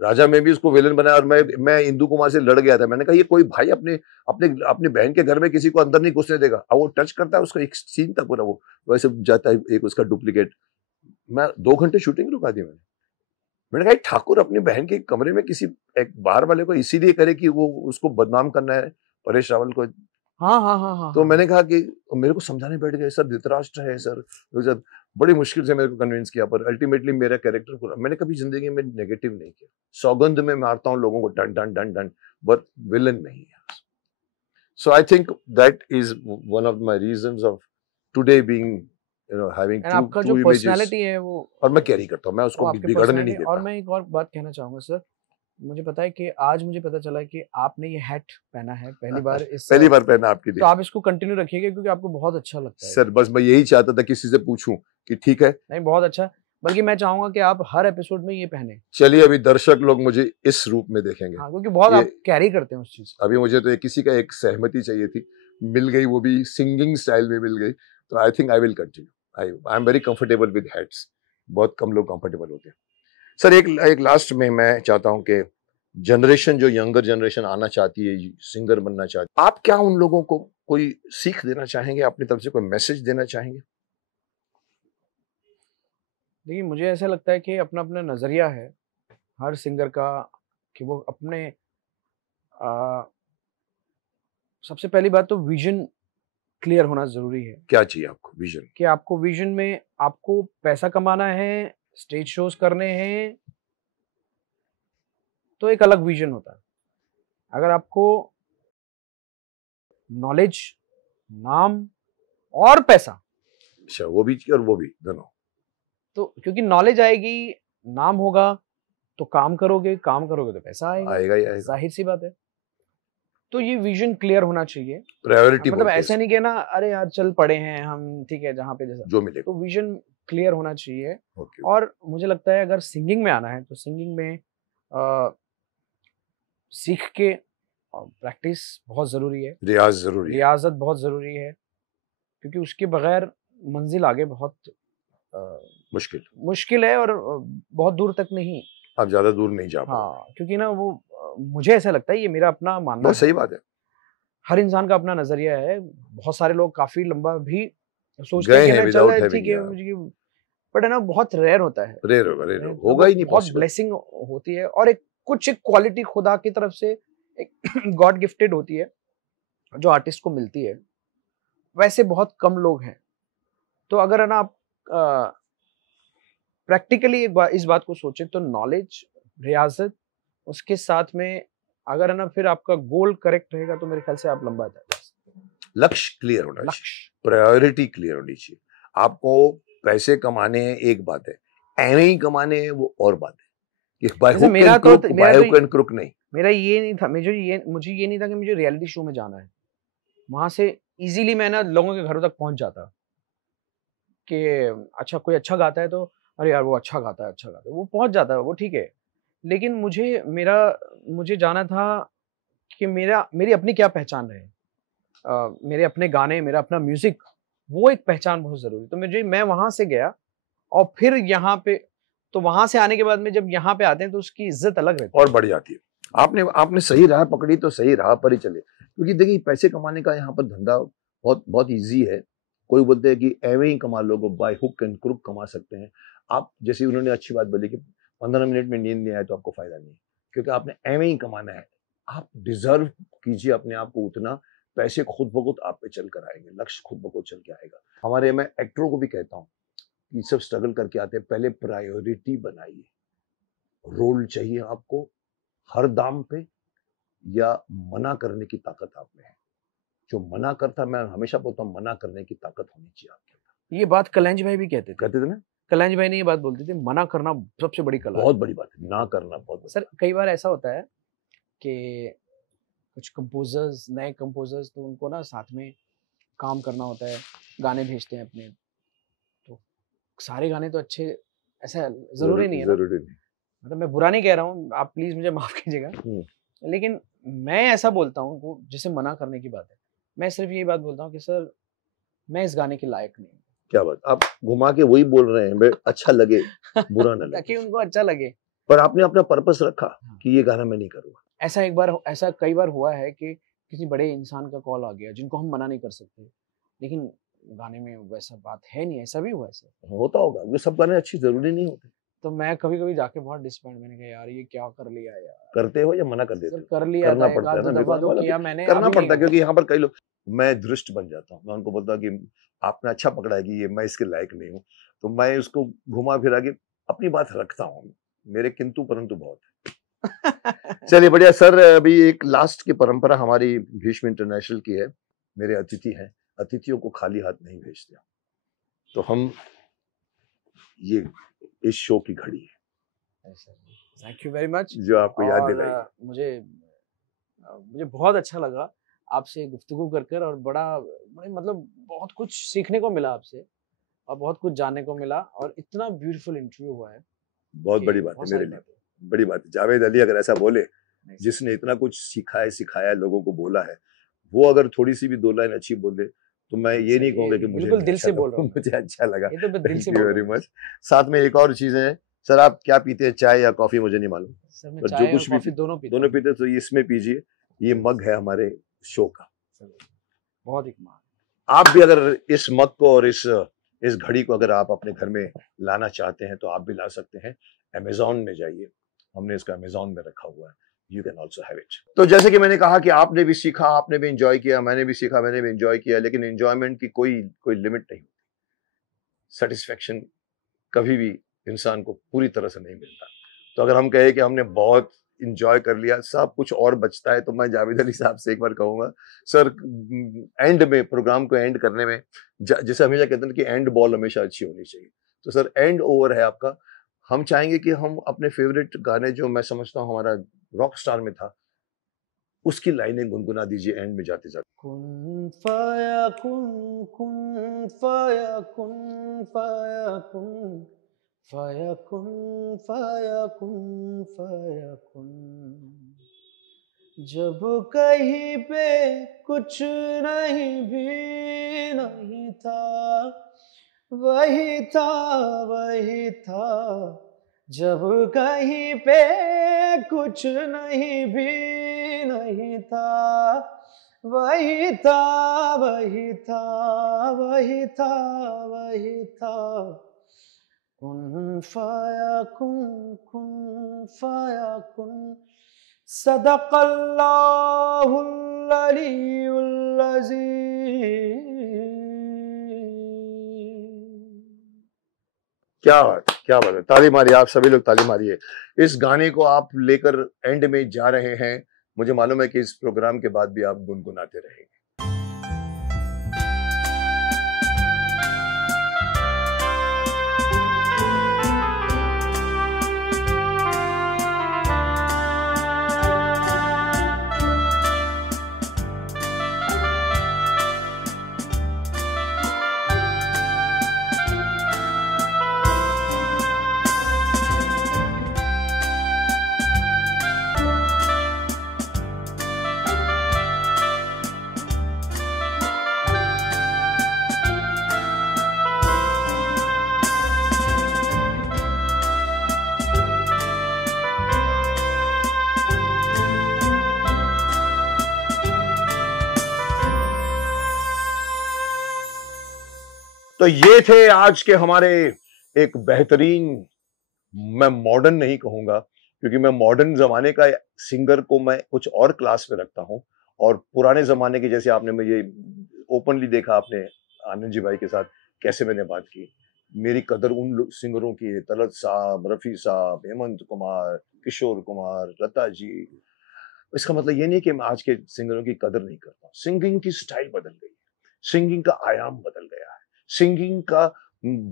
राजा में भी उसको विलन बनाया। और मैं इंदु कुमार से लड़ गया था, मैंने कहा ये कोई भाई अपने अपने अपने बहन के घर में किसी को अंदर नहीं घुसने देगा। अब वो टच करता है, उसका एक सीन था पूरा, वो वैसे जाता है एक उसका डुप्लीकेट। मैं 2 घंटे शूटिंग रुका दी मैंने कहा ठाकुर अपनी बहन के कमरे में किसी एक बाहर वाले को इसीलिए करे कि वो उसको बदनाम करना है, परेश रावल को। हाँ। तो मैंने कहा कि मेरे को समझाने बैठ गए, सर धृतराष्ट्र है सर, बड़ी मुश्किल से मेरे को कन्विंस किया, पर अल्टीमेटली मेरा कैरेक्टर पूरा, मैंने कभी जिंदगी में नेगेटिव नहीं किया। सौगंध में मारता हूँ लोगों को डन डन डन डन, बट विलन नहीं है। So I think that is one of my reasons of today being having and आपका टू जो इमेजेस, पर्सनालिटी है वो और मैं कैरी करता हूँ, मैं वो उसको आपके बिगड़ने नहीं पर्सनालिटी। और देता। मैं एक और बात कहना चाहूंगा सर, मुझे पता है कि आज मुझे पता चला कि आपने ये हैट पहना है पहली बार इस पहली बार पहना आपके तो लिए। आप इसको कंटिन्यू रखिएगा क्योंकि आपको बहुत अच्छा लगता है। सर बस मैं यही चाहता था किसी से पूछूं कि ठीक है, नहीं बहुत अच्छा, बल्कि मैं चाहूंगा कि आप हर एपिसोड में ये पहने। चलिए अभी दर्शक लोग मुझे इस रूप में देखेंगे। हाँ, क्योंकि बहुत ये आप कैरी करते हैं उस चीज को। अभी मुझे तो किसी का एक सहमति चाहिए थी, मिल गई, वो भी सिंगिंग स्टाइल में मिल गई, तो I think I will continue. I am very comfortable with heads, बहुत कम लोग कंफर्टेबल होते हैं। सर एक लास्ट में मैं चाहता हूं कि जनरेशन, जो यंगर जनरेशन आना चाहती है, सिंगर बनना चाहती है, आप क्या उन लोगों को कोई सीख देना चाहेंगे, अपनी तरफ से कोई मैसेज देना चाहेंगे? देखिए मुझे ऐसा लगता है कि अपना अपना नजरिया है हर सिंगर का, कि वो अपने आ, सबसे पहली बात तो विजन क्लियर होना जरूरी है। क्या चाहिए आपको विजन? कि आपको विजन में आपको पैसा कमाना है, स्टेज शोज करने हैं, तो एक अलग विजन होता है। अगर आपको नॉलेज, नाम और पैसा, अच्छा, वो भी और वो भी दोनों, तो क्योंकि नॉलेज आएगी, नाम होगा, तो काम करोगे तो पैसा आएगा, आएगा ही आएगा। जाहिर सी बात है। तो ये विजन क्लियर होना चाहिए। प्रायोरिटी मतलब बोलते हैं ऐसा नहीं कि ना अरे यार चल पड़े हैं हम, ठीक है जहाँ पे जैसा, जो मिलेगा। तो विजन क्लियर होना चाहिए। ओके। और मुझे लगता है अगर सिंगिंग में आना है तो सिंगिंग में सीख के प्रैक्टिस बहुत जरूरी है, रियाज जरूरी है। रियाजत बहुत जरूरी है, क्योंकि उसके बगैर मंजिल आगे बहुत मुश्किल है और बहुत दूर तक नहीं। आप ज्यादा दूर नहीं जा पाओगे। हाँ, क्योंकि ना वो मुझे ऐसा लगता है, ये मेरा अपना मानना बहुत है, सही बात है। हर इंसान का अपना नजरिया है। बहुत सारे लोग काफी लंबा भी सोचते गए हैं कि हैं ना विदाउट चल हैविंग, ठीक है मुझे, बट है ना बहुत रेयर होता है। रेयर तो होगा ही नहीं बहुत पॉसिबल। ब्लेसिंग होती है और एक क्वालिटी खुदा की तरफ से एक गॉड गिफ्टेड होती है जो आर्टिस्ट को मिलती है, वैसे बहुत कम लोग हैं। तो अगर है ना आप प्रैक्टिकली इस बात को सोचें तो नॉलेज, रियाजत, उसके साथ में अगर है ना फिर आपका गोल करेक्ट रहेगा तो मेरे ख्याल से आप लंबा जा सकते हैं। लक्ष्य क्लियर होना चाहिए, लक्ष्य, प्रायोरिटी क्लियर होनी चाहिए। आपको पैसे कमाने हैं एक बात है, ऐवे ही कमाने हैं वो और बात है, कि बाय जैसे हुक मेरा एंड तो crook, by hook and crook नहीं। मेरा ये नहीं था, मुझे ये नहीं था कि मुझे रियलिटी शो में जाना है, वहां से इजीली मैं ना लोगों के घरों तक पहुंच जाता कि अच्छा कोई अच्छा गाता है तो अरे यार वो अच्छा गाता है, वो पहुंच जाता है, वो ठीक है। लेकिन मुझे जाना था कि मेरी अपनी क्या पहचान रहे, मेरे अपने गाने, मेरा अपना म्यूजिक, वो एक पहचान बहुत जरूरी। तो मैं वहां से गया और फिर यहाँ पे, तो वहां से आने के बाद में जब यहाँ पे आते हैं तो उसकी इज्जत अलग रहती है और बढ़ जाती है। आपने सही राह पकड़ी तो सही राह पर ही चले, क्योंकि देखिए पैसे कमाने का यहाँ पर धंधा बहुत बहुत ईजी है। कोई बोलते हैं कि एवे ही कमा लोगे, बाय हुक एंड क्रुक कमा सकते हैं आप। जैसे उन्होंने अच्छी बात बोली कि 15 मिनट में नींद नहीं आए तो आपको फायदा नहीं, क्योंकि आपने एवे ही कमाना है। आप डिजर्व कीजिए अपने आप को उतना, पैसे खुद ब खुद आप पे चल कर आएंगे, लक्ष्य खुद ब खुद चल के आएगा। हमारे, मैं एक्टरों को भी कहता हूँ कि सब स्ट्रगल करके आते हैं, पहले प्रायोरिटी बनाइए। रोल चाहिए आपको हर दाम पे, या मना करने की ताकत आप में है? जो मना करता, मैं हमेशा बोलता हूँ मना करने की ताकत होनी चाहिए आपके अंदर। ये बात कलंज भाई भी कहते कहते थे ना, कलंज भाई ने ये बात बोलते थे, मना करना सबसे बड़ी कला है। बहुत बड़ी बात है, ना करना बहुत बड़ी सर कई बार ऐसा होता है कि कुछ कंपोजर्स, नए कंपोजर्स, तो उनको ना साथ में काम करना होता है, गाने भेजते हैं अपने, तो सारे गाने तो अच्छे, ऐसा जरूरी नहीं है ना। जरूरी नहीं। मतलब मैं बुरा नहीं कह रहा हूँ, आप प्लीज मुझे माफ कीजिएगा, लेकिन मैं ऐसा बोलता हूँ वो जिसे मना करने की बात है, मैं सिर्फ यही बात बोलता हूँ कि सर मैं इस गाने के लायक नहीं हूँ। क्या बात, आप घुमा के वही बोल रहे हैं, मैं अच्छा लगे बुरा ना लगे, ताकि उनको अच्छा लगे। पर आपने अपना पर्पस रखा कि ये गाना मैं नहीं करूंगा। ऐसा कई बार हुआ है कि किसी बड़े इंसान का कॉल आ गया जिनको हम मना नहीं कर सकते, लेकिन गाने में वैसा बात है नहीं, ऐसा भी हुआ है सर। होता होगा, ये सब गाने अच्छी जरूरी नहीं होते। तो मैं कभी कभी जाके बहुत डिसअपॉइंट, मैंने कहा यार ये क्या कर लिया यार। करते हो या मना कर देते सर हो? कर लिया करना था, पड़ता है ना, दफा बिकॉज तो वाला किया मैंने, करना अभी पड़ता है, नहीं क्योंकि यहाँ पर कई लोग, मैं दृष्ट बन जाता हूँ, मैं उनको बोलता हूँ कि आपने अच्छा पकड़ा है कि ये मैं इसके लायक नहीं हूँ, तो मैं उसको घुमा फिरा के अपनी बात रखता हूँ। मेरे किंतु परंतु बहुत है। चलिए बढ़िया सर, अभी एक लास्ट की परंपरा हमारी भीष्म इंटरनेशनल की है, मेरे अतिथि हैं, अतिथियों को खाली हाथ नहीं भेजते। तो हम ये इस शो की घड़ी है थैंक यू वेरी मच। जो आपको याद और दिलाई। मुझे बहुत अच्छा लगा आपसे गुफ्तगू कर कर, और बड़े मतलब बहुत कुछ सीखने को मिला आपसे, और बहुत कुछ जानने को मिला, और इतना ब्यूटीफुल इंटरव्यू हुआ है बहुत कि बड़ी बात है बहुत मेरे सारी लिए, बातें। बड़ी बात है। जावेद अली अगर ऐसा बोले, नहीं सर, जिसने इतना कुछ सिखाया लोगों को बोला है, वो अगर थोड़ी सी भी 2 लाइन अच्छी बोले, तो मैं ये सर, नहीं कहूंगा कि मुझे बिल्कुल नहीं दिल अच्छा से लगा, बोल रहा हूँ मैं। मुझे अच्छा लगा। ये तो मैं दिल थैंक से यू बोल वेरी रहा हूँ। मच। साथ में एक और चीजें हैं सर, आप क्या पीते हैं, चाय या कॉफी मुझे नहीं मालूम, सर मैं पर जो चाय और कुछ भी कॉफी दोनों पीता दोनों हूँ। पीते तो ये इसमें पीजिए, ये मग है हमारे शो का। सर, बहुत ही कमाल। आप भी अगर इस मग को और इस घड़ी को अगर आप अपने घर में लाना चाहते हैं तो आप भी ला सकते हैं। अमेज़न में जाइए, हमने इसका अमेज़न में रखा हुआ है, you can also have it. तो जैसे कि मैंने कहा कि आपने भी सीखा, आपने भी एंजॉय किया, मैंने भी सीखा, मैंने भी एंजॉय किया, लेकिन एंजॉयमेंट की कोई लिमिट नहीं। सेटिस्फेक्शन कभी भी इंसान को पूरी तरह से नहीं मिलता। तो अगर हम कहें कि हमने बहुत इंजॉय कर लिया, सब कुछ और बचता है, तो मैं जावेद अली साहब से एक बार कहूंगा सर, एंड में, प्रोग्राम को एंड करने में, जैसे हमेशा कहते हैं कि एंड बॉल हमेशा अच्छी होनी चाहिए, तो सर एंड ओवर है आपका। हम चाहेंगे कि हम अपने फेवरेट गाने, जो मैं समझता हूँ हमारा रॉक स्टार में था, उसकी लाइनें गुनगुना दीजिए एंड में जाते जाते। कुन फाया कुन, कुन फाया कुन, फाया कुन, फाया कुन, फाया कुन, फाया कुन। जब कहीं पे कुछ नहीं भी नहीं था, वही था, वही था। जब कहीं पे कुछ नहीं भी नहीं था, वही था, वही था, वही था, वही था। कुन फाया कुन, कुन फाया कुन। सदक़ल्लाहुल अलीयुल अज़ीम। क्या बात है, क्या बात है, ताली मारिए, आप सभी लोग ताली मारिए। इस गाने को आप लेकर एंड में जा रहे हैं, मुझे मालूम है कि इस प्रोग्राम के बाद भी आप गुनगुनाते रहेंगे। तो ये थे आज के हमारे एक बेहतरीन, मैं मॉडर्न नहीं कहूंगा क्योंकि मैं मॉडर्न जमाने का सिंगर को मैं कुछ और क्लास में रखता हूं, और पुराने जमाने के, जैसे आपने मुझे ओपनली देखा, आपने आनंद जी भाई के साथ कैसे मैंने बात की, मेरी कदर उन सिंगरों की है, तलत साहब, रफी साहब, हेमंत कुमार, किशोर कुमार, लता जी। इसका मतलब ये नहीं कि मैं आज के सिंगरों की कदर नहीं करता हूं। सिंगिंग की स्टाइल बदल गई है, सिंगिंग का आयाम बदल गया है, सिंगिंग का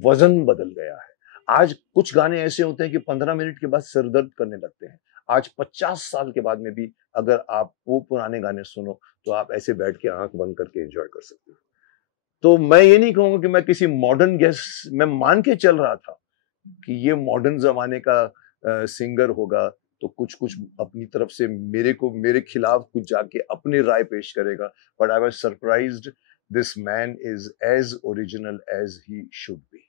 वजन बदल गया है। आज कुछ गाने ऐसे होते हैं कि 15 मिनट के बाद सिरदर्द करने लगते हैं। आज 50 साल के बाद में भी अगर आप वो पुराने गाने सुनो तो आप ऐसे बैठ के आंख बंद करके एंजॉय कर सकते हो। तो मैं ये नहीं कहूंगा कि मैं किसी मॉडर्न गेस्ट, मैं मान के चल रहा था कि ये मॉडर्न जमाने का सिंगर होगा, तो कुछ कुछ अपनी तरफ से मेरे खिलाफ कुछ जाके अपनी राय पेश करेगा, but I was surprised. This man is as original as he should be,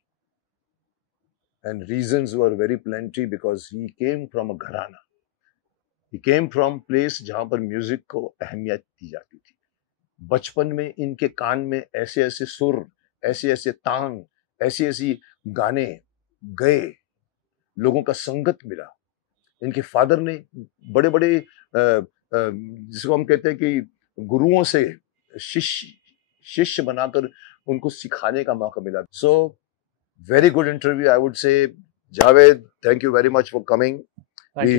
and reasons were very plenty because he came from a gharana. He came from place जहां पर म्यूजिक को अहमियत दी जाती थी। बचपन में इनके कान में ऐसे ऐसे सुर, ऐसे ऐसे तान, ऐसी ऐसी गाने गए, लोगों का संगत मिला। इनके फादर ने बड़े बड़े जिसको हम कहते हैं कि गुरुओं से शिष्य बनाकर उनको सिखाने का मौका मिला। So very good interview, I would say. Javed, thank you very much for coming. We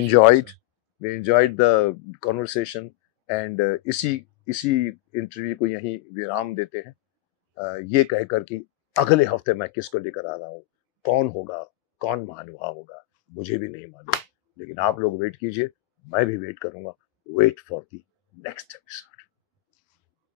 enjoyed the conversation, and इसी इंटरव्यू को यहीं विराम देते हैं, ये कहकर कि अगले हफ्ते मैं किसको लेकर आ रहा हूँ, कौन होगा, कौन महानुभाव होगा, मुझे भी नहीं मालूम। लेकिन आप लोग वेट कीजिए, मैं भी वेट करूंगा। Wait for the next episode.